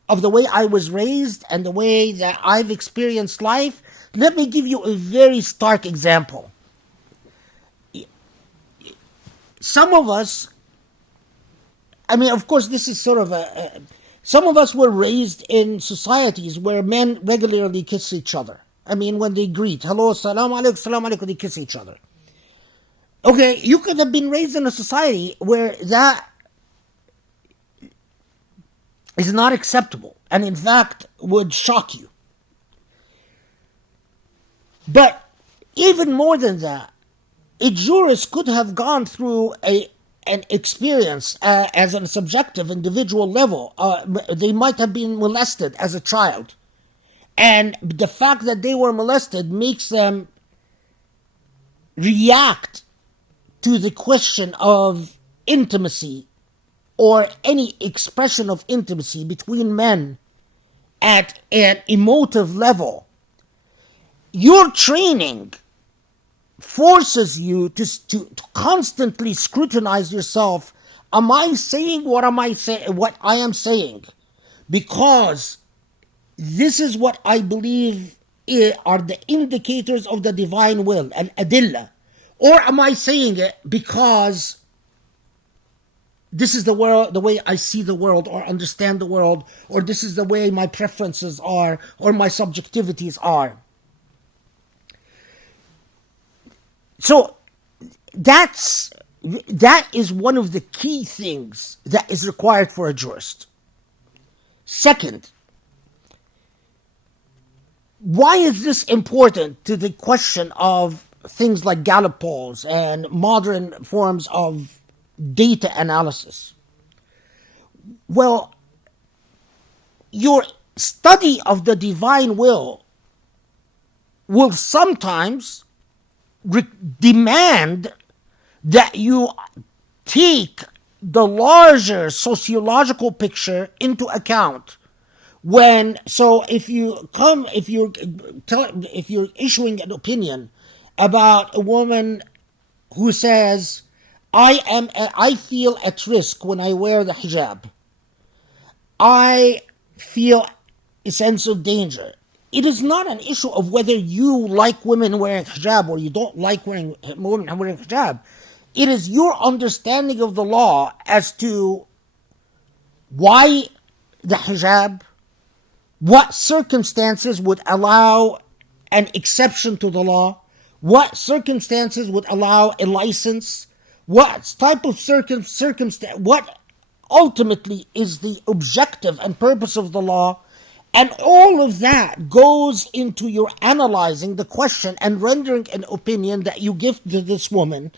of the way I was raised and the way that I've experienced life? Let me give you a very stark example. Some of us, of course, this is sort of some of us were raised in societies where men regularly kiss each other. When they greet, hello, salam alaikum, they kiss each other. Okay, you could have been raised in a society where that is not acceptable and in fact would shock you. But even more than that, a jurist could have gone through an experience as a subjective individual level. They might have been molested as a child. And the fact that they were molested makes them react to the question of intimacy or any expression of intimacy between men at an emotive level. Your training forces you to constantly scrutinize yourself. Am I saying what I am saying because this is what I believe are the indicators of the divine will, al-adillah, or am I saying it because this is the way I see the world or understand the world, or this is the way my preferences are or my subjectivities are? So that is one of the key things that is required for a jurist. Second, why is this important to the question of things like Gallup polls and modern forms of data analysis. Well, your study of the divine will sometimes demand that you take the larger sociological picture into account. If you're issuing an opinion about a woman who says, I feel at risk when I wear the hijab, I feel a sense of danger. It is not an issue of whether you like women wearing hijab or you don't like women wearing hijab. It is your understanding of the law as to why the hijab, what circumstances would allow an exception to the law, what circumstances would allow a license, what type of circumstance, what ultimately is the objective and purpose of the law. And all of that goes into your analyzing the question and rendering an opinion that you give to this woman,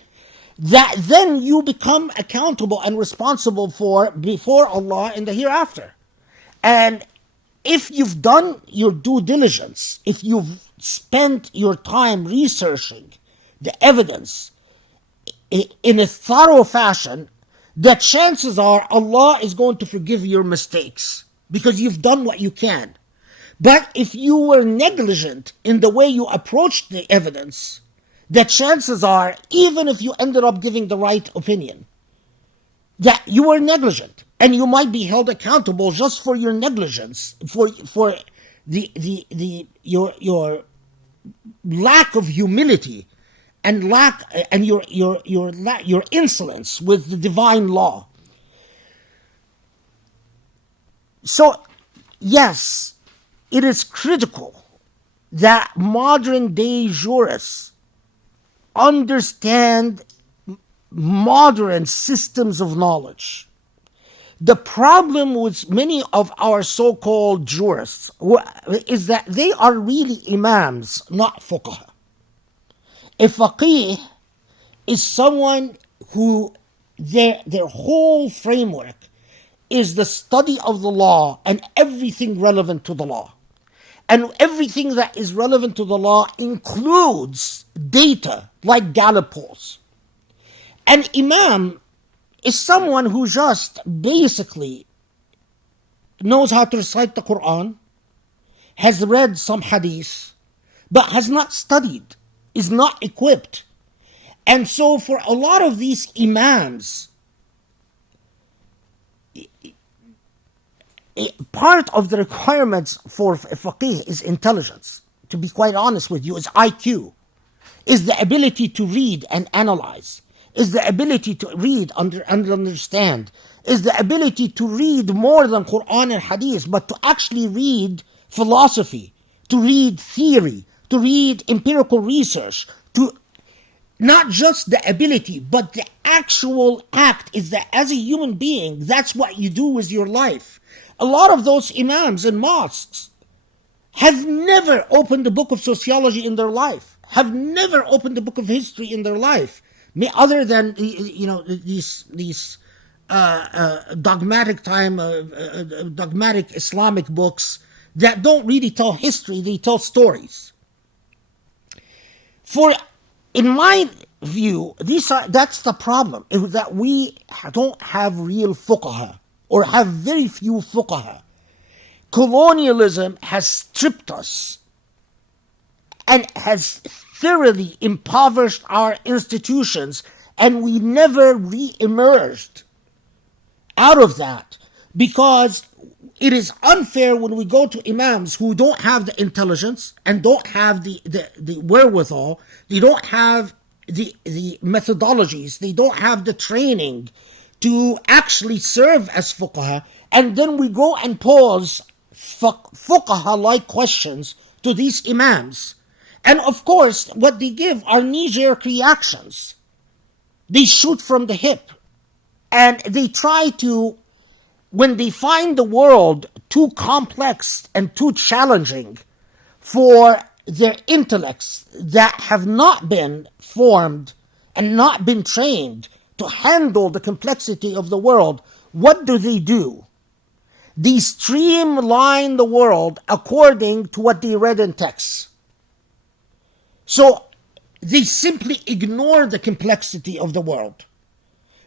that then you become accountable and responsible for before Allah in the hereafter. And if you've done your due diligence, if you've spent your time researching the evidence in a thorough fashion, the chances are Allah is going to forgive your mistakes because you've done what you can. But if you were negligent in the way you approached the evidence, the chances are, even if you ended up giving the right opinion, that you were negligent, and you might be held accountable just for your negligence, for your lack of humility and your insolence with the divine law. So, yes, it is critical that modern day jurists understand modern systems of knowledge. The problem with many of our so-called jurists is that they are really imams, not fuqaha. A faqih is someone who their whole framework is the study of the law and everything relevant to the law. And everything that is relevant to the law includes data like Gallup polls. An imam is someone who just basically knows how to recite the Quran, has read some hadith, but has not studied, is not equipped. And so for a lot of these imams, part of the requirements for a faqih is intelligence. To be quite honest with you, is IQ, is the ability to read and analyze, is the ability to read and understand, is the ability to read more than Quran and Hadith, but to actually read philosophy, to read theory, to read empirical research, to not just the ability, but the actual act is that as a human being, that's what you do with your life. A lot of those imams in mosques have never opened a book of sociology in their life, have never opened a book of history in their life, other than these dogmatic Islamic books that don't really tell history; they tell stories. In my view, that's the problem, is that we don't have real fuqaha, or have very few fuqaha. Colonialism has stripped us and has thoroughly impoverished our institutions, and we never re-emerged out of that, because it is unfair when we go to imams who don't have the intelligence and don't have the wherewithal, they don't have the methodologies, they don't have the training to actually serve as fuqaha, and then we go and pose fuqaha-like questions to these imams. And of course, what they give are knee-jerk reactions. They shoot from the hip. And they try to, when they find the world too complex and too challenging for their intellects that have not been formed and not been trained to handle the complexity of the world, what do? They streamline the world according to what they read in texts. So they simply ignore the complexity of the world.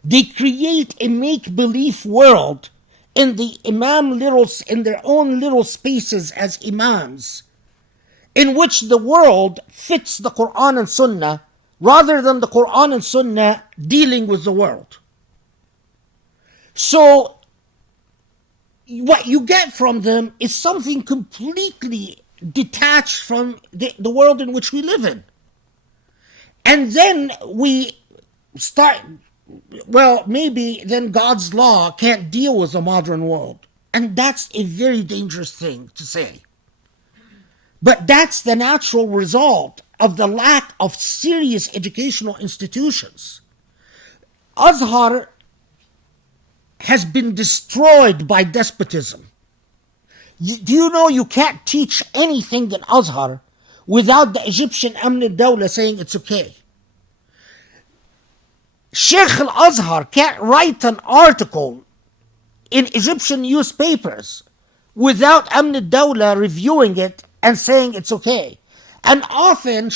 They create a make-believe world in the in their own little spaces as imams, in which the world fits the Quran and Sunnah rather than the Quran and Sunnah dealing with the world. So what you get from them is something completely detached from the world in which we live in. And then we start, well, maybe then God's law can't deal with the modern world. And that's a very dangerous thing to say. But that's the natural result of the lack of serious educational institutions. Azhar has been destroyed by despotism. Do you know you can't teach anything in Azhar without the Egyptian Amn al-Dawla saying it's okay? Sheikh al-Azhar can't write an article in Egyptian newspapers without Amn al-Dawla reviewing it and saying it's okay. And often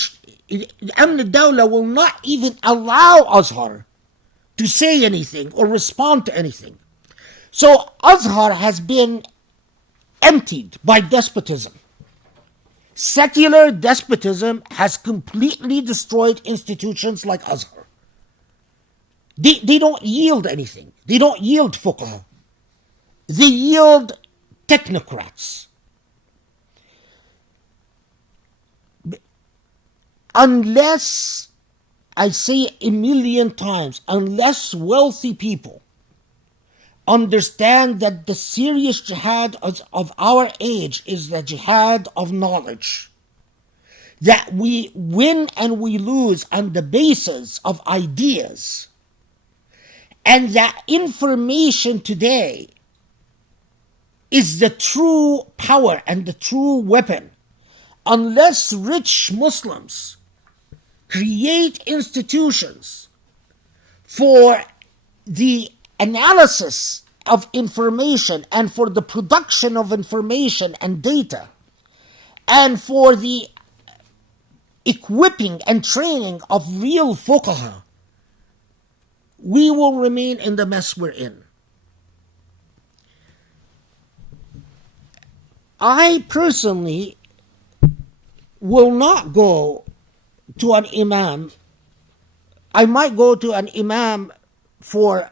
Amn al-Dawla will not even allow Azhar to say anything or respond to anything. So Azhar has been emptied by despotism. Secular despotism has completely destroyed institutions like Azhar. They don't yield anything. They don't yield fuqaha. They yield technocrats. Unless, I say a million times, unless wealthy people understand that the serious jihad of our age is the jihad of knowledge, that we win and we lose on the basis of ideas, and that information today is the true power and the true weapon. Unless rich Muslims create institutions for the analysis of information and for the production of information and data and for the equipping and training of real fuqaha, we will remain in the mess we're in. I personally will not go to an imam. I might go to an imam for,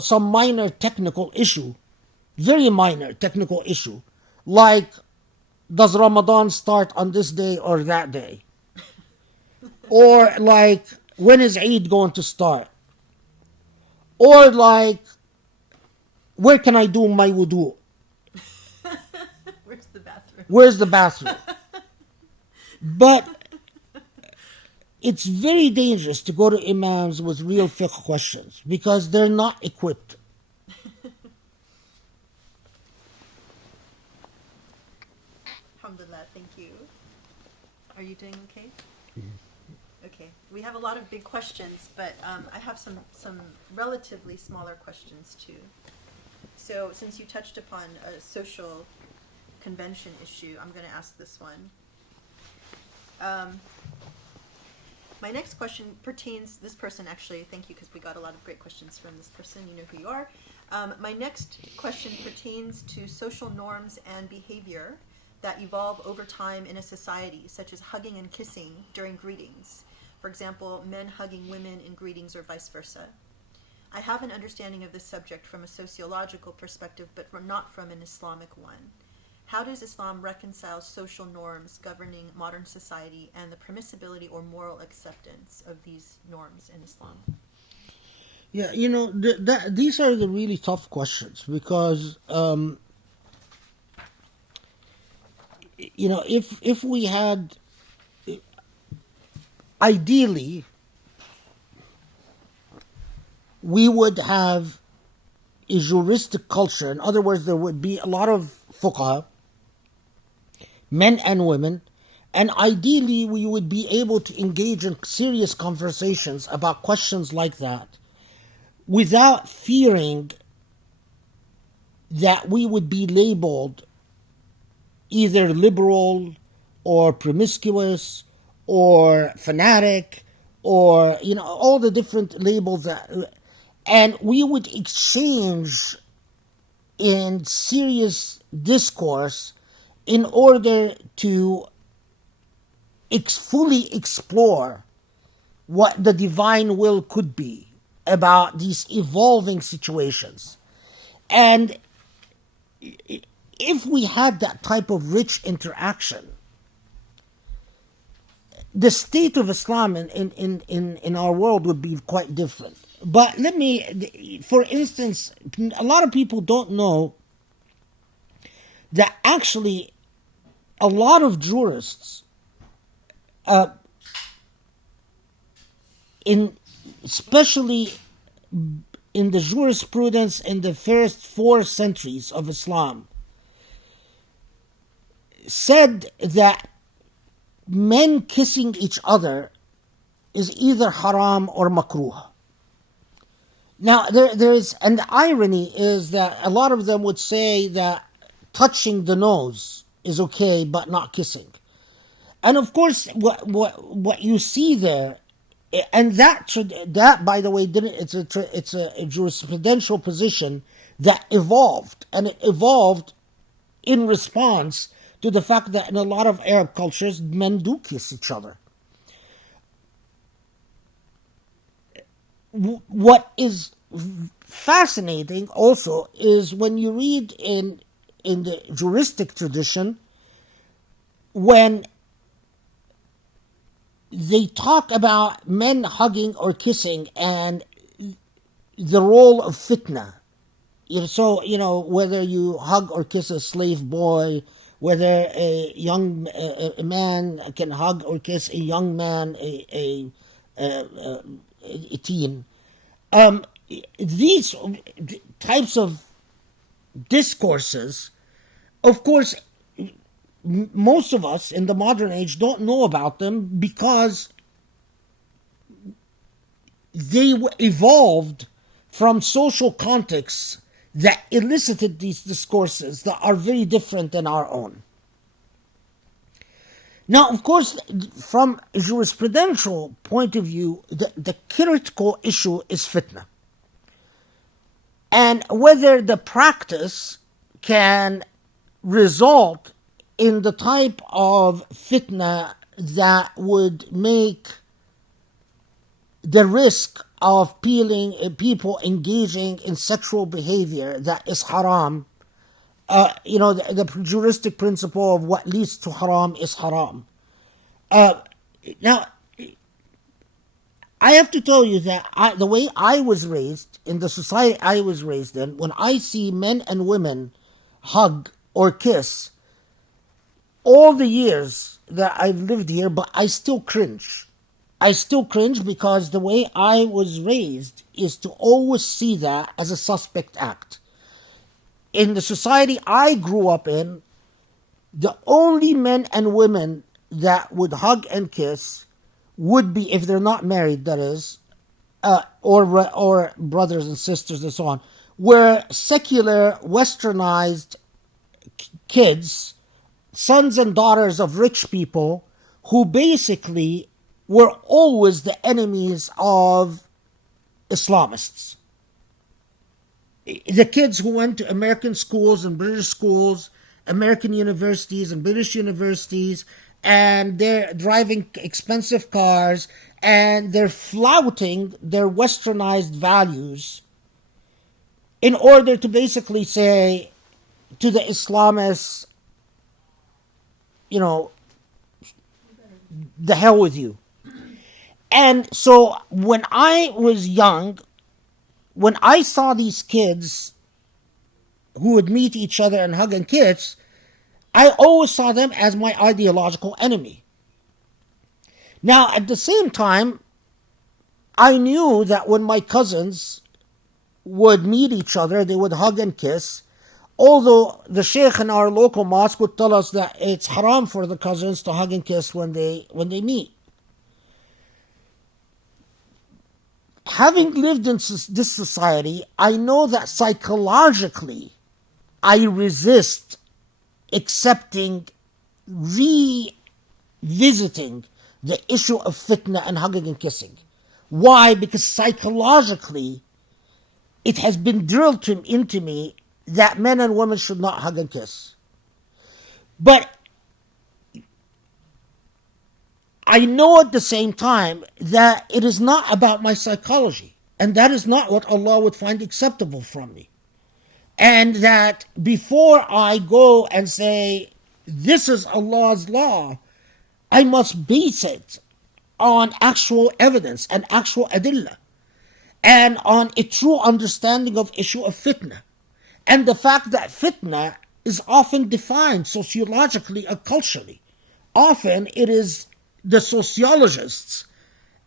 some minor technical issue, very minor technical issue, like does Ramadan start on this day or that day? Or like, when is Eid going to start? Or like, where can I do my wudu? Where's the bathroom? Where's the bathroom? But it's very dangerous to go to imams with real fiqh questions because they're not equipped. Alhamdulillah, thank you. Are you doing okay? Okay. We have a lot of big questions, but I have some relatively smaller questions too. So since you touched upon a social convention issue, I'm going to ask this one. My next question pertains, this person actually, thank you because we got a lot of great questions from this person, you know who you are. My next question pertains to social norms and behavior that evolve over time in a society, such as hugging and kissing during greetings. For example, men hugging women in greetings or vice versa. I have an understanding of this subject from a sociological perspective, but not from an Islamic one. How does Islam reconcile social norms governing modern society and the permissibility or moral acceptance of these norms in Islam? Yeah, these are the really tough questions because, if we had, ideally, we would have a juristic culture. In other words, there would be a lot of fuqaha, men and women, And ideally, we would be able to engage in serious conversations about questions like that without fearing that we would be labeled either liberal or promiscuous or fanatic or, all the different labels and we would exchange in serious discourse in order to fully explore what the divine will could be about these evolving situations. And if we had that type of rich interaction, the state of Islam in our world would be quite different. But for instance, a lot of people don't know that actually a lot of jurists especially in the jurisprudence in the first 4 centuries of Islam, said that men kissing each other is either haram or makruh. Now, and the irony is that a lot of them would say that touching the nose is okay, but not kissing. And of course, what you see there, and that by the way, it's a jurisprudential position that evolved, and it evolved in response to the fact that in a lot of Arab cultures, men do kiss each other. What is fascinating also is when you read in the juristic tradition, when they talk about men hugging or kissing and the role of fitna. So, whether you hug or kiss a slave boy, whether a man can hug or kiss a young man, a teen. These types of discourses, of course, most of us in the modern age don't know about them because they evolved from social contexts that elicited these discourses that are very different than our own. Now, of course, from a jurisprudential point of view, the critical issue is fitna. And whether the practice can result in the type of fitna that would make the risk of people engaging in sexual behavior that is haram, the juristic principle of what leads to haram is haram. Now, I have to tell you that the way I was raised, in the society I was raised in, when I see men and women hug or kiss, all the years that I've lived here, but I still cringe. I still cringe because the way I was raised is to always see that as a suspect act. In the society I grew up in, the only men and women that would hug and kiss would be, if they're not married, that is, or brothers and sisters and so on, were secular, westernized kids, sons and daughters of rich people, who basically were always the enemies of Islamists. The kids who went to American schools and British schools, American universities and British universities, and they're driving expensive cars, and they're flouting their westernized values in order to basically say to the Islamists, the hell with you. And so when I was young, when I saw these kids who would meet each other and hug and kiss, I always saw them as my ideological enemy. Now, at the same time, I knew that when my cousins would meet each other, they would hug and kiss, Although the sheikh in our local mosque would tell us that it's haram for the cousins to hug and kiss when they meet. Having lived in this society, I know that psychologically I resist accepting, revisiting the issue of fitna and hugging and kissing. Why? Because psychologically it has been drilled into me that men and women should not hug and kiss. But I know at the same time that it is not about my psychology, and that is not what Allah would find acceptable from me. And that before I go and say, this is Allah's law, I must base it on actual evidence and actual adillah, and on a true understanding of issue of fitna. And the fact that fitna is often defined sociologically or culturally. Often it is the sociologists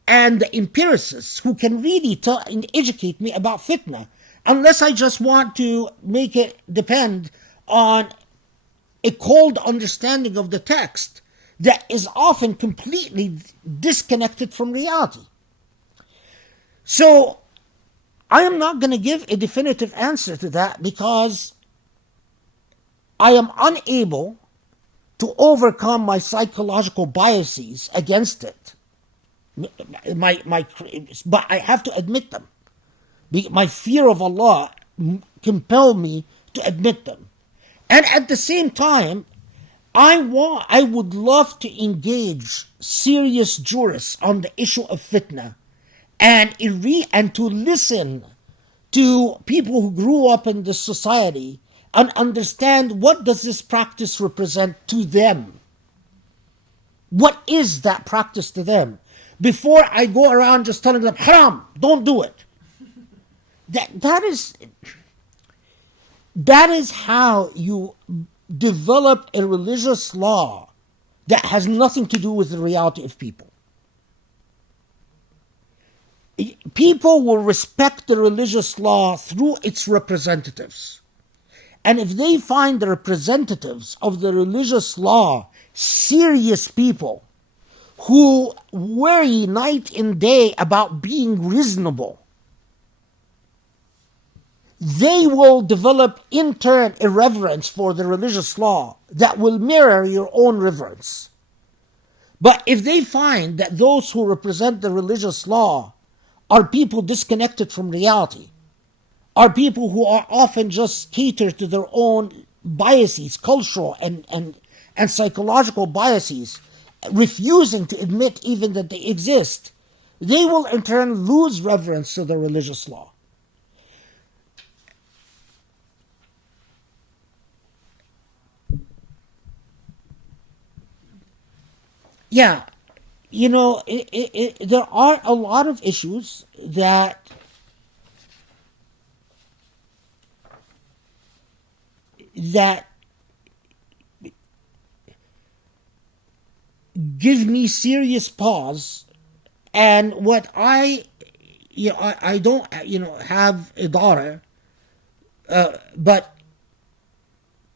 and the empiricists who can really tell and educate me about fitna, unless I just want to make it depend on a cold understanding of the text that is often completely disconnected from reality. So I am not going to give a definitive answer to that because I am unable to overcome my psychological biases against it. But I have to admit them. My fear of Allah compelled me to admit them. And at the same time, I would love to engage serious jurists on the issue of fitna and to listen to people who grew up in this society and understand what does this practice represent to them. What is that practice to them? Before I go around just telling them, haram, don't do it. That is how you develop a religious law that has nothing to do with the reality of people. People will respect the religious law through its representatives. And if they find the representatives of the religious law serious people who worry night and day about being reasonable, they will develop in turn a reverence for the religious law that will mirror your own reverence. But if they find that those who represent the religious law are people disconnected from reality, are people who are often just cater to their own biases, cultural and psychological biases, refusing to admit even that they exist, they will in turn lose reverence to the religious law. Yeah, there are a lot of issues that give me serious pause, and what I don't have a daughter, but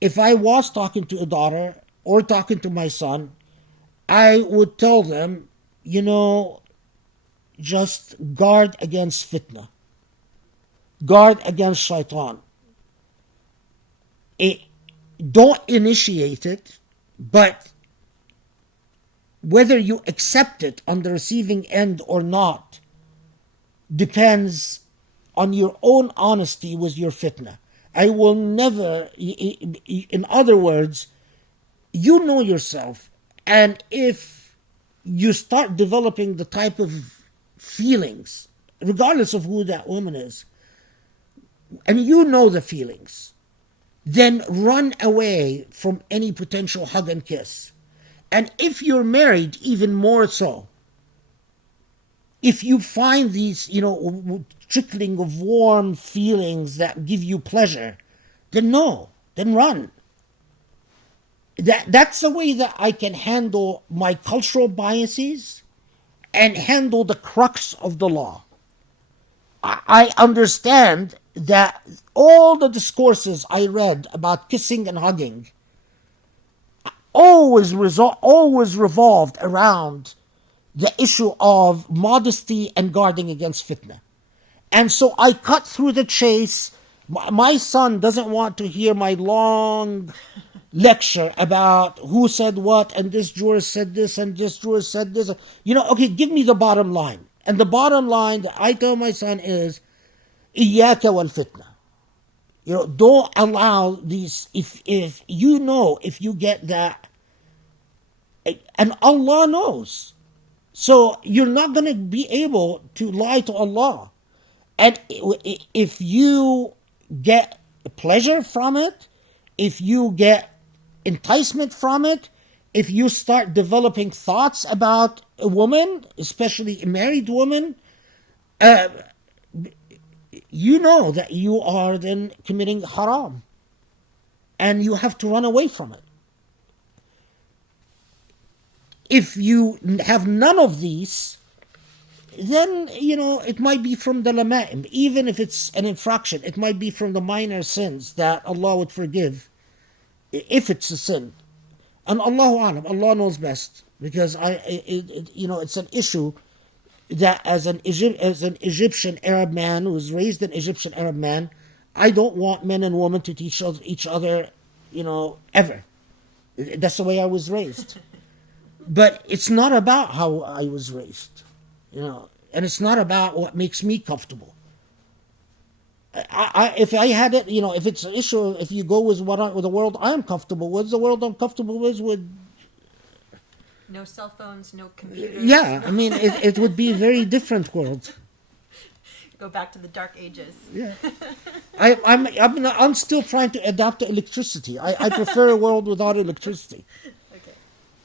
if I was talking to a daughter or talking to my son, I would tell them, just guard against fitna. Guard against shaitan. Don't initiate it, but whether you accept it on the receiving end or not depends on your own honesty with your fitna. I will never, in other words, you know yourself, and if you start developing the type of feelings, regardless of who that woman is, and you know the feelings, then run away from any potential hug and kiss. And if you're married, even more so. If you find these, trickling of warm feelings that give you pleasure, then run. That's the way that I can handle my cultural biases and handle the crux of the law. I understand that all the discourses I read about kissing and hugging always revolved around the issue of modesty and guarding against fitna. And so I cut through the chase. My son doesn't want to hear my long lecture about who said what, and this jurist said this, and this jurist said this. Okay, give me the bottom line. And the bottom line that I tell my son is, إِيَّاكَ وَالْفِتْنَةِ. Don't allow these, if you get that, and Allah knows. So you're not going to be able to lie to Allah. And if you get pleasure from it, if you get enticement from it, if you start developing thoughts about a woman, especially a married woman, you know that you are then committing haram. And you have to run away from it. If you have none of these, then, it might be from the lama'im. Even if it's an infraction, it might be from the minor sins that Allah would forgive, if it's a sin. And Allahu Alam, Allah knows best. Because it's an issue that as an Egyptian Arab man who was raised an Egyptian Arab man, I don't want men and women to teach each other, ever. That's the way I was raised. But it's not about how I was raised, and it's not about what makes me comfortable. If I had it, if it's an issue, if you go with with the world I'm comfortable with, the world I'm comfortable with would... No cell phones, no computers. Yeah, I mean, it would be a very different world. Go back to the dark ages. Yeah, I'm still trying to adapt to electricity. I prefer a world without electricity.